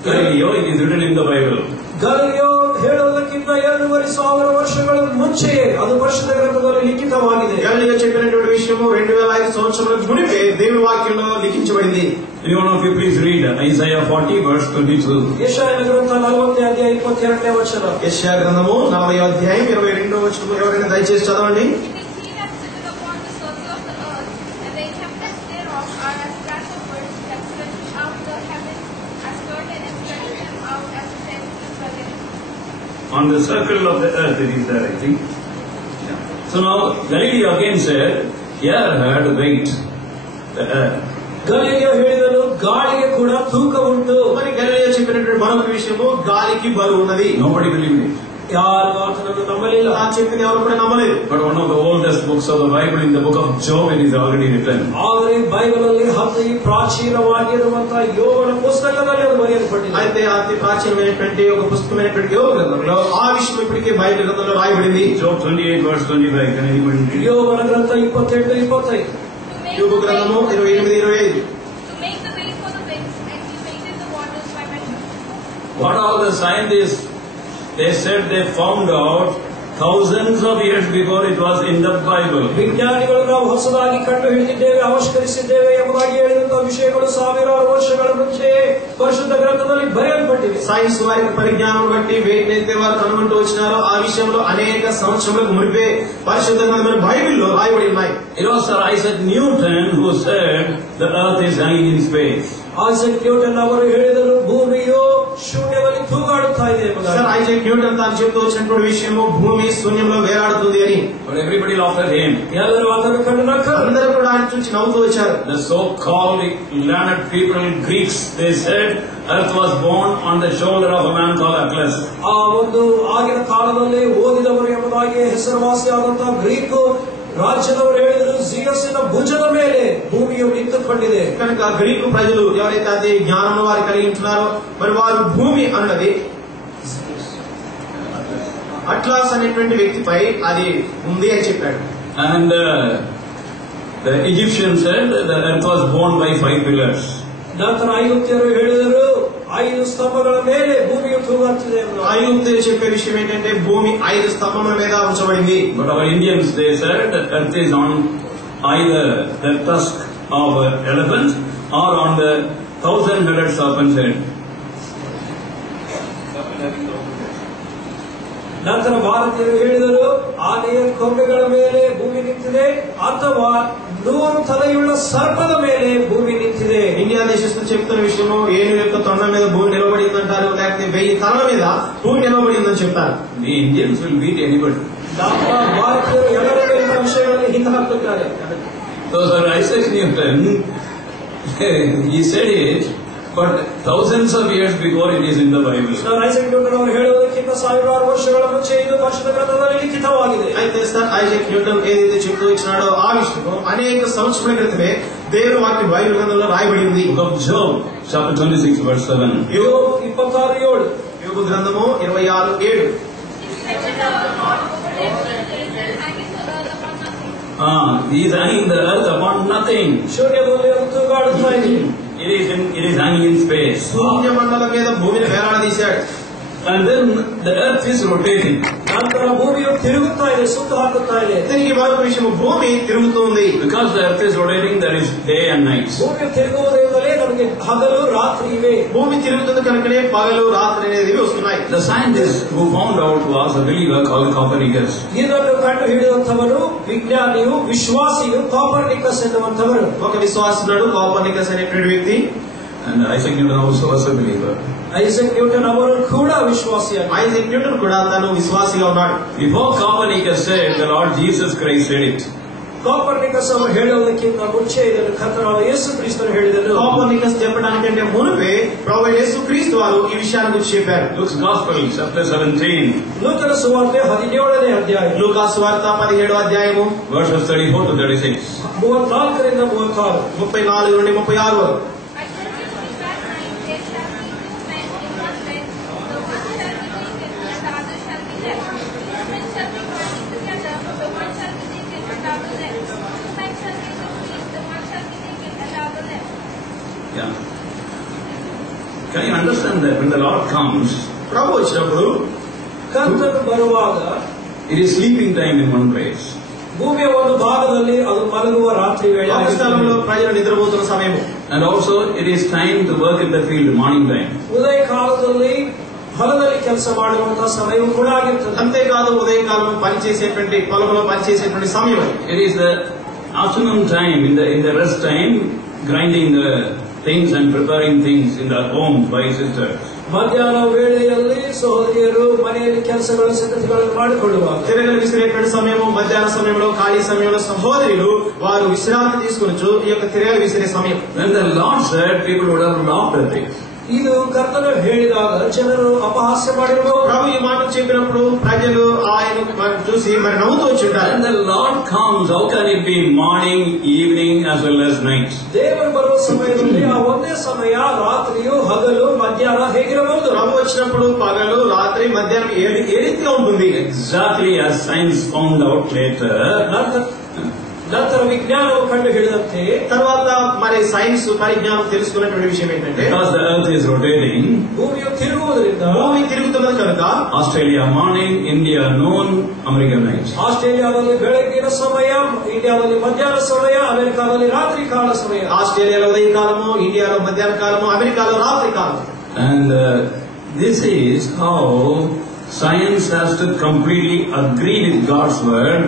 Galileo, it is written in the Bible. ಗಲಿಲಿಯೋ ಹೇಳುವುದಕ್ಕಿಂತ 2500 ವರ್ಷಗಳ ಮುಂಚೆಯೇ ಅದು ಪರಿಶುದ್ಧ ಗ್ರಂಥದಲ್ಲಿ ಲಿಖಿತವಾಗಿದೆ. గలిలియో చెప్పినటువంటి విషయము 2500 సంవత్సరాల మునిపే దేవుని వాక్యంలో లిఖించబడింది. Anyone of you please read Isaiah 40 verse 22. యెషయా గ్రంథ 40వ అధ్యాయం 22వ వచనం. యెషయా గ్రంథము 40వ అధ్యాయం 22వ వచనం ఎవరైనా దయచేసి చదవండి. On the circle of the earth it is there, I think. Yeah. So now Galileo again said, here had weight the earth. గలిలియో ಹೇಳಿದನು ಗಾಳಿಗೆ ಕೂಡ ತೂಕ ಉಂಟು. మరి గలిలియో చెప్పినటువంటి మరొక విషయము గాలికి బరువు ఉన్నది. Nobody believed it. ಯಾರು ಆತನನ್ನು ನಂಬಲಿಲ್ಲ. ఆ చెప్పింది ఎవరు కూడా నమ్మలేదు. But one of the oldest books of the Bible, in the book of Job, it is already written. ಆದರೆ ಬೈಬಲಲ್ಲಿ ಅತಿ ಪ್ರಾಚೀನವಾಗಿರುವಂತಹ ಯೋಬನ ಪುಸ್ತಕದಲ್ಲಿ ಅದು ಬರೆಯಲ್ಪಟ್ಟಿದೆ. అయితే అతి ప్రాచీనమైనటువంటి ఒక పుస్తకమైనటువంటి యోబు గ్రంథంలో ఆ విషయం ఇప్పటికే బైబిల్ గ్రంథంలో రాయబడింది. Job 28 verse 25. Can anybody read? ಯೋಬನ ಗ್ರಂಥ 28:25. యోబు గ్రంథము 28:25. What are the scientists? They said they found out thousands of years before it was in the Bible. ವಿಜ್ಞಾನಿಗಳು ನಾವು ಹೊಸದಾಗಿ ಕಂಡು ಹಿಡಿದಿದ್ದೇವೆ, ಆವಿಷ್ಕರಿಸಿದ್ದೇವೆ ಎಂಬುದಾಗಿ ಹೇಳಿದಂತಹ ವಿಷಯಗಳು ಸಾವಿರಾರು ವರ್ಷಗಳ ಮುಂಚೆ ಪರಿಶುದ್ಧ ಗ್ರಂಥದಲ್ಲಿ ಬರೆಯಲ್ಪಟ್ಟಿವೆ. సైన్స్ వారి పరిజ్ఞానం బట్టి వేటినైతే వారు కనుగొంటూ వచ్చినారో ఆ విషయంలో అనేక సంవత్సరాలకు మునిపే పరిశుద్ధ గ్రంథమైన బైబిల్లో రాయబడి ఉన్నాయి. It was Sir Isaac Newton who said the earth is hanging in space. Isaac Newton ಅವರು ಹೇಳಿದರು ಭೂಮಿಯು ಶೂನ್ಯದಲ್ಲಿ ತೂಗಾಡುತ್ತಾ ಇದೆ ಎಂಬುದಾಗಿ. సర్ ఐజాక్ న్యూటన్ తాను చెప్తూ వచ్చినటువంటి విషయము భూమి శూన్యంలో వేలాడుతుంది అని. But everybody laughed at him. ಎಲ್ಲರೂ ಅದನ್ನು ಕಂಡು ನಕ್ಕರು. అందరూ కూడా ఆయన చూసి నవ్వుతూ వచ్చారు. The so-called learned people, Greeks, they said earth was born on the shoulder of a man called Atlas. ಆ ಒಂದು ಆಗಿನ ಕಾಲದಲ್ಲಿ ಓದಿದವರು ಎಂಬುದಾಗಿ ಹೆಸರುವಾಸಿಯಾದಂತಹ ಗ್ರೀಕ್ ರಾಜ್ಯದವರು ಹೇಳಿದರು ಜಿಯಸ್ಸಿನ ಭುಜದ ಮೇಲೆ ಭೂಮಿಯು ನಿಂತುಕೊಂಡಿದೆ. కనుక గ్రీకు ప్రజలు ఎవరైతే అదే జ్ఞానం వారు కలిగి ఉంటున్నారో మరి వారు భూమి అన్నది అట్లాస్ అనేటువంటి వ్యక్తిపై అది ఉంది అని చెప్పాడు. And the Egyptians said the earth was born by 5 pillars. ನಂತರ ಐಗುಪ್ತ್ಯರು ಹೇಳಿದರು 5 ಸ್ತಂಭಗಳ ಮೇಲೆ ಭೂಮಿಯು ತೂಗಾಡ್ತಿದೆ. ఐగుప్తులు చెప్పే విషయం ఏంటంటే భూమి 5 స్తంభముల మీద ఉంచబడింది. But our Indians, they said the earth is on either the tusk of an elephant or on the 1,000-headed serpent's head. ನಂತರ ಭಾರತೀಯರು ಹೇಳಿದರು ಆನೆಯ ಕೊಂಬೆಗಳ ಮೇಲೆ ಭೂಮಿ ನಿಂತಿದೆ ಅಥವಾ 100 ತಲೆಯುಳ್ಳ ಸರ್ಪದ ಮೇಲೆ ಭೂಮಿ ನಿಂತಿದೆ. ఇండియా దేశస్తులు చెప్తున్న విషయము ఏనుగు యొక్క తొండ మీద భూమి నిలబడింది అంటారు, లేకపోతే 1000 తలల మీద భూమి నిలబడిందని చెప్తారు. The Indians will beat anybody. ಭಾರತೀಯರು ಎಲ್ಲರ ವಿಷಯಗಳಲ್ಲಿ ಹಿಂದೆ ಹಾಕುತ್ತಾರೆ. So Sir Isaac Newton, he said it, but thousands of years before it is in the Bible. Sir Isaac Newton ಅವರು ಹೇಳುವುದಕ್ಕಿಂತ ಸಾವಿರಾರು ವರ್ಷಗಳ ಮುಂಚೆ ಇದು ಪರಿಶುದ್ಧ ಗ್ರಂಥದಲ್ಲಿ ಲಿಖಿತವಾಗಿದೆ. అయితే సార్ ఐజాక్ న్యూటన్ ఏదైతే చెప్తూ ఇచ్చినాడో ఆ విషయము అనేక సంవత్సరాల క్రితమే దేవుని వాక్యం బైబిల్ గ్రంథంలో రాయబడింది. Book of Job, chapter 26, verse 7. యోబు 26:7. యోబు గ్రంథము 26:7. He is hanging the earth upon nothing. ಶೂನ್ಯದಲ್ಲಿ ಅದು ತೂಗಾಡುತ್ತಾ ಇದೆ. It is hanging in space. శూన్య మండలం మీద భూమిని వేలాడదీశాడు. And then the earth is rotating. ನಂತರ ಭೂಮಿಯು ತಿರುಗುತ್ತಾ ಇದೆ, ಸುತ್ತು ಹಾಕುತ್ತಾ ಇದೆ. దీనికి మరొక విషయం, భూమి తిరుగుతుంది. Because the earth is rotating, there is day and night. ಭೂಮಿಯು ತಿರುಗುವುದರಿಂದಲೇ ನಮಗೆ ಹಗಲು ರಾತ್ರಿ ಇವೆ. భూమి తిరుగుతుంది కనుకనే పగలు రాత్రి అనేది వస్తున్నాయి. The scientist who found out was a believer called Copernicus. ಇದನ್ನು ಕಂಡು ಹಿಡಿದಂತವನು ವಿಜ್ಞಾನಿಯು, ವಿಶ್ವಾಸಿಯು ಕಾಪರ್ನಿಕಸ್ ಎನ್ನುವಂತವರು. ఒక విశ్వాసుడు కోపర్నికస్ అనేటువంటి వ్యక్తి. And Isaac Newton also was a believer. Isaac Newton ಅವರು ಕೂಡ ವಿಶ್ವಾಸಿಯಾಗಿ, ఐజాక్ న్యూటన్ కూడా తను విశ్వాసిగా ఉన్నాడు. Before Copernicus said, the Lord Jesus Christ said it. Copernicus ಅವರು ಹೇಳುವುದಕ್ಕಿಂತ ಮುಂಚೆ ಇದನ್ನು ಕರ್ತನಾದ ಯೇಸು ಕ್ರಿಸ್ತನು ಹೇಳಿದನು. కోపర్నికస్ చెప్పడానికంటే మునుపే ప్రభువు యేసుక్రీస్తు వారు ఈ విషయాన్ని గురించి చెప్పారు. Luke's Gospel, chapter 17, ಲೂಕನ ಸುವಾರ್ತೆ 17ನೇ ಅಧ್ಯಾಯ, లూకా సువార్త 17వ అధ్యాయము verses 34 to 36. 34ರಿಂದ 36. 34 నుండి 36 వరకు. I shall give you that night, there shall be two men in one bed, the one shall be naked, and the other shall be left. Two men shall be joined together, the one shall be naked, and the other left. Two men shall be in the field, the one shall be naked, and the other left. Yeah. Can you understand that when the Lord comes, ప్రభు వచ్చినప్పుడు ಕರ್ತನು ಬರುವಾಗ it is sleeping time in one place. ಭೂಮಿಯ ಒಂದು ಭಾಗದಲ್ಲಿ ಅದು ಮಲಗುವ ರಾತ್ರಿ ವೇಳೆ ఒక స్థలంలో ప్రజలు నిద్రపోతున్న సమయము. And also it is time to work in the field, morning time. ಉದಯ ಕಾಲದಲ್ಲಿ ಹೊಲದಲ್ಲಿ ಕೆಲಸ ಮಾಡುವಂತಹ ಸಮಯವು ಕೂಡ ಆಗಿರ್ತದೆ. అంతేకాదు ఉదయకాలం పనిచేసేటువంటి పొలంలో పనిచేసేటువంటి సమయం. It is the afternoon time, in the rest time, grinding the things and preparing things in the home by sisters. ಮಧ್ಯಾಹ್ನ ವೇಳೆಯಲ್ಲಿ ಸಹೋದರಿಯರು ಮನೆಯಲ್ಲಿ ಕೆಲಸಗಳ ಸಿದ್ಧತೆಗಳನ್ನು ಮಾಡಿಕೊಳ್ಳುವಾಗ, తిరగలి విసిరేటువంటి సమయము, మధ్యాహ్న సమయంలో, ఖాళీ సమయంలో సహోదరులు వారు విశ్రాంతి తీసుకొనొచ్చు. ఈ యొక్క తిరగలి విసిరే సమయం. When the Lord said, people would have laughed at it. ಇದು ಕರ್ತನು ಹೇಳಿದಾಗ ಜನರು ಅಪಹಾಸ್ಯ ಮಾಡಿರಬಹುದು. ప్రభు ఈ మాట చెప్పినప్పుడు ప్రజలు ఆయన చూసి మరి నవ్వుతూ వచ్చుంటారు. When the Lord comes, how can it be morning, evening as well as night? ದೇವರು ಬರುವ ಸಮಯದಲ್ಲಿ ಆ ಒಂದೇ ಸಮಯ ರಾತ್ರಿಯು ಹಗಲು ಮಧ್ಯಾಹ್ನ ಹೇಗಿರಬಹುದು? ప్రభు వచ్చినప్పుడు పగలు రాత్రి మధ్యాహ్నం ఏ రీతిగా ఉంటుంది? Exactly as science found out later. ನಂತರ ವಿಜ್ಞಾನವು ಕಂಡು ಹಿಡಿದಂತೆ, తర్వాత మరి సైన్స్ పరిజ్ఞానం తెలుసుకున్నటువంటి విషయం ఏంటంటే, Because the earth is rotating, ಭೂಮಿಯು ತಿರುಗುವುದರಿಂದ భూమి తిరుగుతున్నది కనుక Australia morning, India noon, America night. ಆಸ್ಟ್ರೇಲಿಯಾದಲ್ಲಿ ಬೆಳಗಿನ ಸಮಯ, ಇಂಡಿಯಾದಲ್ಲಿ ಮಧ್ಯಾಹ್ನ ಸಮಯ, ಅಮೆರಿಕಾದಲ್ಲಿ ರಾತ್ರಿ ಕಾಲ ಸಮಯ. ఆస్ట్రేలియాలో ఉదయకాలము, ఇండియాలో మధ్యాహ్న కాలము, అమెరికాలో రాత్రి కాలం. And this is how science has to completely agree with God's word,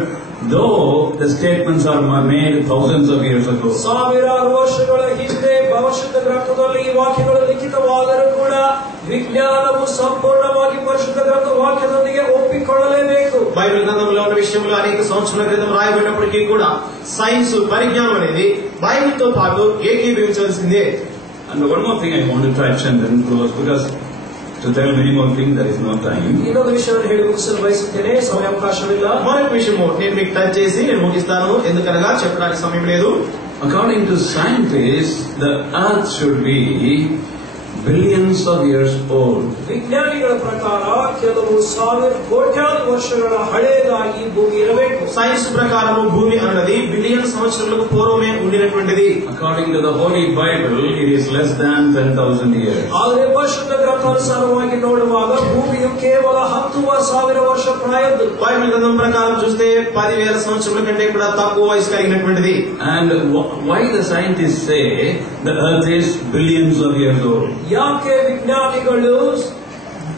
though the statements are made thousands of years ago. ಸಾವಿರಾರು ವರ್ಷಗಳ ಹಿಂದೆ ಪರಿಶುದ್ಧ ಗ್ರಂಥದಲ್ಲಿ ಈ ವಾಕ್ಯಗಳು ಲಿಖಿತವಾದರೂ ಕೂಡ ವಿಜ್ಞಾನವು ಸಂಪೂರ್ಣವಾಗಿ ಪರಿಶುದ್ಧ ಗ್ರಂಥ ವಾಕ್ಯದೊಂದಿಗೆ ಒಪ್ಪಿಕೊಳ್ಳಲೇಬೇಕು. బైబిల్ గ్రంథంలో ఉన్న విషయంలో అనేక సంవత్సరాల క్రితం రాయబడినప్పటికీ కూడా సైన్స్ పరిజ్ఞానం అనేది బైబిల్ తో పాటు ఏకీభవించవలసిందే. And one more thing I want to touch and then close, because to tell many more things there is no time. ಇನ್ನೊಂದು ವಿಷಯವನ್ನು ಹೇಳಿ ಮುಗಿಸಲು ಬಯಸುತ್ತೇನೆ, ಸಮಯಾವಕಾಶವಿಲ್ಲ. మరొక విషయము నేను మీకు టచ్ చేసి నేను ముగిస్తాను, ఎందుకనగా చెప్పడానికి సమయం లేదు. According to scientists, the earth should be billions of years old. ವಿಜ್ಞಾನಿಗಳ ಪ್ರಕಾರ ಕೆಲವು ಸಾವಿರ ಕೋಟ್ಯಾಂತರ ವರ್ಷಗಳ ಹಳೆಯದಾಗಿ ಭೂಮಿ ಇರಬೇಕು. సైన్స్ ప్రకారము భూమి అన్నది బిలియన్ సంవత్సరాలకు పూర్వమే ఉండినటువంటిది. According to the Holy Bible, it is less than 10,000 years. ಆದರೆ ಪರಿಶುದ್ಧ ಗ್ರಂಥಾನುಸಾರವಾಗಿ ನೋಡುವಾಗ ಭೂಮಿಯು ಕೇವಲ 10,000 ವರ್ಷ ಪ್ರಾಯದ್ದು. బైబిల్ గ్రంథం ప్రకారం చూస్తే 10,000 సంవత్సరాల కంటే కూడా తక్కువ వయసు కలిగినటువంటిది. And why the scientists say the earth is billions of years old? ಯಾಕೆ ವಿಜ್ಞಾನಿಗಳು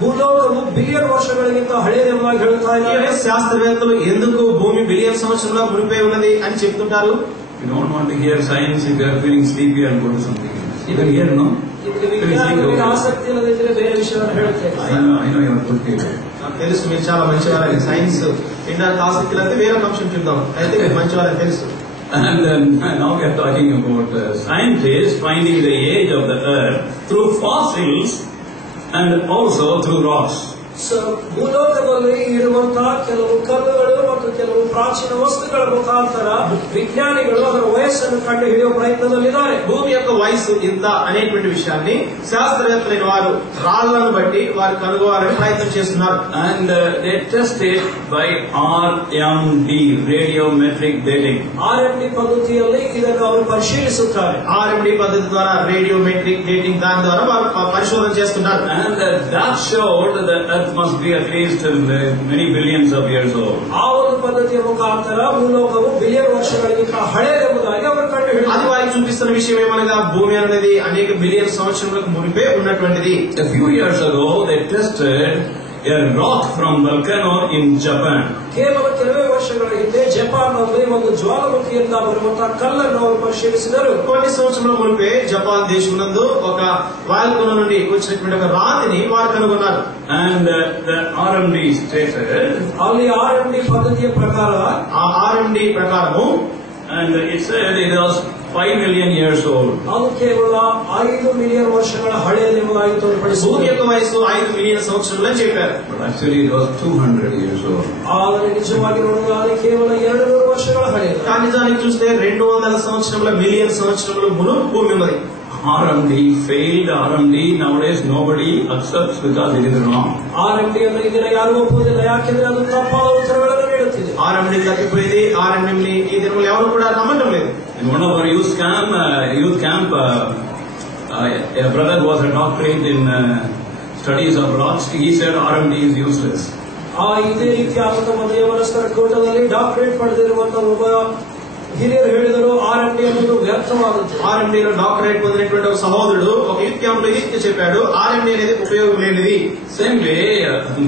ಭೂಲೋಕವು ಬಿಲಿಯನ್ ವರ್ಷಗಳಿಗಿಂತ ಹಳೆಯದೆಂಬುದಾಗಿ ಹೇಳ್ತಾ ಇದ್ದಾರೆ? శాస్త్రవేత్తలు ఎందుకు భూమి బిలియన్ సంవత్సరాల మునిపే ఉన్నది అని చెప్తుంటారు? You don't want to hear science. If you are feeling sleepy, I'll go to something else. You can hear, no? ನಿಮಗೆ ವಿಜ್ಞಾನಗಳಿಗೆ ಆಸಕ್ತಿ ಇಲ್ಲದಿದ್ದರೆ ಬೇರೆ ವಿಷಯವನ್ನು ಹೇಳುತ್ತೇನೆ. I know you are good people. నాకు తెలుసు మీరు చాలా మంచివారని. సైన్స్ వినడానికి ఆసక్తి లేకపోతే వేరే అంశం చూద్దాం. అయితే మీరు మంచివారని తెలుసు. And now we are talking about scientists finding the age of the earth through fossils and also through rocks. ಭೂಲೋಕದಲ್ಲಿ ಇರುವಂತಹ ಕೆಲವು ಕಲ್ಲುಗಳು ಮತ್ತು ಕೆಲವು ಪ್ರಾಚೀನ ವಸ್ತುಗಳ ಮುಖಾಂತರ ವಿಜ್ಞಾನಿಗಳು ಅದರ ವಯಸ್ಸನ್ನು ಕಂಡು ಹಿಡಿಯುವ ಪ್ರಯತ್ನದಲ್ಲಿದ್ದಾರೆ. భూమి యొక్క వయసు ఇంత అనేటువంటి విషయాన్ని శాస్త్రవేత్తలైన వారు రాళ్లను బట్టి వారు కనుగొనాలని ప్రయత్నం చేస్తున్నారు. And they test it by RMD, radiometric dating. RMD పద్ధతిಯಲ್ಲಿ ಇದನ್ನು ಅವರು పరిశీలిಸುತ್ತಾರೆ. RMD పద్ధతి ద్వారా రేడియోమెట్రిక్ డేటింగ్ దాని ద్వారా వారు పరిశోధన చేస్తున్నారు. And that showed that Earth must be at least many billions of years old. ಆ ಒಂದು ಪದ್ಧತಿಯ ಮುಖಾಂತರ ಭೂಲೋಕವು ಬಿಲಿಯನ್ ವರ್ಷಗಳಿಗಿಂತ ಹಳೆಯದೆಂಬುದಾಗಿ ಅವರು ಕಂಡು ಹಿಡಿದರು. అది వారికి చూపిస్తున్న విషయం ఏమనగా భూమి అనేది అనేక బిలియన్ సంవత్సరములకు మునిపే ఉన్నటువంటిది. A few years ago they tested a rock from volcano in Japan. ಕೇವಲ ಕೆಲವೇ ವರ್ಷಗಳ ಹಿಂದೆ ಜಪಾನ್ ನಲ್ಲಿ ಒಂದು ಜ್ವಾಲಾಮುಖಿಯಿಂದ ಬರುವಂತಹ ಕಲ್ಲನ್ನು ಅವರು ಪರಿಶೀಲಿಸಿದರು. కొన్ని సంవత్సరాల మునిపే జపాన్ దేశమునందు ఒక వాల్కనో నుండి వచ్చినటువంటి ఒక రాతిని వారు కనుగొన్నారు. And the RMD stated, ಅಲ್ಲಿ RMD పద్ధతిಯ ప్రకార ఆ RMD ప్రకారము, and it said it was 5 million years old. ಅದು ಕೇವಲ 5 ಮಿಲಿಯನ್ ವರ್ಷಗಳ ಹಳೆಯದೆಂಬುದಾಗಿ భూమి ತೋರ್ಪಡಿಸುತ್ತದೆ. యొక్క వయసు 5 మిలియన్ సంవత్సరాలు అని చెప్పారు. But actually it was 200 years old. ಆದರೆ ನಿಜವಾಗಿ ನೋಡಿದರೆ ಕೇವಲ 200 ವರ್ಷಗಳ ಹಳೆಯದು. కానీ నిజానికి చూస్తే 200 సంవత్సరముల మిలియన్ సంవత్సరముల మునుపు భూమి ఉన్నది. RMD failed. RMD nowadays nobody accepts because it is wrong. RMD ಅಂದ್ರೆ ಇದನ್ನ ಯಾರು ಒಪ್ಪುವುದಿಲ್ಲ, ಯಾಕೆಂದ್ರೆ ಅದು ತಪ್ಪಾದ ಉತ್ತರಗಳನ್ನು ನೀಡುತ್ತಿದೆ. RMD తప్పిపోయింది. RMD ఈ దినములు ఎవరు కూడా నమ్మటం లేదు. In one of our youth camp, a brother was a doctorate in studies of rocks. He said RMD is useless. ಇದೇ ರೀತಿಯಾದ ಒಂದು ಯವನಸ್ಥರ ಕೂಟದಲ್ಲಿ ಡಾಕ್ಟರೇಟ್ ಪಡೆದಿರುವಂತಹ ಒಬ್ಬ ಹಿರಿಯರು ಹೇಳಿದರು RMD ಅನ್ನೋದು ವ್ಯರ್ಥವಾದದ್ದು. RMD లో డాక్టరేట్ పొందినటువంటి ఒక సహోదరుడు ఒక యూత్ క్యాంప్ లో ఇది చెప్పాడు, RMD అనేది ఉపయోగం లేనిది. Same way,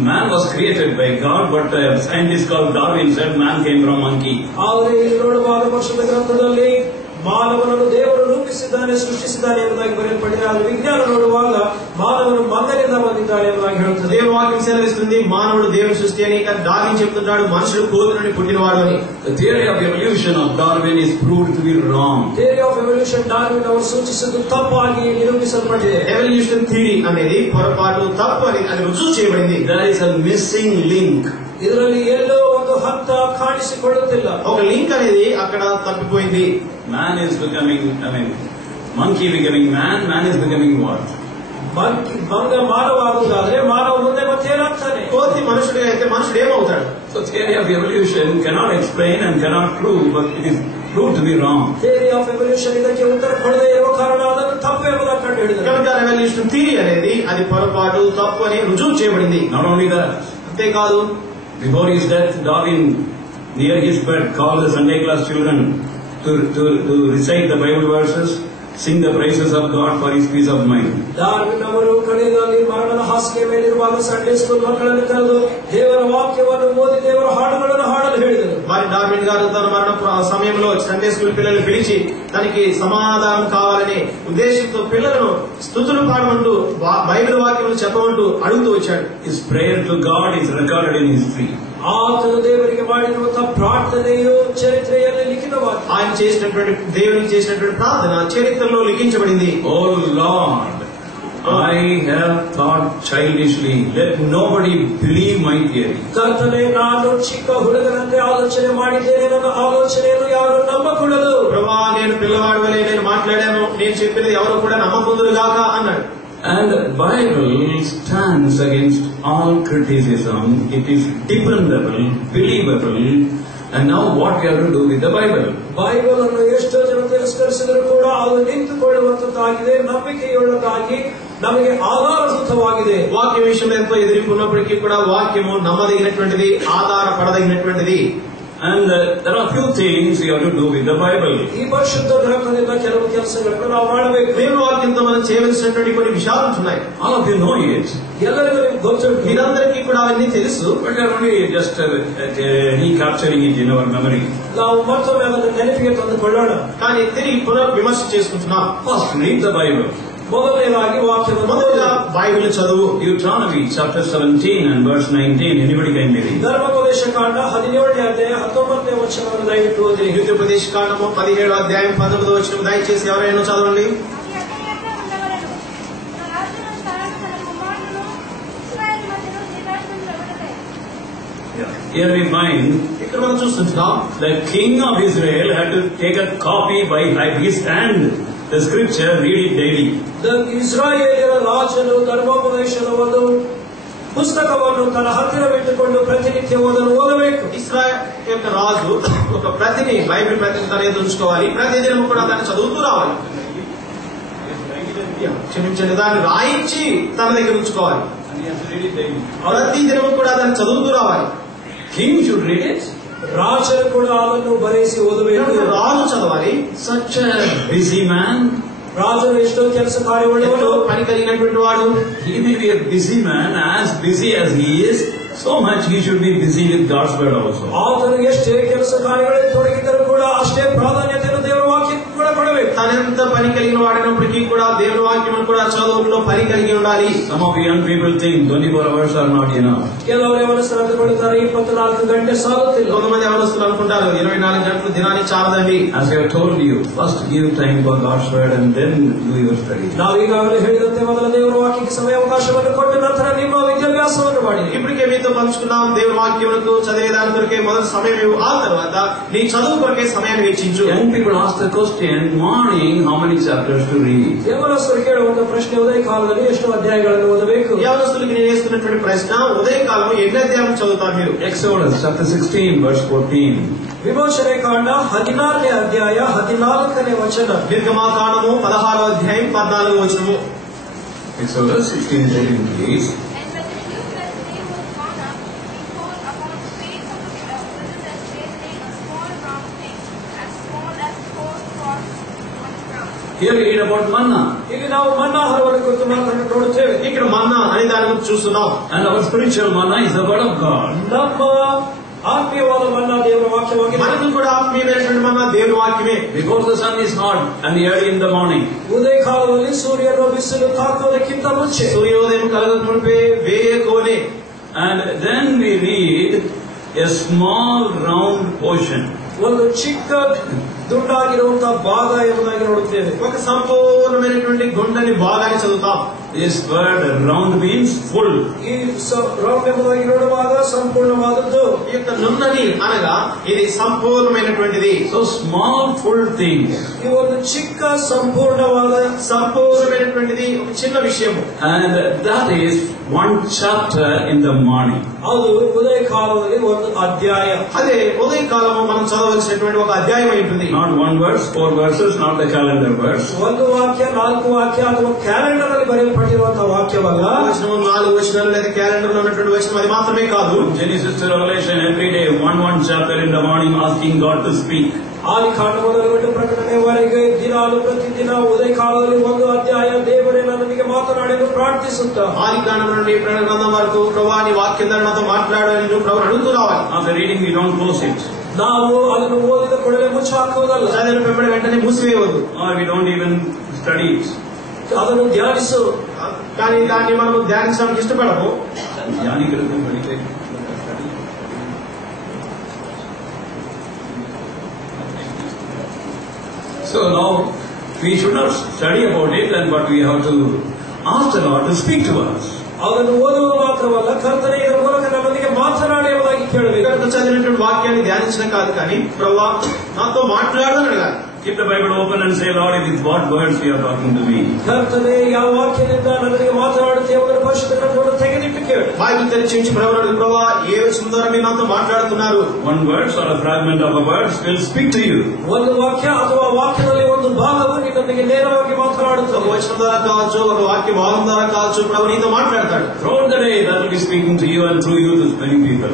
man was created by God, but a scientist called Darwin said man came from monkey. ಆದರೆ ಇಲ್ಲಿ ನೋಡುವಾಗ ವರ್ಷದ ಗ್ರಂಥದಲ್ಲಿ ಮಾನವನನ್ನು ದೇವರು ರೂಪಿಸಿದ್ದಾನೆ, ಸೃಷ್ಟಿಸಿದ್ದಾನೆ ಎಂಬುದಾಗಿ ಬರೆಯಲ್ಪಟ್ಟಿದೆ. ಆದರೆ ವಿಜ್ಞಾನ ನೋಡುವಾಗ ಮಾನವನು ಮಂಗನಿಂದ ಬಂದಿದ್ದಾನೆ ಎಂಬುದಾಗಿ ಹೇಳುತ್ತದೆ. దేవుని వాక్యం సెలవిస్తుంది మానవుడు దేవుని సృష్టి అని. డార్విన్ చెప్తున్నాడు మనుషుడు కోతి నుండి పుట్టినవాడు అని. The theory of evolution of Darwin is proved to be wrong. Theory of evolution Darwin ಅವರು ಸೂಚಿಸಿದ್ದು ತಪ್ಪಾಗಿ ನಿರೂಪಿಸಲ್ಪಟ್ಟಿದೆ. ఎవల్యూషన్ థియరీ అనేది పొరపాటు, తప్పు అని అది రుజువు చేయబడింది. There is a missing link. ಇದರಲ್ಲಿ ಎಲ್ಲೋ ಒಂದು ಹಂತ ಕಾಣಿಸಿಕೊಳ್ಳುತ್ತಿಲ್ಲ. ఒక లింక్ అనేది అక్కడ తప్పిపోయింది. Man is becoming, monkey becoming man, man is becoming what? ಮಂಗ ಮಾನವ ಆಗುವುದಾದ್ರೆ ಮಾನವ ಮುಂದೆ ಮತ್ತೇನಾಗ್ತಾನೆ? కోతి మనుషుడిగా అయితే మనుషుడు ఏమవుతాడు? So theory of evolution cannot explain and cannot prove, but it is proved to be wrong. Theory of evolution ಇದಕ್ಕೆ ಉತ್ತರ ಕೊಡದೇ ಇರುವ ಕಾರಣ ಅದನ್ನು ತಪ್ಪು ಎಂಬುದಾಗಿ ಕಂಡು ಹಿಡಿದರು. కనుక రెవల్యూషన్ థియరీ అనేది అది పొరపాటు, తప్పు అని రుజువు చేయబడింది. Not only that, అంతేకాదు before his death, Darwin, near his bed, called the Sunday class children to recite the Bible verses, sing the praises of God for his peace of mind. Darwin ಅವರು ಕಡೆಯಲ್ಲಿ ಮರಣದ ಹಾಸಿಗೆ ಮೇಲಿರುವಾಗ Sunday school ಮಕ್ಕಳನ್ನು ಕರೆದು ದೇವರ ವಾಕ್ಯವನ್ನು ಓದಿ ದೇವರ ಹಾಡುಗಳನ್ನು ಹಾಡಲು ಹೇಳಿದರು. మరి డార్విన్ గారు తన మరణ సమయంలో సండే స్కూల్ పిల్లల్ని పిలిచి దానికి సమాధానం కావాలనే ఉద్దేశంతో పిల్లలను స్తుతులు పాడమంటూ బైబిల్ వాక్యములు చెప్పమంటూ అడుగుతూ వచ్చాడు. His prayer to God is recorded in history. ಆತನು ದೇವರಿಗೆ ಮಾಡಿರುವಂತಹ ಪ್ರಾರ್ಥನೆಯು ಚರಿತ್ರೆಯಲ್ಲಿ ಲಿಖಿತವಾಗಿದೆ. ఆయన చేసినటువంటి దేవునికి చేసినటువంటి ప్రార్థన చరిత్రలో లిఖించబడింది. Oh Lord, I have thought childishly. Let nobody believe my theory. ಕರ್ತನೇ, ನಾನು ಚಿಕ್ಕ ಹುಡುಗನಂತೆ ಆಲೋಚನೆ ಮಾಡಿದ್ದೇನೆ, ನನ್ನ ಆಲೋಚನೆಯನ್ನು ಯಾರು ನಂಬಕೂಡದು. ప్రభువా, నేను పిల్లవాడి వలె నేను మాట్లాడాను, నేను చెప్పినది ఎవరు కూడా నమ్మకుందురుగాక అన్నాడు. And the Bible stands against all criticism. It is dependable, believable. And now what we have to do with the Bible? Bible ಅನ್ನು ಎಷ್ಟೋ ಜನ ತಿರಸ್ಕರಿಸಿದರೂ ಕೂಡ ಅದು ನಿಂತುಕೊಳ್ಳುವಂತದ್ದಾಗಿದೆ, ನಂಬಿಕೆಯುಳ್ಳದಾಗಿ ನಮಗೆ ఆధారభూతವಾಗಿದೆ. వాక్య విషయంలో ఎంతో ఎదిరింపు ఉన్నప్పటికీ కూడా వాక్యము నమ్మదగినటువంటిది, ఆధారపడదగినటువంటిది. And there are few things we have to do with the Bible. ఈ పరిశుద్ధ గ్రంథంలో ಕೆಲವು ಕೆಲಸಗಳನ್ನು ನಾವು ಮಾಡಬೇಕು. దేవుని వాక్యంతో మనం చేయవలసినటువంటి కొన్ని విషయాలు ఉన్నాయి. All of you know it. ಎಲ್ಲರಿಗೂ ಗೊತ್ತು, మీరందరికీ కూడా అవన్నీ తెలుసు. But we are only just recapturing it in our memory. ನಾವು ಮತ್ತೊಮ್ಮೆ ಅದನ್ನು ನೆನಪಿಗೆ ತಂದುಕೊಳ್ಳೋಣ. కానీ తిరిగి పునః విమర్శ చేసుకుంటున్నాం. First, read the Bible. ಮೊದಲನೇದಾಗಿ ವಾಕ್ಯವನ್ನು మొదటగా బైబిల్ చదువు. Deuteronomy chapter 17 and verse 19. Anybody can read it. ಧರ್ಮೋಪದೇಶ ಕಾಂಡ 17ನೇ ಅಧ್ಯಾಯ 19ನೇ ವಚನವನ್ನು ದಯವಿಟ್ಟು ಓದಿರಿ. ద్వితీయోపదేశ కాండము 17వ అధ్యాయం 19వ వచనం దయచేసి ఎవరైనా చదవండి. రాజును తన కుమారులను ఇశ్రాయేలు మధ్యలో నిర్దాక్షిణ్యం జరగలేదు. Here we find ఇక్కడ మనం చూస్తుంటాం the king of Israel had to take a copy by his hand, the scripture, read it daily. ಇಸ್ರಾಯೇಲ್ಯರ ರಾಜನು ಧರ್ಮೋಪದೇಶದ ಒಂದು పుస్తకವನ್ನು తన హತ್ತಿరపెట్టుಕೊಂಡು ప్రతినిత్యం ఓదಬೇಕು. ఇస్రాయేల్ యొక్క రాజు ఒక ప్రతిని బైబిల్ ప్రతిని తన ఎదురు ఉంచుకోవాలి. ప్రతిదినం కూడా దాన్ని చదువుతూ రావాలి. క్షమించండి, దాన్ని రాయించి తన దగ్గర ఉంచుకోవాలి. ప్రతి దినం కూడా దాన్ని చదువుతూ రావాలి. King should read it. రాజులు కూడా ಅದನ್ನು ಬರೆಸಿ ಓದಬೇಕು. రాజు చదవాలి. Such a busy man. రాజు ఎಷ್ಟో ಕೆಲಸ ಕಾರ್ಯವುಳ್ಳವನು, పని కలిగినటువంటి వాడు. He may be a busy man, as busy as he is, so much he should be busy with God's word also. ಆತನು ಎಷ್ಟೇ ಕೆಲಸ ಕಾರ್ಯಗಳಲ್ಲಿ ತೊಡಗಿದ್ದರೂ ಕೂಡ ಅಷ್ಟೇ ಪ್ರಾಧಾನ್ಯತೆಯನ್ನು ದೇವರ ವಾಕ್ಯಕ್ಕೆ ಕೂಡ ಕೊಡಬೇಕು. తనెంత పని కలిగిన వాడినప్పటికీ కూడా దేవుని వాక్యం కూడా చదువులో పని కలిగి ఉండాలి. Some of the young people think 24 hours are not enough. ಕೆಲವರು ಯೌವನಸ್ಥರು ಅಂದುಕೊಳ್ಳುತ್ತಾರೆ 24 ಗಂಟೆ ಸಾಲುತ್ತಿಲ್ಲ. కొంతమంది యవనస్తులు అనుకుంటారు 24 గంటలు దినానికి చాలదండి. As I have told you, first give time for God's word and then do your study. ನಾವು ಈಗಾಗಲೇ ಹೇಳಿದಂತೆ ಮೊದಲ ದೇವರ ವಾಕ್ಯಕ್ಕೆ ಸಮಯ ಅವಕಾಶವನ್ನು ಕೊಟ್ಟು ನಂತರ ನಿಮ್ಮ ವಿದ್ಯಾಭ್ಯಾಸವನ್ನು ಮಾಡಿ. ఇప్పటికే మీతో పంచుకున్నాం, దేవుని వాక్యములకు చదివేదాని కొరకే మొదటి సమయం ఇవ్వు, ఆ తర్వాత నీ చదువు కొరకే సమయాన్ని వెచ్చించు. Young people ask the question, morning, how many chapters to read? ಯೌವನಸ್ಥರು ಕೇಳುವಂತ ಪ್ರಶ್ನೆ, ಉದಯ ಕಾಲದಲ್ಲಿ ಎಷ್ಟು ಅಧ್ಯಾಯಗಳನ್ನು ಓದಬೇಕು? యవనస్తులకి నేను వేస్తున్నటువంటి ప్రశ్న, ఉదయకాలం ఎన్ని అధ్యాయం చదువుతారు మీరు? Exodus chapter 16 verse 14. విమోచన కాండ 16ನೇ అధ్యాయ 14ನೇ వచన. నిర్గమాకాండము 16వ అధ్యాయం 14వ వచనము. Exodus 16:14 please. Here we read about manna. ಈಗ ನಾವು ಮನ್ನಾಹಾರವನ್ನು ಕುರಿತು ನೋಡುತ್ತೇವೆ. ఇక్కడ మన్నా అనే దాని గురించి చూస్తున్నాం. And our spiritual manna is the word of God. ನಮ್ಮ ఆత్మీయవాద మన్నా దేవుని వాక్యవాಗಿದೆ. మనకు కూడా ఆత్మీయమైనటువంటి మన్నా దేవుని వాక్యమే. Because the sun is hot and early in the morning. ఉదయ కాలದಲ್ಲಿ సూర్యನ ಬಿಸಿಲು ತಾಕುವುದಕ್ಕಿಂತ ಮುಂಚೆ, సూర్యోదయం కలగక మునిపే వేకోనే. And then we read a small round portion. ಒಂದು ಚಿಕ್ಕ ದುಂಡಾಗಿರುವಂತಹ ಭಾಗ ಎಂಬುದಾಗಿ ನೋಡುತ್ತೇವೆ. ఒక సంపూర్ణమైనటువంటి గుండని భాగాన్ని చదువుతాం. This word round means full. ಈ ರೌಂಡ್ ಎಂಬುದಾಗಿ ನೋಡುವಾಗ ಸಂಪೂರ್ಣವಾದದ್ದು. ఈ యొక్క నున్నని అనగా ఇది సంపూర్ణమైనటువంటిది. So small full things. ఈ ಒಂದು ಚಿಕ್ಕ సంపూర్ణమైనటువంటిది ఒక చిన్న విషయం. And that is one chapter in the morning. ಅದು ఉదయ కాలంలో ಒಂದು అధ్యాయ. అదే ఉదయకాలము మనం చదవలసినటువంటి ఒక అధ్యాయం అయి ఉంటుంది. Not one verse, 4 verses, not the calendar verse. ಒಂದು ವಾಕ್ಯ, 4 ವಾಕ್ಯ ಅಥವಾ ಕ್ಯಾಲೆಂಡರ್ ಅಲ್ಲಿ ಬರೆಯಲ್ಪಟ್ಟಿರುವಂತಹ ವಾಕ್ಯವಲ್ಲ. వచనం 4 వచనాలు లేదా క్యాలెండర్ లో ఉన్నటువంటి వచనం అది మాత్రమే కాదు. Genesis to Revelation, every day one chapter in the morning, asking God to speak. ಆದಿಕಾಂಡ ಮೊದಲುಗೊಂಡು ಪ್ರಕಟಣೆವರೆಗೆ ದಿನಾಲು ಪ್ರತಿದಿನ ಉದಯ ಕಾಲದಲ್ಲಿ ಒಂದು ಅಧ್ಯಾಯ ದೇವರೇ ನನ್ನೊಂದಿಗೆ ಮಾತನಾಡಲು ಪ್ರಾರ್ಥಿಸುತ್ತಾ. ఆదికాండం నుండి ప్రకటన గ్రంథం వరకు ప్రభువా నీ వాక్యం ద్వారా నాతో మాట్లాడాలని ప్రభువుని అడుగుతూ రావాలి. After reading, we don't close it. ನಾವು ಅದನ್ನು ಓದಿದ ಕೂಡಲೇ ಮುಚ್ಚಿ ಹಾಕುವುದಲ್ಲ. చదివిన వెంబడి వెంటనే మూసివేయవద్దు. Or we don't even study it. ಅದನ್ನು ಧ್ಯಾನಿಸು. కానీ దాన్ని మనం ధ్యానించడానికి ఇష్టపడము. So now we should not study about it, but we have to ask the Lord to speak to us. ಅದನ್ನು ಓದುವುದು ಮಾತ್ರವಲ್ಲ, ಕರ್ತನೇ ಇದರ ಮೂಲಕ ನಮ್ಮೊಂದಿಗೆ ಮಾತನಾಡಿ ಎಂಬುದಾಗಿ ಕೇಳಬೇಕು. చదివినటువంటి వాక్యాన్ని ధ్యానించడం కాదు, కానీ ప్రభువా నాతో మాట్లాడదని అడగాలి. Keep the Bible open and say, Lord, it is what words you are talking to me. ಕರ್ತನೇ ಯಾವ ವಾಕ್ಯದಿಂದ ನನ್ನೊಂದಿಗೆ ಮಾತನಾಡುತ್ತೆ ಎಂಬುದರ ಪರಿಶುದ್ಧ ಗ್ರಂಥವನ್ನು ತೆಗೆದಿಟ್ಟು ಕೇಳು. బైబిల్ తెరిచి ప్రభువుని ప్రభువా ఏ సుందర మీరు నాతో మాట్లాడుతున్నారు. One verse or a fragment of a verse will speak to you. ಒಂದು ವಾಕ್ಯ ಅಥವಾ ವಾಕ್ಯದಲ್ಲಿ ಒಂದು ಭಾಗವು ನಿನ್ನೊಂದಿಗೆ ನೇರವಾಗಿ ಮಾತನಾಡುತ್ತದೆ. ఒక వచనం ద్వారా కావచ్చు, ఒక వాక్య భాగం ద్వారా కావచ్చు, ప్రభు నీతో మాట్లాడతాడు. Throughout the day that will be speaking to you and through you to many people.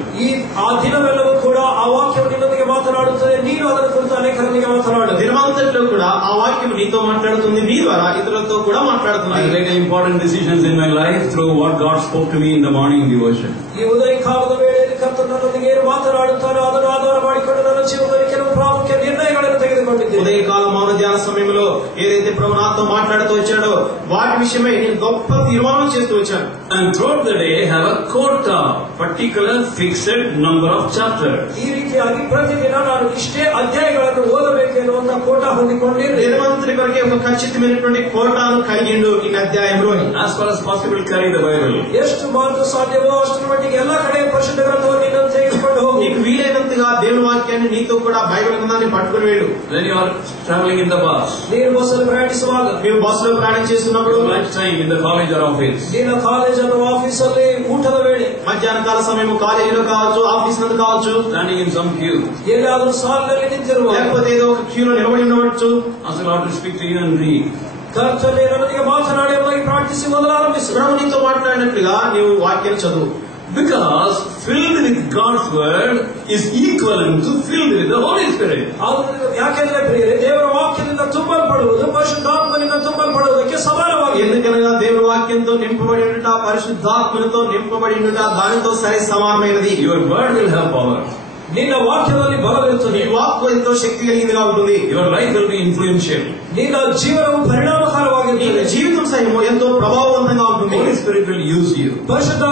ಆ ದಿನವೆಲ್ಲವೂ ಕೂಡ ಆ ವಾಕ್ಯವು ನಿನ್ನೊಂದಿಗೆ ಮಾತನಾಡುತ್ತದೆ, ನೀನು ಅದನ್ನು ಕುರಿತು ಅನೇಕರೊಂದಿಗೆ ಮಾತನಾಡು. దినమంతట్లో కూడా ఆ వాక్యం నీతో మాట్లాడుతుంది, నీ ద్వారా ఇతరులతో కూడా మాట్లాడుతుంది. I make important decisions in my life through what God spoke to me in the morning devotion. ಈ ಉದಯ ಕಾಲದ ವೇಳೆಯಲ್ಲಿ ಕರ್ತನು ನನ್ನೊಂದಿಗೆ ಏನು ಮಾತನಾಡುತ್ತಾನೋ ಅದನ್ನು ಆಧಾರ ಮಾಡಿಕೊಂಡು ನನ್ನ ಜೀವನದಲ್ಲಿ ಕೆಲವು ಪ್ರಾಮುಖ್ಯ ನಿರ್ಣಯಗಳನ್ನು ತೆಗೆದುಕೊಂಡಿದ್ದೇನೆ. ఉదయకాల మౌన ధ్యాన సమయంలో ఏదైతే ప్రభు నాతో మాట్లాడుతూ వచ్చాడో వాటి విషయమై నేను గొప్ప తీర్మానం చేస్తూ వచ్చాను. And throughout the day have a quota, particular fixed number of chapters. ಈ ರೀತಿಯಾಗಿ ಪ್ರತಿದಿನ ನಾನು ಇಷ್ಟೇ ಅಧ್ಯಾಯಗಳನ್ನು ಓದಬೇಕು ಎನ್ನುವಂತ ಕೋಟಾ ಹೊಂದಿಕೊಂಡಿದ್ದೇನೆ. దినవంతుని కొరకే ఒక ఖచ్చితమైనటువంటి కోటాను కలిగిండు ఈ అధ్యాయంలోని. As far as possible, carry the Bible. ಎಷ್ಟು ಮಾತ್ರ ಸಾಧ್ಯವೋ ಅಷ್ಟರ ಮಟ್ಟಿಗೆ ಎಲ್ಲ ಕಡೆ ಪರಿಶುದ್ಧ ಗ್ರಂಥವನ್ನು ತೆಗೆದುಕೊಂಡು ತೆಗೆದುಕೊಂಡು ಹೋಗು. నీకు వీలైనంతగా దేవుని వాక్యాన్ని నీతో కూడా బైబిల్ గ్రంథాన్ని పట్టుకుని వెళ్ళు. When you are traveling in the bus, ನೀನು ಬಸ್ಸಲ್ಲಿ ಪ್ರಯಾಣಿಸುವಾಗ, మీరు బస్సులో ప్రయాణం చేస్తున్నప్పుడు, lunch time in the college or office, ನಿನ್ನ ಕಾಲೇಜ್ ಅಥವಾ ಆಫೀಸ್ ಅಲ್ಲಿ ಊಟದ ವೇಳೆ, మధ్యాహ్న కాల సమయం కాలేజీలో కావచ్చు, ఆఫీస్ నందు కావచ్చు, standing in some queue, ಎಲ್ಲಾದ್ರೂ ಸಾಲಿನಲ್ಲಿ ನಿಂತಿರುವ, లేకపోతే ఏదో ఒక క్యూలో నిలబడి ఉండవచ్చు. ask the Lord to speak to you and read. ಕರ್ತನೇ ನನ್ನೊಂದಿಗೆ ಮಾತನಾಡಿ ಎಂಬುದಾಗಿ ಪ್ರಾರ್ಥಿಸಿ ಮೊದಲಾರಂಭಿಸು. ప్రభు నీతో మాట్లాడినట్లుగా నీవు వాక్యాన్ని చదువు. Because filled with God's word is equivalent to filled with the Holy Spirit. ಯಾಕೆಂದ್ರೆ ಪ್ರಿಯರೇ, ದೇವರ ವಾಕ್ಯದಿಂದ ತುಂಬಲ್ಪಡುವುದು ಪರಿಶುದ್ಧಾತ್ಮನಿಂದ ತುಂಬಲ್ಪಡುವುದಕ್ಕೆ ಸಮಾನವಾಗಿದೆ. ఎందుకనగా దేవుని వాక్యంతో నింపబడి ఉండుట, పరిశుద్ధాత్మతో నింపబడి ఉండుట దానితో సరి సమానమైనది. Your word will have power. ನಿನ್ನ ವಾಕ್ಯದಲ್ಲಿ ಬಲವಿರುತ್ತದೆ. నీ వాక్కు ఎంతో శక్తి కలిగిందిగా ఉంటుంది. Your life will be influential. ನಿನ್ನ ಜೀವನವು ಪರಿಣಾಮಕಾರವಾಗಿರುತ್ತದೆ. జీవితం సైతం ఎంతో ప్రభావవంతంగా ఉంటుంది. Holy Spirit will use you. ಪರಿಶುದ್ಧ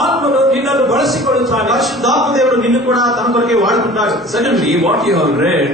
ಆತ್ಮನು ನಿನ್ನನ್ನು ಬಳಸಿಕೊಳ್ಳುತ್ತಾನೆ. పరిశుద్ధాత్మ దేవుడు నిన్ను కూడా తన కొరకే వాడుకుంటాడు. Suddenly, what you have read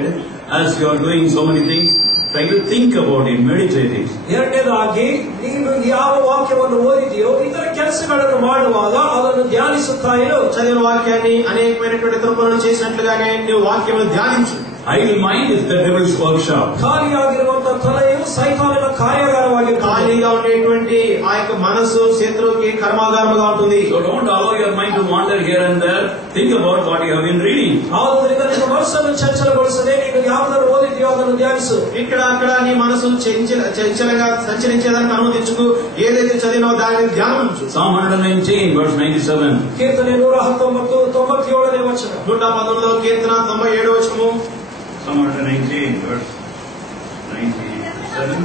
as you are doing so many things, try to think about it, meditate it. ಎರಡನೇದಾಗಿ, ನೀನು ಯಾವ ವಾಕ್ಯವನ್ನು ಓದಿದೆಯೋ ಇತರ ಕೆಲಸಗಳನ್ನು ಮಾಡುವಾಗ ಅದನ್ನು ಧ್ಯಾನಿಸುತ್ತಾ ಇರು. చదివిన వాక్యాన్ని అనేకమైనటువంటి ఇతర పనులు చేసినట్లుగానే నీవు వాక్యమును ధ్యానించు. Idle mind is the devil's workshop. ಖಾಲಿಯಾಗಿರುವಂತಹ ತಲೆಯು ಸೈತಾನನ ಕಾರ್ಯಾಗಾರವಾಗಿರುತ್ತದೆ. ఖాళీగా ఉండేటువంటి ఆ యొక్క మనసు శత్రువుకి కర్మాగారముగా ఉంటుంది. So don't allow your mind to wander here and there. Think about what you have been reading. ಆದ್ದರಿಂದ ನಿನ್ನ ಮನಸ್ಸನ್ನು ಚಂಚಲಗೊಳಿಸದೆ ನೀನು ಯಾವುದನ್ನು ಓದಿದೆಯೋ ಅದನ್ನು ಧ್ಯಾನಿಸು. ఇక్కడ అక్కడ నీ మనసు చంచలంగా సంచరించేదానికి అనుమతించుకు. ఏదైతే చదివినావో దానిని ధ్యానించు. Psalm 119 verse 97. ಕೀರ್ತನೆ 119:97 ವಚನ. 119వ కీర్తన 97వ వచనము. Psalm 119 verse 97.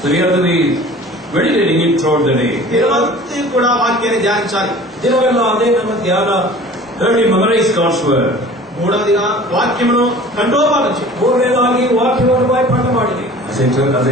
So we have to be meditating it throughout the day. దినమంతా కూడా వాక్యాన్ని ధ్యానించాలి. ದಿನವೆಲ್ಲ ಅದೇ ನಮ್ಮ ಧ್ಯಾನ. Thirdly, memorize God's word. మూడవదిగా వాక్యమును కంఠోపాఠం చేయి. ಮೂರನೇದಾಗಿ ವಾಕ್ಯವನ್ನು ಬಾಯ್ಪಾಠ ಮಾಡಿದೆ. As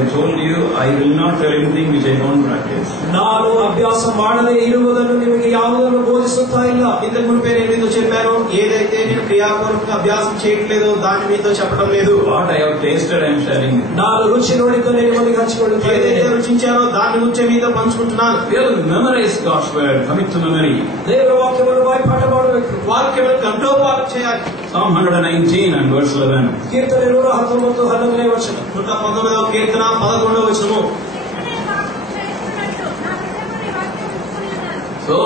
I told you, I will not tell anything which I don't practice. ನಾನು ಅಭ್ಯಾಸ ಮಾಡದೇ ಇರುವುದನ್ನು ನಿಮಗೆ ಯಾವುದನ್ನು ಬೋಧಿಸುತ್ತಾ ಇಲ್ಲ. ఇంతకు మునిపే నేను మీతో చెప్పాను, ఏదైతే నేను క్రియాపూర్వక అభ్యాసం చేయట్లేదో దాన్ని మీతో చెప్పడం లేదు. What I have tasted, I am sharing. ನಾನು ರುಚಿ ನೋಡಿದ್ದನ್ನು ನಿಮಗೆ ಹಂಚಿಕೊಳ್ಳುತ್ತೇನೆ. ఏదైతే రుచించానో దాని గురించి మీతో పంచుకుంటున్నాను. We have to memorize God's word, commit to memory. ದೇವರ ವಾಕ್ಯವನ್ನು ಬಾಯ್ಪಾಠ ಮಾಡಬೇಕು. వాక్యమును కంఠోపాఠం చేయాలి. Psalm 119 and verse 11. ಕೀರ್ತನೆ 119:11 ವಚನ. 119వ కీర్తన 11వ వచనము. So,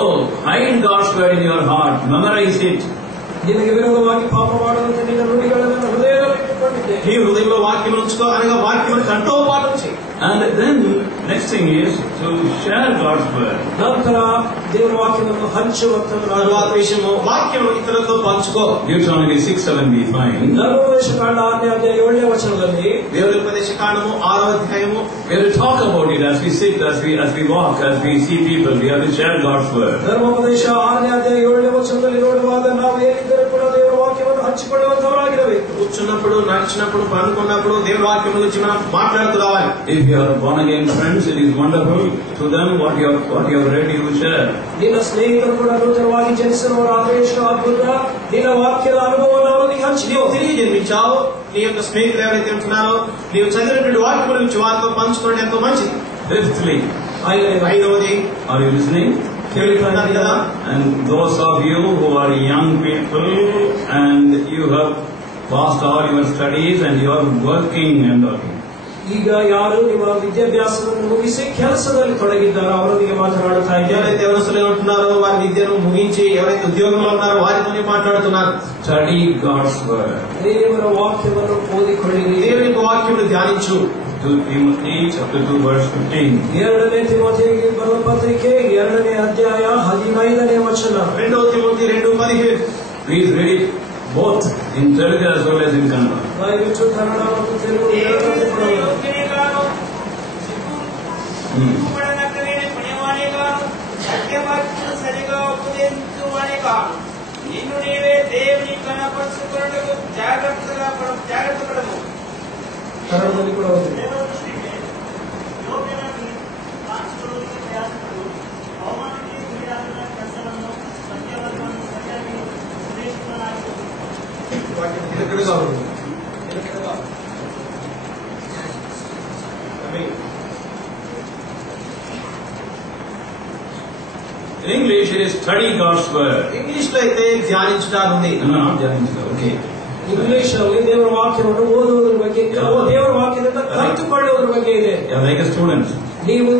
hide God's word in your heart, memorize it. ನಿನಗೆ ವಿರೋಧವಾಗಿ ಪಾಪ ಮಾಡುವಂತೆ ನಿನ್ನ ನುಡಿಗಳನ್ನು ಹೃದಯದಲ್ಲಿ ಇಟ್ಟುಕೊಂಡಿದ್ದೇನೆ. నీ హృదయంలో వాక్యమును ఉంచుకో, అనగా వాక్యమును కంఠోపాఠం చేయి. And then, next thing is to share God's word. ನಂತರ ದೇವರ ವಾಕ್ಯವನ್ನು ಹಂಚುವಂತದ್ದು. తరువాత విషయము వాక్యము ఇతరులతో పంచుకో. Deuteronomy 6:7 we find. ಧರ್ಮೋಪದೇಶಕಾಂಡ 6ನೇ ವಚನದಲ್ಲಿ, దేవుని ఉపదేశ కాండము 6వ అధ్యాయము. We have to talk about it as we sit, as we walk, as we see people. We have to share God's word. ಧರ್ಮೋಪದೇಶ 6ನೇ ಅಧ್ಯಾಯ 7ನೇ ವಚನದಲ್ಲಿ ನೋಡುವಾಗ ನಾವು ಏನಿದ್ದರೂ ಕೂಡ ದೇವರ ವಾಕ್ಯವನ್ನು ಹಂಚಿಕೊಳ್ಳುವಂತವರಾಗಿರಬೇಕು. కూర్చున్నప్పుడు, నడిచినప్పుడు, పడుకున్నప్పుడు దేవుని వాక్యం గురించి మనం మాట్లాడుతూ రావాలి. If you are born again friends, it is wonderful. To them, what you have read, you share. ನಿನ್ನ ಸ್ನೇಹಿತರು ಕೂಡ ನೂತನವಾಗಿ ಜನಿಸಿರುವವರಾದರೆ ಎಷ್ಟು ಅದ್ಭುತ. ನಿನ್ನ ವಾಕ್ಯದ ಅನುಭವವನ್ನು ಅವರಿಗೆ ಹಂಚಿ. నీవు తిరిగి జన్మించావు, నీ యొక్క స్నేహితులు ఎవరైతే ఉంటున్నారో నీవు చదివినటువంటి వాక్యం గురించి వారితో పంచుకోవడం ఎంతో మంచిది. Fifthly, ఐదవది, are you listening? తెలుగుతున్నారు కదా. And those of you who are young people and you have passed all your studies and you are working and working. ಈಗ ಯಾರು ನಿಮ್ಮ ವಿದ್ಯಾಭ್ಯಾಸವನ್ನು ಮುಗಿಸಿ ಕೆಲಸದಲ್ಲಿ ತೊಡಗಿದ್ದಾರೋ ಅವರೊಂದಿಗೆ ಮಾತನಾಡುತ್ತಾ ಇದ್ದಾರೆ. ఎవరైతే యవనస్తులు ఉంటున్నారో వారి విద్యను ముగించి ఎవరైతే ఉద్యోగంలో ఉన్నారో వారితోనే మాట్లాడుతున్నారు. Study God's word. ದೇವರ ವಾಕ್ಯವನ್ನು ಓದಿಕೊಳ್ಳಿರಿ. దేవుని యొక్క వాక్యమును ధ్యానించు. 2 Timothy chapter 2 verse 15. 2ನೇ ತಿಮೋಥೆಗೆ ಬರೆದ ಪತ್ರಿಕೆ 2ನೇ ಅಧ್ಯಾಯ 15ನೇ ವಚನ. 2 Timothy 2:15. Please read it both in Telugu as well as in Kannada. ದಯವಿಟ್ಟು ಕನ್ನಡ ಮತ್ತು ತೆಲುಗು ಎರಡನ್ನೂ ಪಡೆಯಿರಿ. ಯೋಗ್ಯನೆಗಾನು సిగ్గుపడనక్కలేని పుణ్యవాణిగాను సత్యవాక్యము సరిగా ఉపదేశించువానిగాను నిన్ను నీవే దేవుని కనపరుచుకొనుటకు జాగ్రత్త పడము. ಕನ್ನಡದಲ್ಲಿ ಕೂಡ ಓದಿರಿ. వాక్యం నిలకడగా ఉంది. English it is study God's word. English లో అయితే ధ్యానించడానికి ఉంది. No, not ధ్యానించడం. Okay. ಇಂಗ್ಲಿಷ್ ಅಲ್ಲಿ ದೇವರ ವಾಕ್ಯವನ್ನು ಓದುವುದರ ಬಗ್ಗೆ, ದೇವರ ವಾಕ್ಯದಿಂದ ಕಲಿತುಕೊಳ್ಳುವುದರ ಬಗ್ಗೆ ಇದೆ. Like a student. ನೀವು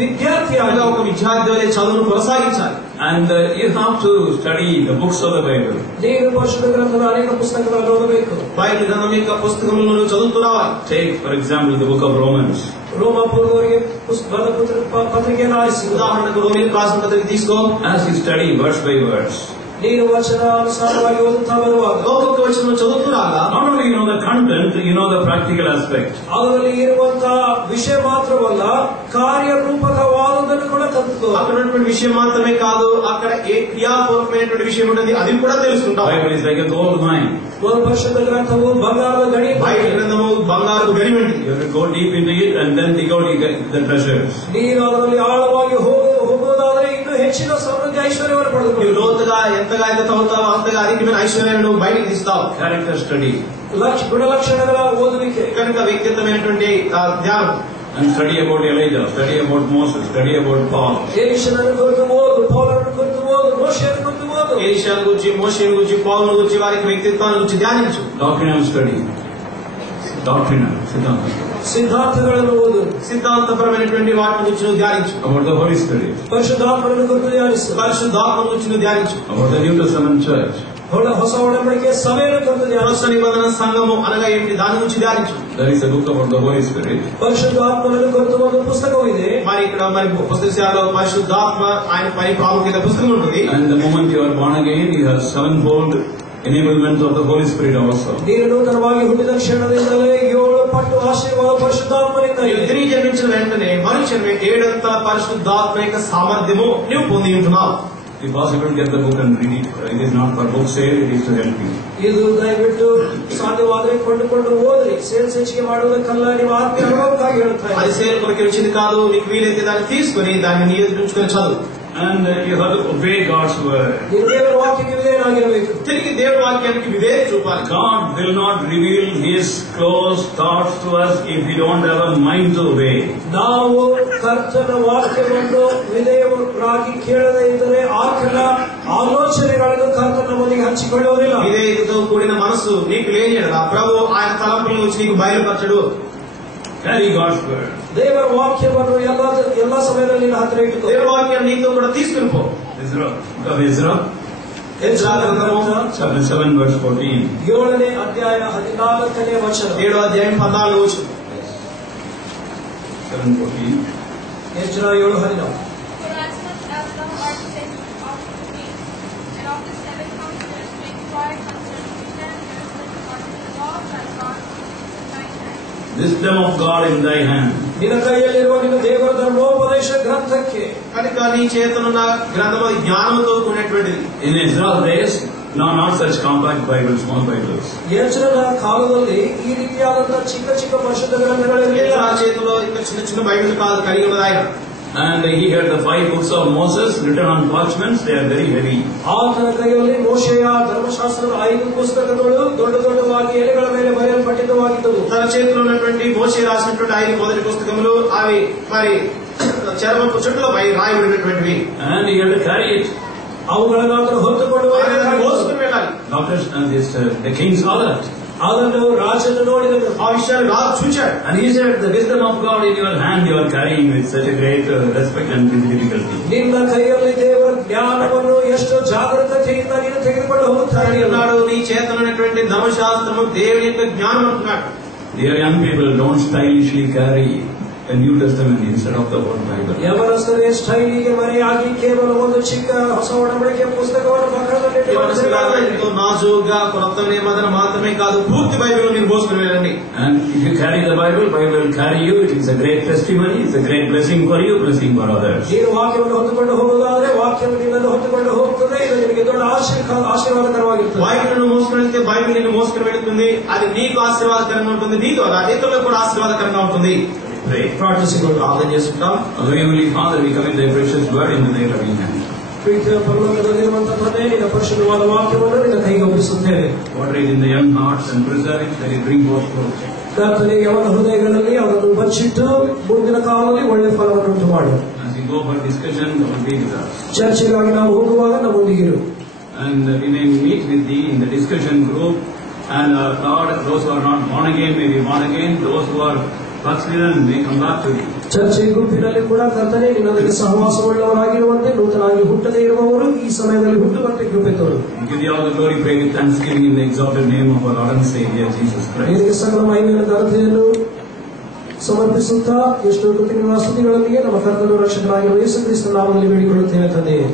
ವಿದ್ಯಾರ್ಥಿಯಾಗಿ ఒక విద్యార్థి వలె చదువును కొనసాగించాలి. And you have to study the books of the Bible. ದೇವರ ಪರಿಶುದ್ಧ ಗ್ರಂಥದ ಅನೇಕ ಪುಸ್ತಕಗಳನ್ನು ಓದಬೇಕು. బైబిల్ గ్రంథం యొక్క పుస్తకములను చదువుతూ రావాలి. Take for example the book of Romans. ರೋಮಾಪುರದವರಿಗೆ ಪತ್ರಿಕೆಯನ್ನು ಆರಿಸಿ, ఉదాహరణకు రోమీయులకు రాసిన పత్రిక తీసుకో. As you study verse by verse, ನೀನು ವಚನಾನುಸಾರವಾಗಿ ಓದುತ್ತಾ ಬರುವಾಗ ఒక్కొక్క వచనం చదువుతూ రాగా not only you know the content, you know the practical aspect. ಅದರಲ್ಲಿ ಇರುವಂತಹ ವಿಷಯ ಮಾತ್ರವಲ್ಲ, ಕಾರ್ಯರೂಪಕವಾದುದನ್ನು ಕೂಡ ಕಲಿತುಕೋ. అక్కడ ఉన్నటువంటి విషయం మాత్రమే కాదు, అక్కడ ఏ క్రియాపూర్వకమైనటువంటి విషయం ఉంటుంది అది కూడా తెలుసుకుంటాం. Bible is like a gold mine. ಪರಿಶುದ್ಧ గ్రంథము ಬಂಗಾರದ ಗಣಿ. బైబిల్ గ్రంథము బంగారు గని వంటిది. You have to go deep into it and then dig out the treasures. ನೀನು ಅದರಲ್ಲಿ ಆಳವಾಗಿ ಹೋಗುವುದಾದರೆ ಇನ್ನೂ ಹೆಚ್ಚಿನ ಸಮೃದ್ಧಿ ಐಶ್ವರ್ಯವನ್ನು ಪಡೆದುಕೊಳ್ಳಿ. లోతుగా ఎంతగా అయితే తవ్వుతావో అంతగా అధికమైన ఐశ్వర్యాన్ని బయటికి తీస్తావు. Character study. ಗುಣಲಕ್ಷಣಗಳ ಓದುವಿಕೆ. కనుక వ్యక్తిత్వమైనటువంటి ధ్యానం. And study about Elijah, study about Moses, study about Paul. ఎలీషాను గురించి ఓదు, పౌలును గురించి ఓదు, మోషేను గురించి ఓదు. ఎలీషాను గురించి, మోషేను గురించి, పౌలును గురించి, వారికి వ్యక్తిత్వాన్ని గురించి ధ్యానించు. Doctrinal study. Doctrinal, సిద్ధాంతಗಳನ್ನು ఓదు. సిద్ధాంతపరమైనటువంటి వాటి గురించి నువ్వు ధ్యానించు. About the Holy Spirit. పరిశుద్ధాత్మను గురించి ధ్యానిస్తు. పరిశుద్ధాత్మ గురించి నువ్వు ధ్యానించు. About the New Testament church. ಹೊಸ ಒಡಂಬಡಿಕೆ ಸಭೆಯನ್ನು ಗುరించి ಧ್ಯಾನಿಸು. ಹೊಸ ನಿబంధన సంఘము అనగా ఏమిటి దాని గురించి ధ్యానించు. There is a book about the Holy Spirit. పరిశుద్ధాత్మను గురించి ఒక పుస్తకం ಇದೆ. మరి ఇక్కడ మరి పుస్తకాలలో పరిశుద్ధాత్మ ఆయన పని ప్రాముఖ్యత పుస్తకం ఉంటుంది. And the moment you are born again, you have sevenfold enablement of the Holy Spirit also. ನೀನು ನೂತನವಾಗಿ ಹುಟ್ಟಿದ ಕ್ಷಣದಿಂದಲೇ 7 ಪಟ್ಟು ಆಶೀರ್ವಾದ ಪರಿಶುದ್ಧಾತ್ಮನಿಂದ ಇದೆ. స్త్రీ జన్మించిన వెంటనే మనుషుని 7 పరిశుద్ధాత్మ యొక్క సామర్థ్యము నీవు పొంది ఉంటున్నావు. If possible, get the book and read it. It is not for book sale, it is to help you. ಇದು ದಯವಿಟ್ಟು ಸಾಧ್ಯವಾದರೆ ಕೊಂಡುಕೊಂಡು ಓದ್ರಿ. ಸೇಲ್ಸ್ ಹೆಚ್ಚಿಗೆ ಮಾಡುವುದಕ್ಕಲ್ಲ, ನಿಮ್ಮ ಆತ್ಮೀಯ ಅನುಭವಕ್ಕಾಗಿ ಹೇಳ್ತಾ అది సేల్ కొరకు వచ్చింది కాదు. నీకు వీలైతే దాన్ని తీసుకుని దాన్ని నియంత్రించుకొని చదువు. And you have to obey God's word. ದೇವರ ವಾಕ್ಯಕ್ಕೆ ವಿಧೇಯನಾಗಿರಬೇಕು. తిరిగి దేవుడి వాక్యానికి విధేయత చూపాలి. God will not reveal His close thoughts to us if we don't have a mind to obey. ನಾವು ಕರ್ತನ ವಾಕ್ಯವನ್ನು ವಿಧೇಯರಾಗಿ ಕೇಳದೇ ಇದ್ದರೆ ಆತನ ಆಲೋಚನೆಗಳನ್ನು ಕರ್ತನ ನಮ್ಮೊಂದಿಗೆ ಹಂಚಿಕೊಳ್ಳುವುದಿಲ್ಲ. విధేయతతో కూడిన మనసు నీకు లేని ఎడల ప్రభు ఆయన తలంపుల నుంచి నీకు బయలుపరచడు. Carry God's word. ದೇವರ ವಾಕ್ಯವನ್ನು ಎಲ್ಲ ಸಮಯದಲ್ಲಿ ನಿನ್ನ ಹತ್ತಿರ ಇಟ್ಟುಕೋ. దేవుడి వాక్యాన్ని నీతో కూడా తీసుకుని పో. Ezra, chapter 7 verse 14. 7ನೇ ಅಧ್ಯಾಯ 14ನೇ ವಚನ. 7వ అధ్యాయం 14వ వచనం. 7:14. Ezra 7:14. For as much as thou art sent out to me, and of the 7 counselors to inquire concerning Judah and Jerusalem according to the law of thy God, in thine hand. Wisdom of God in thy hand. ನಿನ್ನ ಕೈಯಲ್ಲಿರುವ ನಿನ್ನ ದೇವರ ಧರ್ಮೋಪದೇಶ ಗ್ರಂಥಕ್ಕೆ. కనుక నీ చేతనున్న గ్రంథము జ్ఞానముతో కూడినటువంటిది. In Ezra's days, no, not such compact Bibles, small Bibles. ಎಜ್ರನ ಕಾಲದಲ್ಲಿ ಈ ರೀತಿಯಾದಂತಹ ಚಿಕ್ಕ ಚಿಕ್ಕ ಪರಿಶುದ್ಧ ಗ್ರಂಥಗಳಿರಲಿಲ್ಲ. ఆ చేతిలో ఇంకా చిన్న చిన్న బైబిల్ కాదు కలిగి ఉన్నది ఆయన. And he had the 5 books of Moses written on parchments. They are very heavy. ಆತನ ಕೈಯಲ್ಲಿ ಮೋಶೆಯ ಧರ್ಮಶಾಸ್ತ್ರದ 5 ಪುಸ್ತಕಗಳು ದೊಡ್ಡವಾಗಿ ಎಲೆಗಳ ಮೇಲೆ ಬರೆಯಲ್ಪಟ್ಟಿದ್ದವಾಗಿದ್ದವು. తన చేతిలో ఉన్నటువంటి మోషే రాసినటువంటి 5 మొదటి పుస్తకములు అవి మరి చర్మపు చుట్టలపై రాయబడినటువంటివి. And he had to carry it. ಅವುಗಳನ್ನು ಆತನು ಹೊತ್ತುಕೊಂಡು మోసుకుని వెళ్ళాలి. Doctors and the king saw that. ಅದನ್ನು ರಾಜನು ನೋಡಿದನು. ఆ విషయాన్ని రాజు చూచాడు. And he said, the wisdom of God in your hand you are carrying with such a great respect and difficulty. ನಿನ್ನ ಕೈಯಲ್ಲಿ ದೇವರ ಜ್ಞಾನವನ್ನು ಎಷ್ಟು ಜಾಗೃತತೆಯಿಂದ ನೀನು ತೆಗೆದುಕೊಂಡು ಹೋಗುತ್ತಾನೆ అన్నాడు. నీ చేతనటువంటి ధర్మశాస్త్రము దేవుని యొక్క జ్ఞానం అంటున్నాడు. Dear young people, don't stylishly carry a New Testament instead of the Old Bible. ಯವನಸ್ಥರೇ ಸ್ಟೈಲಿಗೆ ಮರೆಯಾಗಿ ಕೇವಲ ಒಂದು ಚಿಕ್ಕ ಹೊಸ ಒಡಂಬಡಿಕೆಯ ಪುಸ್ತಕವನ್ನು ಪಕ್ಕದಲ್ಲಿ ఎంతో నాజుగా కొత్త నిబంధన మాత్రమే కాదు పూర్తి బైబిల్ మీరు మోసుకుని వెళ్ళండి. And if you carry the Bible will carry you. It is a great testimony. It's a great blessing for you, blessing for others. ನೀನು ವಾಕ್ಯವನ್ನು ಹೊತ್ತುಕೊಂಡು ಹೋಗುವುದಾದರೆ ವಾಕ್ಯವು ನಿನ್ನನ್ನು ಹೊತ್ತುಕೊಂಡು ಹೋಗುತ್ತದೆ. ಇದು ನಿನಗೆ ದೊಡ್ಡ ಆಶೀರ್ವಾದಕರವಾಗಿರುತ್ತದೆ. బైబిల్ను మోసుకుని వెళ్తే బైబిల్ నిన్ను మోసుకుని వెళుతుంది. అది నీకు ఆశీర్వాదకరంగా ఉంటుంది. నీ ద్వారా ఇతరులకు కూడా ఆశీర్వాదకరంగా ఉంటుంది. ಪ್ರಾರ್ಥಿಸಿಕೊಂಡು ప్రార్థన చేసుకుంటాం. Heavenly Father, we commit thy precious word into thy loving hand. ಪ್ರೀತಿಯ ಪರಲೋಕದಲ್ಲಿರುವಂತಹ ತಂದೆ, ನಿನ್ನ ಪರಿಶುದ್ಧವಾದ ವಾಕ್ಯವನ್ನು ನಿನ್ನ ಕೈಗೆ ಒಪ್ಪಿಸುತ್ತೇವೆ. Water it in the young hearts and preserve it that it bring forth fruit. ಕರ್ತನೇ, ಯವನ ಹೃದಯಗಳಲ್ಲಿ ಅದನ್ನು ಬಚ್ಚಿಟ್ಟು ಮುಂದಿನ ಕಾಲದಲ್ಲಿ ಒಳ್ಳೆ ಫಲವನ್ನು ಉಂಟು ಮಾಡು. As you go for discussion, Lord be with us. ಚರ್ಚೆಗಾಗಿ ನಾವು ಹೋಗುವಾಗ ನಮ್ಮೊಂದಿಗಿರು. And we may meet with thee in the discussion group. And Lord, those who are not born again may be born again. Those who are backslidden may come back to thee. ಚರ್ಚೆ ಗುಂಪಿನಲ್ಲಿ ಕೂಡ ಕರ್ತನೇ ನಿನ್ನೊಂದಿಗೆ ಸಹವಾಸವುಳ್ಳವರಾಗಿರುವಂತೆ ನೂತನಾಗಿ ಹುಟ್ಟದೇ ಇರುವವರು ಈ ಸಮಯದಲ್ಲಿ ಹುಟ್ಟುವಂತೆ ಕೃಪೆ ತೋರು. Give thee all the glory, pray with thanksgiving in the exalted name of our Lord and Savior Jesus Christ. ನಿನಗೆ ಸಕಲ ಮಹಿಮೆಯ ಘನತೆಯನ್ನು ಸಮರ್ಪಿಸುತ್ತಾ ಎಷ್ಟು ಕೃತಜ್ಞ ಸ್ತುತಿಗಳೊಂದಿಗೆ ನಮ್ಮ ಕರ್ತನು ರಕ್ಷಕನಾಗಿರುವ ಯೇಸು ಕ್ರಿಸ್ತನ ನಾಮದಲ್ಲಿ ಬೇಡಿಕೊಳ್ಳುತ್ತೇವೆ ತಂದೆಯೇ.